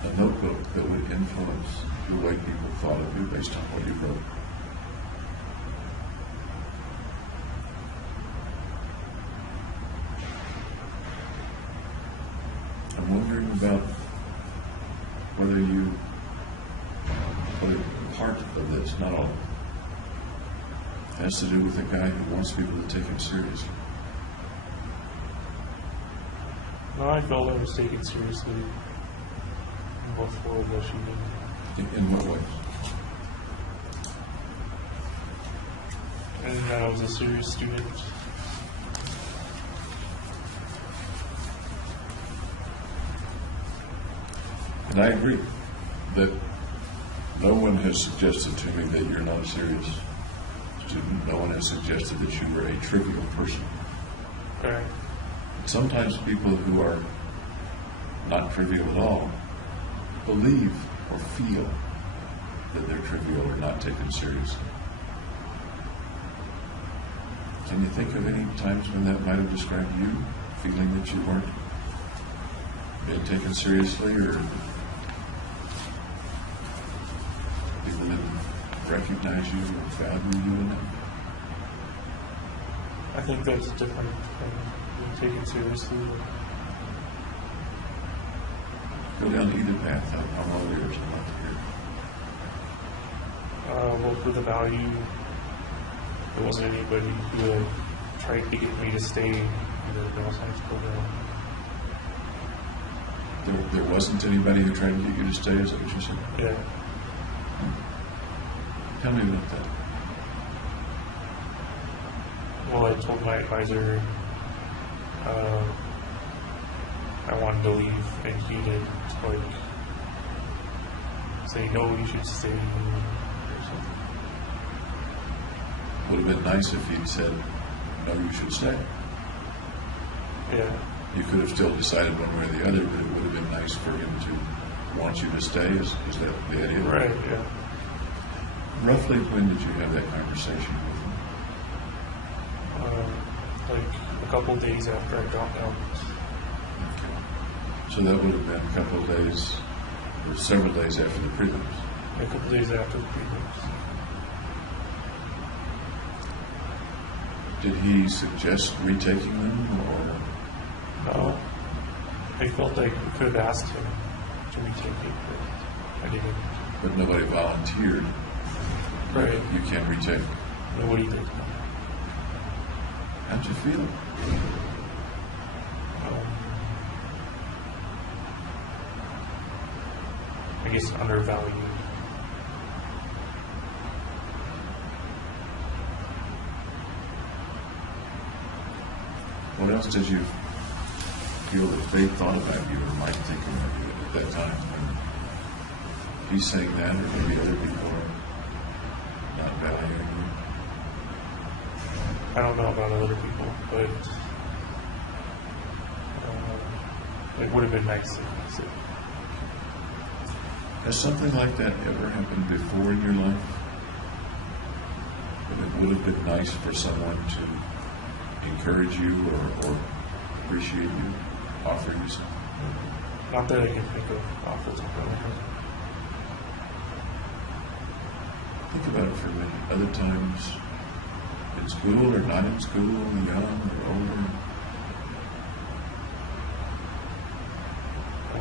A notebook that would influence the way people thought of you based on what you wrote. I'm wondering about whether part of this, not all, has to do with a guy who wants people to take him seriously. No, I felt I was taken seriously before the shooting. In what ways? And I was a serious student. And I agree that no one has suggested to me that you're not a serious student. No one has suggested that you were a trivial person. Right. Sometimes people who are not trivial at all believe or feel that they're trivial or not taken seriously. Can you think of any times when that might have described you, feeling that you weren't being taken seriously, or people didn't recognize you or value you enough? I think that's different from being taken seriously. Go down either path. I'm all ears. I'd like to hear. Well, for the value, there wasn't anybody who had tried to get me to stay in the girls' science program. There wasn't anybody who tried to get you to stay, is that what you said? Yeah. Tell me about that. Well, I told my advisor I wanted to leave, and he did say, no, you should stay, or something. Would have been nice if he'd said, no, you should stay. Yeah. You could have still decided one way or the other, but it would have been nice for him to want you to stay. Is that the idea? Right, yeah. Roughly when did you have that conversation with him? A couple days after I dropped out. Okay. So that would have been a couple of days, or several days after the prelims. A couple days after the prelims. Did he suggest retaking them, or? No. I felt like we could have asked him to retake it, but I didn't. But nobody volunteered. Right. You can't retake. Nobody did. How'd you feel? I guess undervalued. What else did you feel that they thought about you or might think about you at that time when he's saying that, or maybe other people are not valuing you? I don't know about other people, but it would have been nice if I said. Has something like that ever happened before in your life? That it would have been nice for someone to encourage you or appreciate you, offer you something? Not that I can think of off the top of my head. Think about it for a minute. Other times, in school or not in school, young or older.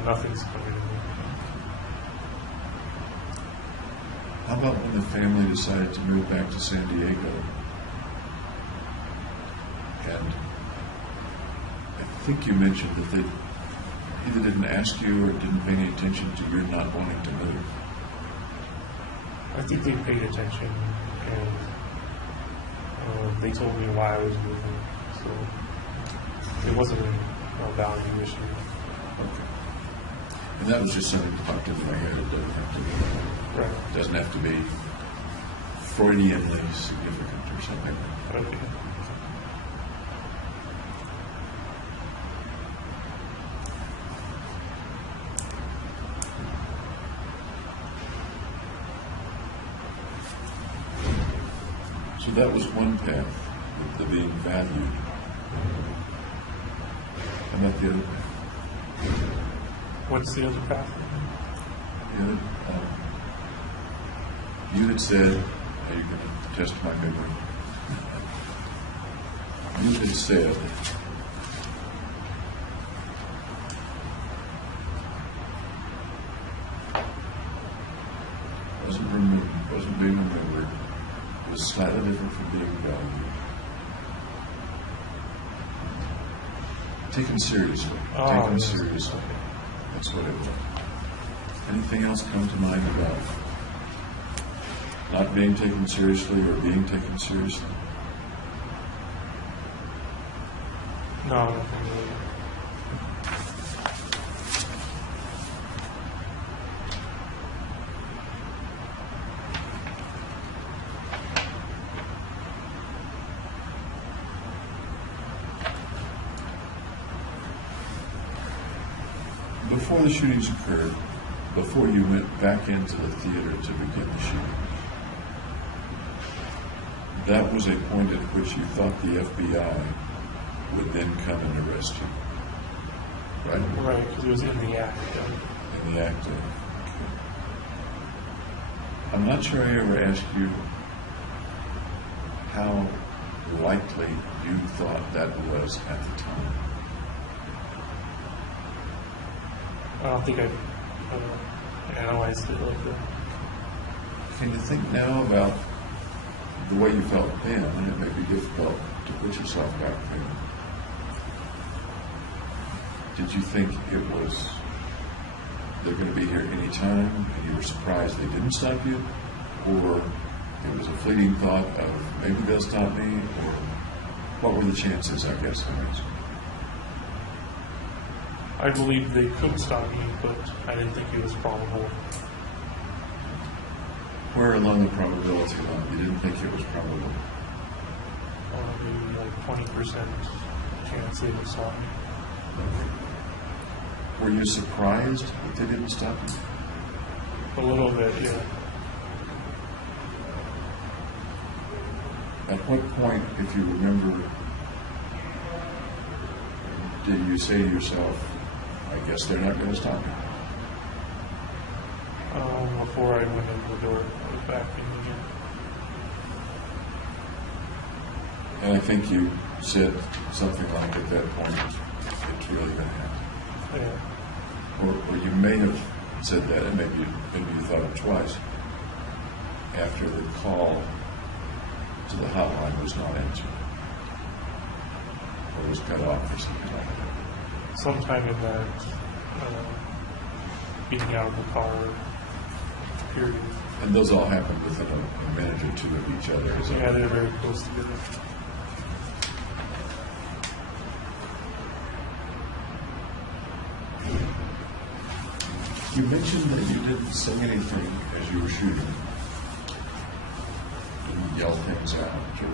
Nothing's coming to me. How about when the family decided to move back to San Diego? And I think you mentioned that they either didn't ask you or didn't pay any attention to your not wanting to move. I think they paid attention, and they told me why I was moving, so it wasn't a value issue. Okay. And that was just something that popped into my head. It doesn't have to be, Right. doesn't have to be Freudianly significant or something. Okay. So that was one path, with the being valued. And not the other path. What's the other path? The other, you had said, are you going to test my memory? You had said wasn't being remembered, was slightly different from being valued. Taken seriously. Taken Yes. seriously. That's what it was. Anything else come to mind about not being taken seriously or being taken seriously? No, nothing really. Before the shootings occurred, before you went back into the theater to begin the shooting, that was a point at which you thought the FBI would then come and arrest you, right? Right, because it was in the act. In the act of. I'm not sure I ever asked you how likely you thought that was at the time. I don't think I analyzed it like that. Can you think now about the way you felt then, and it may be difficult to put yourself back there. Did you think it was, they're going to be here any time, and you were surprised they didn't stop you? Or it was a fleeting thought of, maybe they'll stop me, or what were the chances, I guess, I'm asking? I believed they could stop me, but I didn't think it was probable. Where along the probability line, you didn't think it was probable? Maybe like 20% chance they would stop me. Were you surprised that they didn't stop you? A little bit, yeah. At what point, if you remember, did you say to yourself, I guess they're not going to stop me? Before I went in the door, back in here. And I think you said something like at that point, it's really going to happen. Yeah. Or you may have said that, and maybe you thought it twice, after the call to the hotline was not answered. or was cut off or something like that? Sometime in that getting out of the car period. And those all happened within a minute or two of each other, is it? Yeah, they're very close together. You mentioned that you didn't say anything as you were shooting. Didn't yell things out or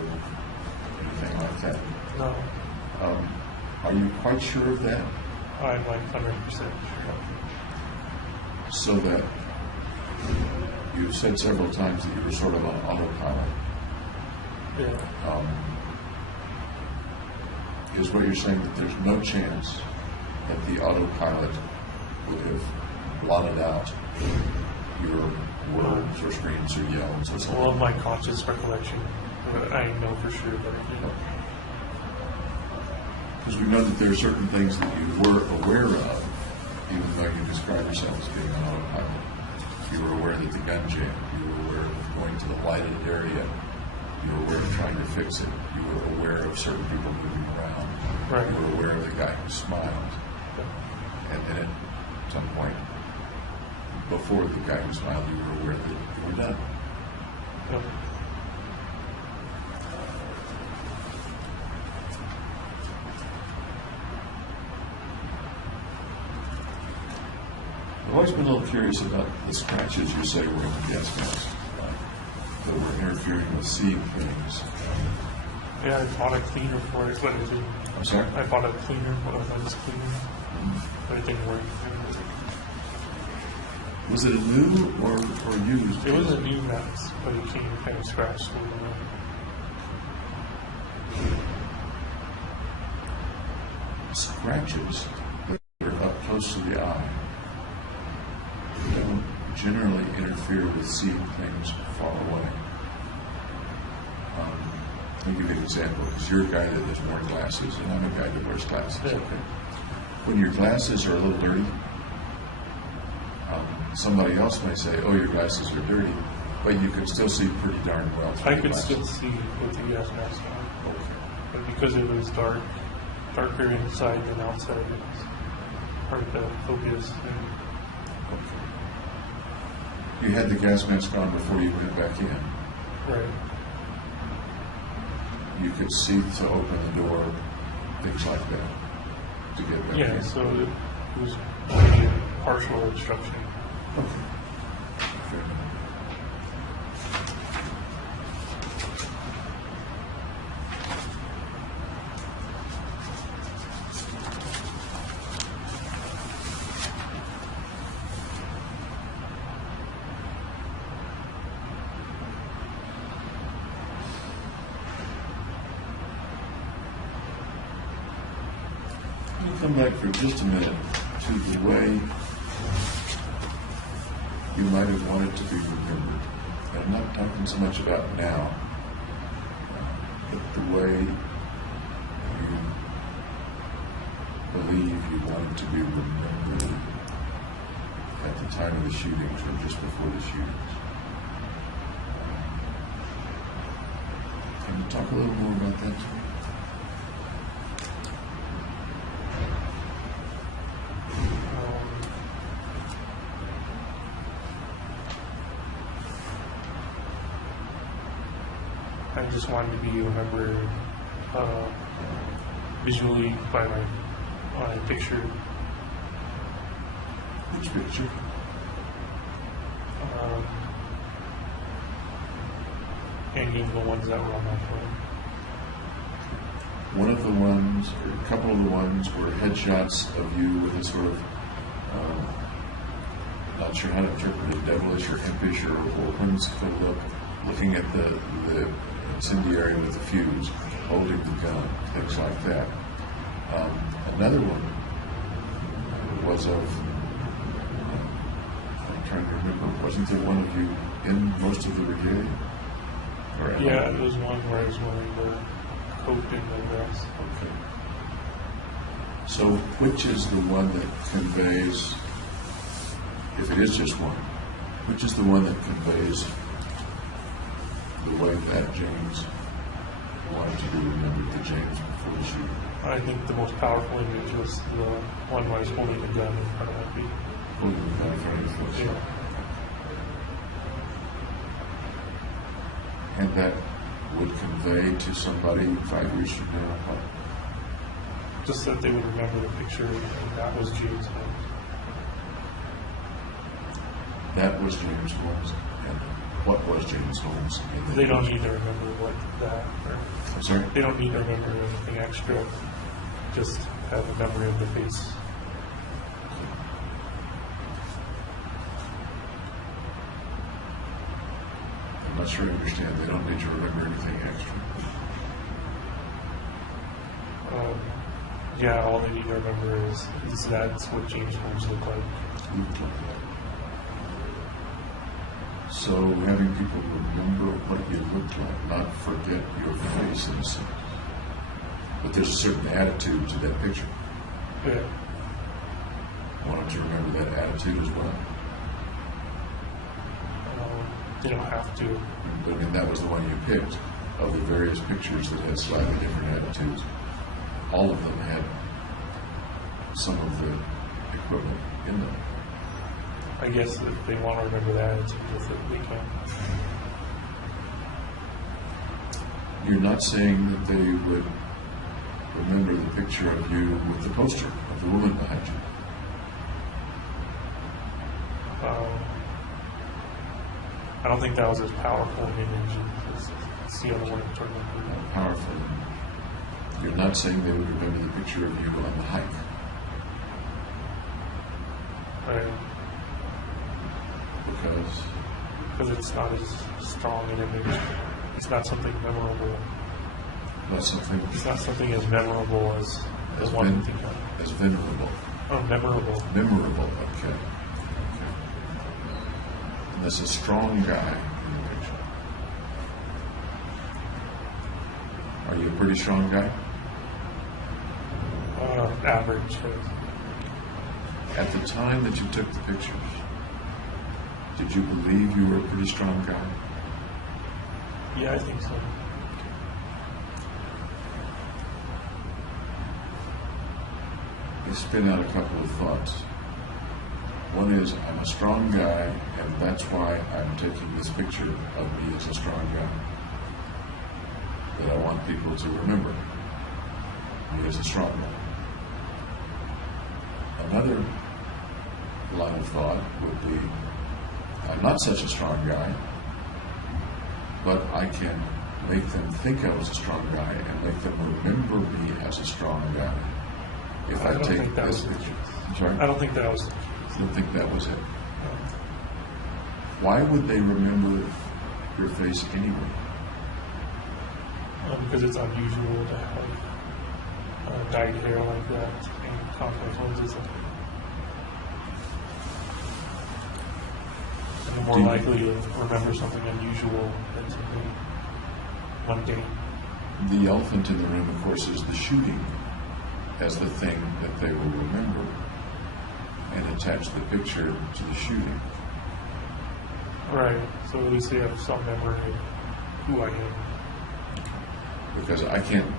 anything like that. No, Are you quite sure of that? I'm like 100% sure. So that you've said several times that you were sort of on autopilot. Yeah. Is what you're saying that there's no chance that the autopilot would have blotted out your words or screams or yells or something? Well, of my conscious recollection, but I know for sure that I did. Because we know that there are certain things that you were aware of, even though you describe yourself as being on autopilot. You were aware that the gun jammed. You were aware of going to the lighted area. You were aware of trying to fix it. You were aware of certain people moving around. Right. You were aware of the guy who smiled. And then at some point, before the guy who smiled, you were aware that you were done. Yep. I've always been a little curious about the scratches you say were in the gas mask that were interfering with seeing things. Yeah, I bought a cleaner for it, but it didn't. I'm sorry? I bought a cleaner, but I was cleaner, but it didn't work. Was it a new or used? It was a new mask, but it came kind of scratched a little bit. Scratches that are up close to the eye don't generally interfere with seeing things far away. Let me give you an example, because you're a guy that has worn glasses, and I'm a guy that wears glasses. Yeah. Okay. When your glasses are a little dirty, somebody else may say, "Oh, your glasses are dirty," but you can still see pretty darn well. through I the could glasses. still see with the gas mask on, Okay. but because it was darker inside than outside, it was hard to focus. Okay. You had the gas mask on before you went back in. Right. You could see to open the door, things like that, to get back Yeah, in. so it was maybe a partial obstruction. Okay. Fair enough. Let me come back for just a minute to the way you might have wanted to be remembered. And I'm not talking so much about now, but the way you believe you wanted to be remembered at the time of the shootings or just before the shootings. Can you talk a little more about that? I just wanted to be remembered visually by my picture. Which picture? Hanging the ones that were on my phone. One of the ones, or a couple of the ones, were headshots of you with a sort of, not sure how to interpret it, devilish or impish or whimsical look, looking at the incendiary with the fuse, holding the gun, things like that. Another one was of, I'm trying to remember, wasn't there one of you in most of the regalia? Or at Yeah, home? there was one where I was wearing the coat and the dress. Okay. So which is the one that conveys, if it is just one, which is the one that conveys the way that James wanted to be remembered, the James before the shooting? I think the most powerful image was the one where I was holding a gun in front of my feet. Holding the gun in front of your face. Yeah. And that would convey to somebody 5 years from now what? Just that they would remember the picture, and that was James Holmes. That was James Holmes. And what was James Holmes? They don't need to remember what that, or I'm sorry? they don't need to remember anything extra. Just have a memory of the face. I'm not sure I understand. They don't need to remember anything extra. Yeah, all they need to remember is that's what James Holmes looked like. Looked like that. So having people remember what you look like, not forget your face in a sense. But there's a certain attitude to that picture. Yeah. Why don't you remember that attitude as well? They don't have to. But I mean, that was the one you picked of the various pictures that had slightly different attitudes. All of them had some of the equipment in them. I guess if they want to remember that attitude with it, they can. You're not saying that they would remember the picture of you with the poster of the woman behind you. I don't think that was as powerful an image as the other one turned out. Powerful. You're not saying they would remember the picture of you on the hike. Because it's not as strong an image. It's not something memorable. Not something It's not something as memorable as one would think of. as venerable. Oh, memorable. Memorable, okay. And there's a strong guy in the picture. Are you a pretty strong guy? Average. At the time that you took the pictures, did you believe you were a pretty strong guy? Yeah, I think so. You spin out a couple of thoughts. One is, I'm a strong guy, and that's why I'm taking this picture of me as a strong guy. That I want people to remember me as a strong guy. Another line of thought would be, I'm not such a strong guy, but I can make them think I was a strong guy and make them remember me as a strong guy. If I don't take think that this was picture. I'm sorry? I don't think that was. I don't think that was it. Why would they remember your face anyway? Because it's unusual to have dyed hair like that and contact lenses. And you're more likely to remember something unusual than something mundane. The elephant in the room, of course, is the shooting as the thing that they will remember and attach the picture to the shooting. Right. So at least they have some memory of who I am. Because I can't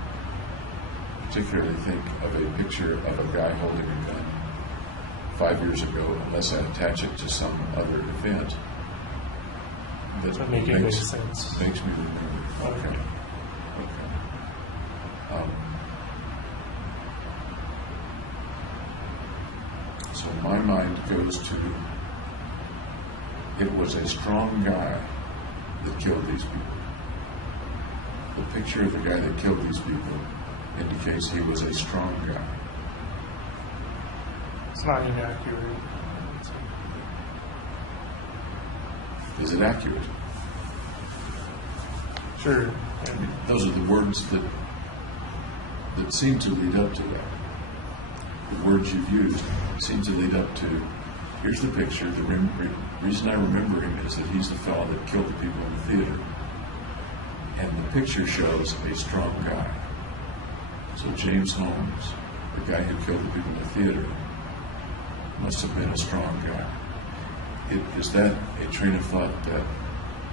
particularly think of a picture of a guy holding a gun 5 years ago unless I attach it to some other event that To make it make sense. makes me remember. Okay. So my mind goes to, it was a strong guy that killed these people. The picture of the guy that killed these people indicates he was a strong guy. It's not inaccurate. Is it accurate? Sure. And Those are the words that seem to lead up to that. The words you've used seem to lead up to, here's the picture. The reason I remember him is that he's the fellow that killed the people in the theater. And the picture shows a strong guy. So James Holmes, the guy who killed the people in the theater, must have been a strong guy. Is that a train of thought that...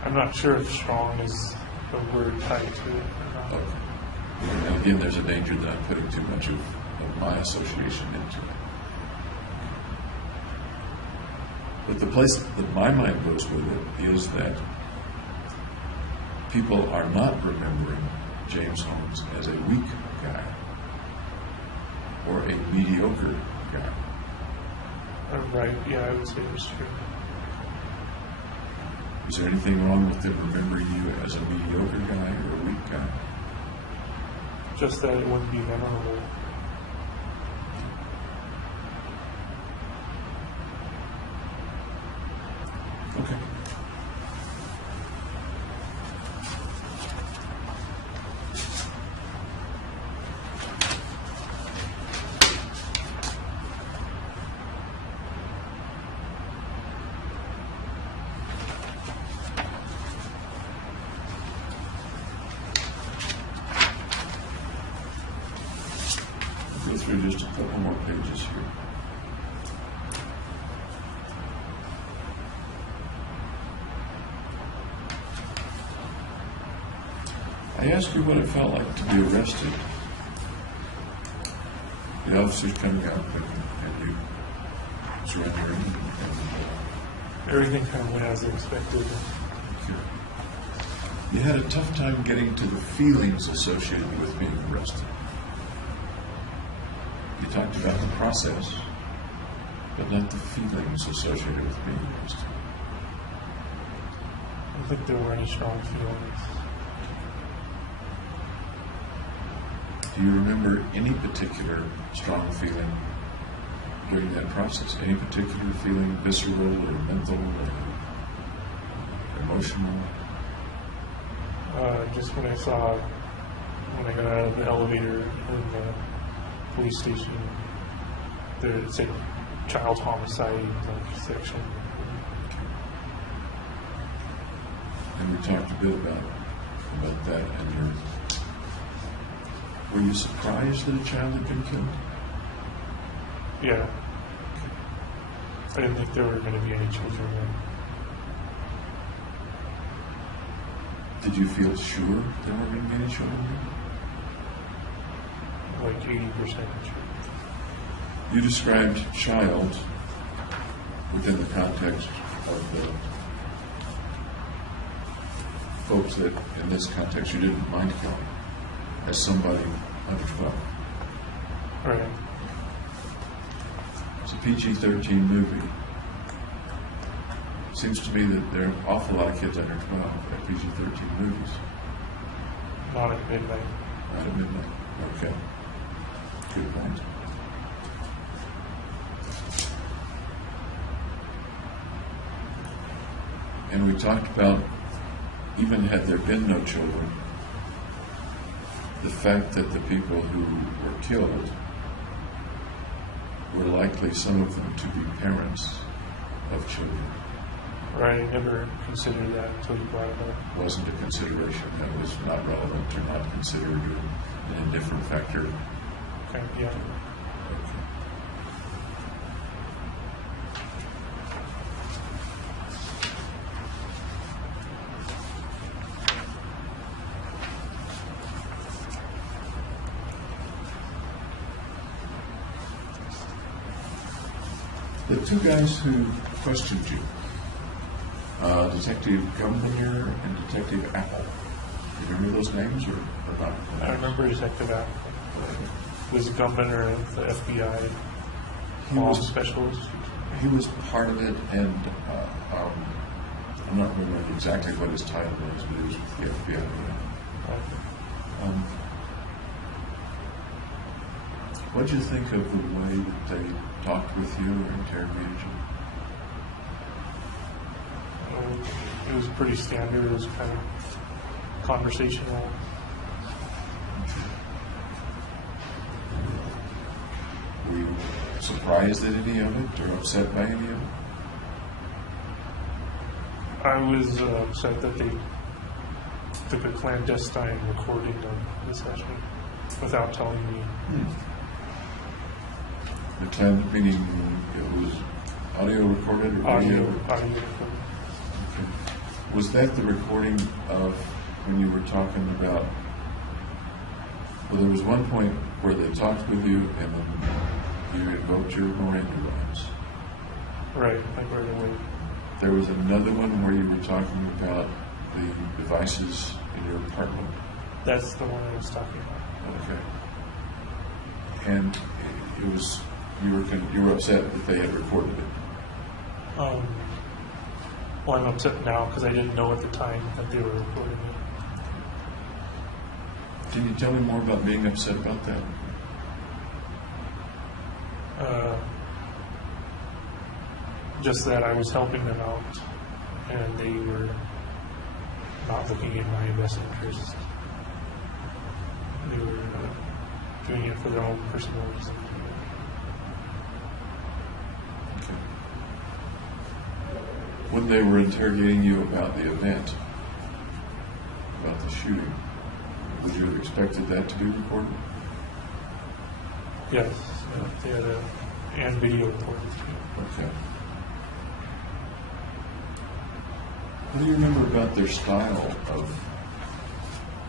I'm not sure if strong is the word tied to it or not. Okay. And again, there's a danger that I'm putting too much of my association into it. But the place that my mind goes with it is that people are not remembering James Holmes as a weak guy or a mediocre guy. Right, yeah, I would say that's true. Is there anything wrong with them remembering you as a mediocre guy or a weak guy? Just that it wouldn't be memorable. Okay. Go through just a couple more pages here. I asked her what it felt like to be arrested. The officers coming up and you surrendering. Everything kind of went as expected. You had a tough time getting to the feelings associated with being arrested. You talked about the process, but not the feelings associated with being arrested. I don't think there were any strong feelings. Do you remember any particular strong feeling during that process? Any particular feeling, visceral or mental or emotional? Just when I got out of the elevator in the police station, there said child homicide section. And we talked a bit about that. And were you surprised that a child had been killed? Yeah. I didn't think there were going to be any children there. Did you feel sure there weren't going to be any children there? Like 80% sure. You described child within the context of the folks that, in this context, you didn't mind killing as somebody under 12. Right. It's a PG-13 movie. It seems to me that there are an awful lot of kids under 12 at PG-13 movies. Not at midnight. Not at midnight. Okay. Good point. And we talked about, even had there been no children, the fact that the people who were killed were likely, some of them, to be parents of children. Right, I never considered that until you brought it up. Wasn't a consideration. That was not relevant or not considered an indifferent factor. Okay, yeah. Okay. The two guys who questioned you, Detective Gumbiner and Detective Apple, do you remember those names or not? I remember Detective Apple. Was Gumbiner of the FBI law specialist? He was part of it, and I'm not remembering exactly what his title was, but he was with the FBI. What did you think of the way that they talked with you or interrogated you? It was pretty standard. It was kind of conversational. Were you surprised at any of it or upset by any of it? I was upset that they took a clandestine recording of the session without telling me. Meaning it was audio recorded or Audio video? recording. Okay. Was that the recording of when you were talking about Well, there was one point where they talked with you and then you invoked your Miranda rights. Right, like right away. There was another one where you were talking about the devices in your apartment. That's the one I was talking about. Okay. And it was, you were upset that they had recorded it. Well, I'm upset now because I didn't know at the time that they were recording it. Can you tell me more about being upset about that? Just that I was helping them out and they were not looking in my best interest. They were doing it for their own personal reasons. Okay. When they were interrogating you about the event, about the shooting, would you have expected that to be recorded? Yes, they had and video recorded. Okay. What do you remember about their style of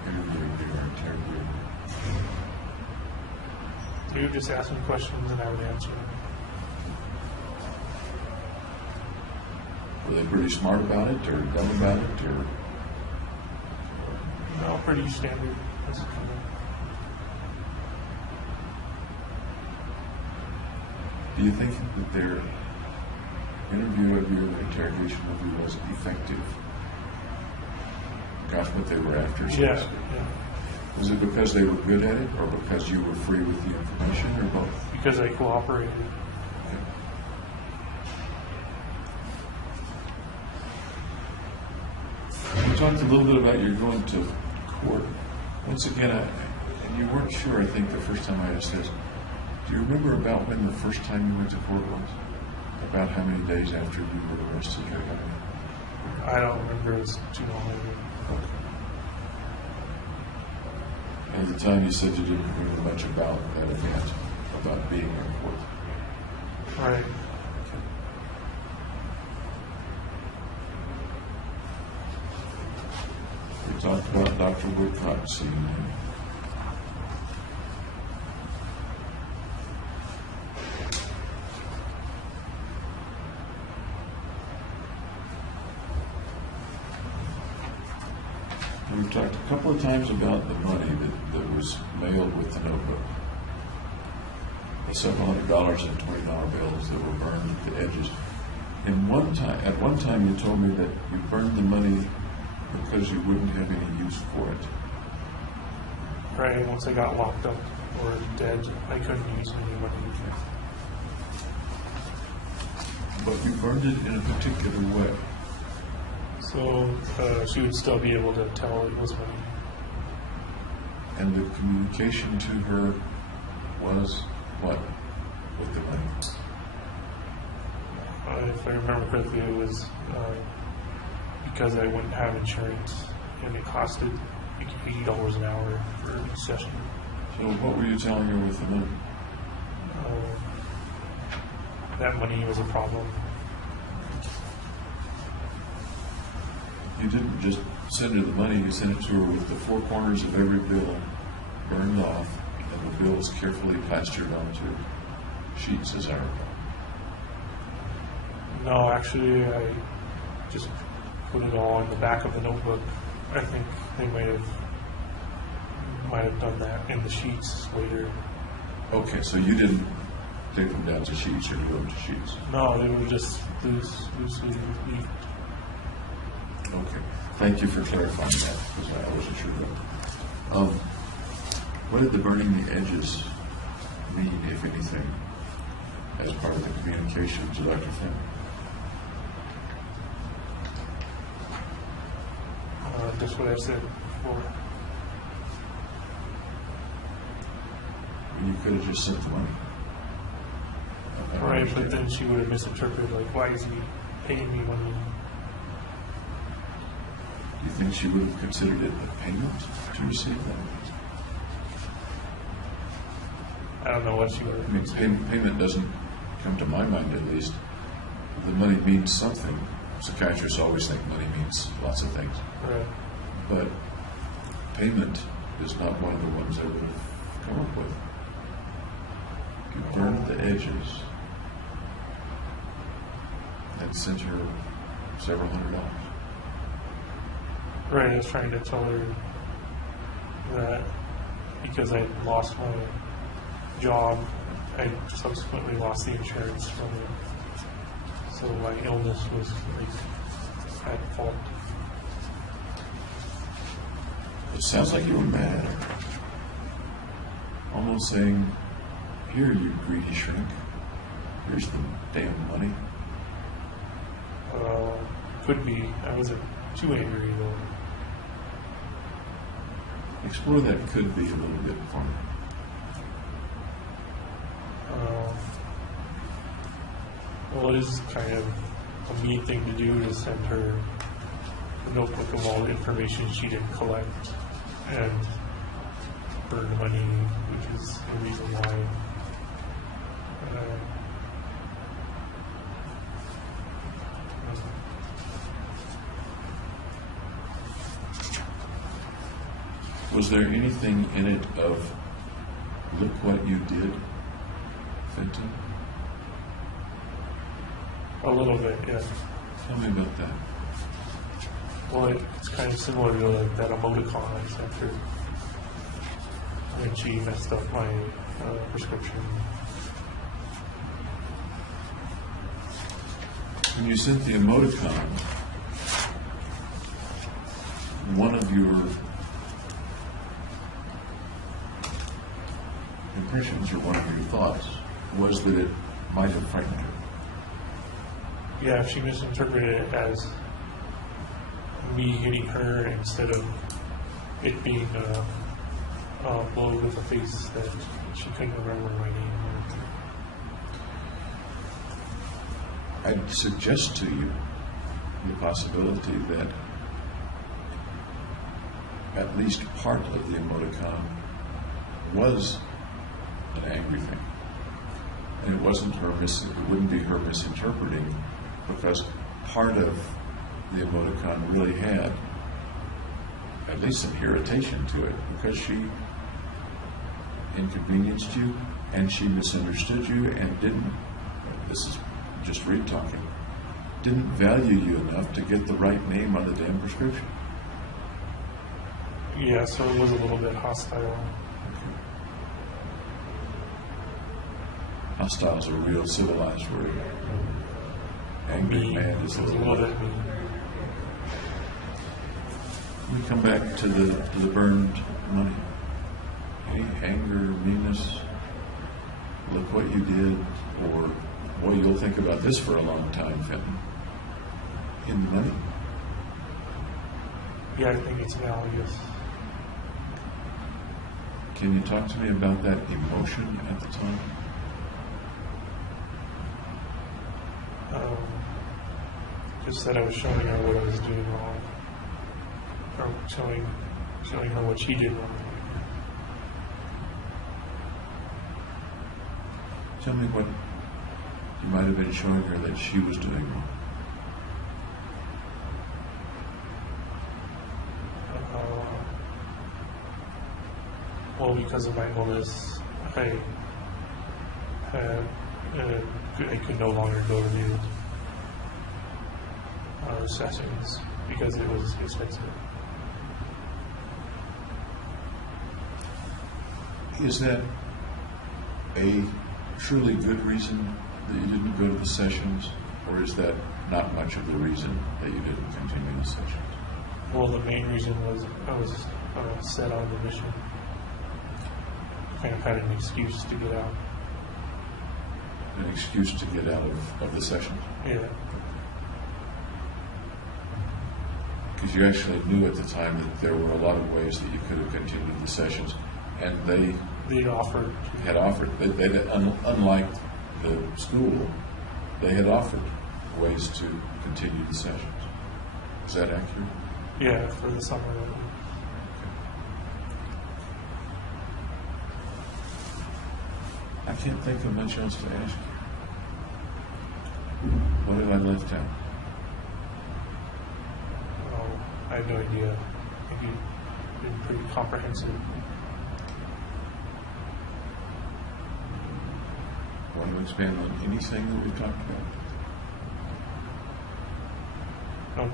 interviewing you or interrogating you? They would just ask me questions and I would answer them. Were they pretty smart about it or dumb about it or? No, pretty standard. Do you think that their interview of you or interrogation of you was effective? Got what they were after? So Yeah. Was it because they were good at it or because you were free with the information or both? Because I cooperated. Okay. You talked a little bit about your going to court. Once again, and you weren't sure, I think, the first time I asked this. Do you remember about when the first time you went to court was? About how many days after you were arrested or what? I don't remember. It was too long ago. At the time you said you didn't remember much about that event, about being in court. Right. We talked about Dr. Woodcock seeing you. We've talked a couple of times about the money that was mailed with the notebook. The $700 and $20 bills that were burned at the edges. At one time you told me that you burned the money because you wouldn't have any use for it. Right, once I got locked up or dead, I couldn't use any money. But you burned it in a particular way. So she would still be able to tell it was money. And the communication to her was what with the money? If I remember correctly, it was because I wouldn't have insurance, and it costed like $80 an hour for each session. So what were you telling her with the money? That money was a problem. You didn't just send her the money, you sent it to her with the four corners of every bill burned off, and the bills carefully plastered onto sheets, as I recall. No, actually, I just put it all in the back of the notebook. I think they might have done that in the sheets later. Okay, so you didn't take them down to sheets or glue them to sheets. No, they were just loosely leafed. Okay, thank you for clarifying that, because I wasn't sure about it. What did the burning the edges mean, if anything, as part of the communication to Dr. Finn? Just what I said before. You could have just sent the money. I don't Right, understand. but then she would have misinterpreted, like, why is he paying me money? Do you think she would have considered it a payment to receive that? I don't know what she would I have mean, considered. payment doesn't come to my mind, at least. The money means something. Psychiatrists always think money means lots of things. Right. But payment is not one of the ones I would have come up with. You burned the edges and sent her several $100s. Right, I was trying to tell her that because I lost my job, I subsequently lost the insurance from it. So my illness was like at fault. It sounds like you were mad at her. Almost saying, here, you greedy shrink. Here's the damn money. Could be. I wasn't too angry though. Explore that could be a little bit for me. Well, it is kind of a mean thing to do to send her a notebook of all the information she didn't collect and burn money, which is the reason why. Was there anything in it of, look what you did, Fenton? A little bit, yeah. Tell me about that. Well, it's kind of similar to like that emoticon I sent her when she messed up my prescription. When you sent the emoticon, one of your impressions or one of your thoughts was that it might have frightened her. Yeah, she misinterpreted it as me hitting her instead of it being a blow with the face that she couldn't remember my name. I'd suggest to you the possibility that at least part of the emoticon was an angry thing. And it wasn't her it wouldn't be her misinterpreting, because part of the emoticon really had at least some irritation to it, because she inconvenienced you and she misunderstood you and didn't, this is just Reid talking, didn't value you enough to get the right name on the damn prescription. Yeah, so it was a little bit hostile. Hostile is a real civilized word. Angry, Mean. mad is It was a little bit mean. We come back to the burned money. Any anger, meanness, look what you did, or boy, you'll think about this for a long time, Fenton. In the money. Yeah, I think it's analogous. Can you talk to me about that emotion at the time? Just that I was showing her what I was doing wrong, or showing her what she did wrong. Tell me what you might have been showing her that she was doing wrong. Well, because of my illness, I could no longer go to the sessions because it was expensive. Is that a truly good reason that you didn't go to the sessions, or is that not much of the reason that you didn't continue the sessions? Well, the main reason was I was set on the mission. Kind of had an excuse to get out. An excuse to get out of the sessions? Yeah. Because you actually knew at the time that there were a lot of ways that you could have continued the sessions, and they offered. had offered. Unlike the school, they had offered ways to continue the sessions. Is that accurate? Yeah, for the summer. I can't think of much else to ask you. What have I left out? I have no idea. Maybe been pretty comprehensive. Want to expand on anything that we've talked about? No,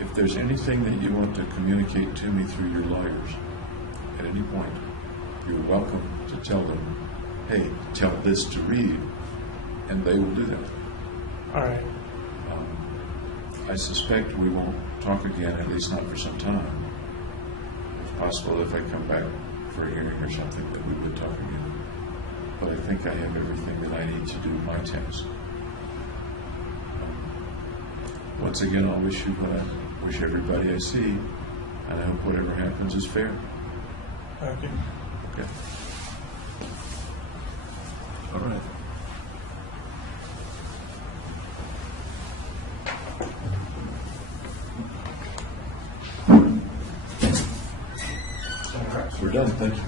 If there's anything that you want to communicate to me through your lawyers at any point, you're welcome to tell them, hey, tell this to Reid, and they will do that. all right. I suspect we won't talk again, at least not for some time. It's possible if I come back for a hearing or something that we would talk again. But I think I have everything that I need to do my task. Once again, I'll wish you what I wish everybody I see, and I hope whatever happens is fair. Okay. Okay. All right. We're done, thank you.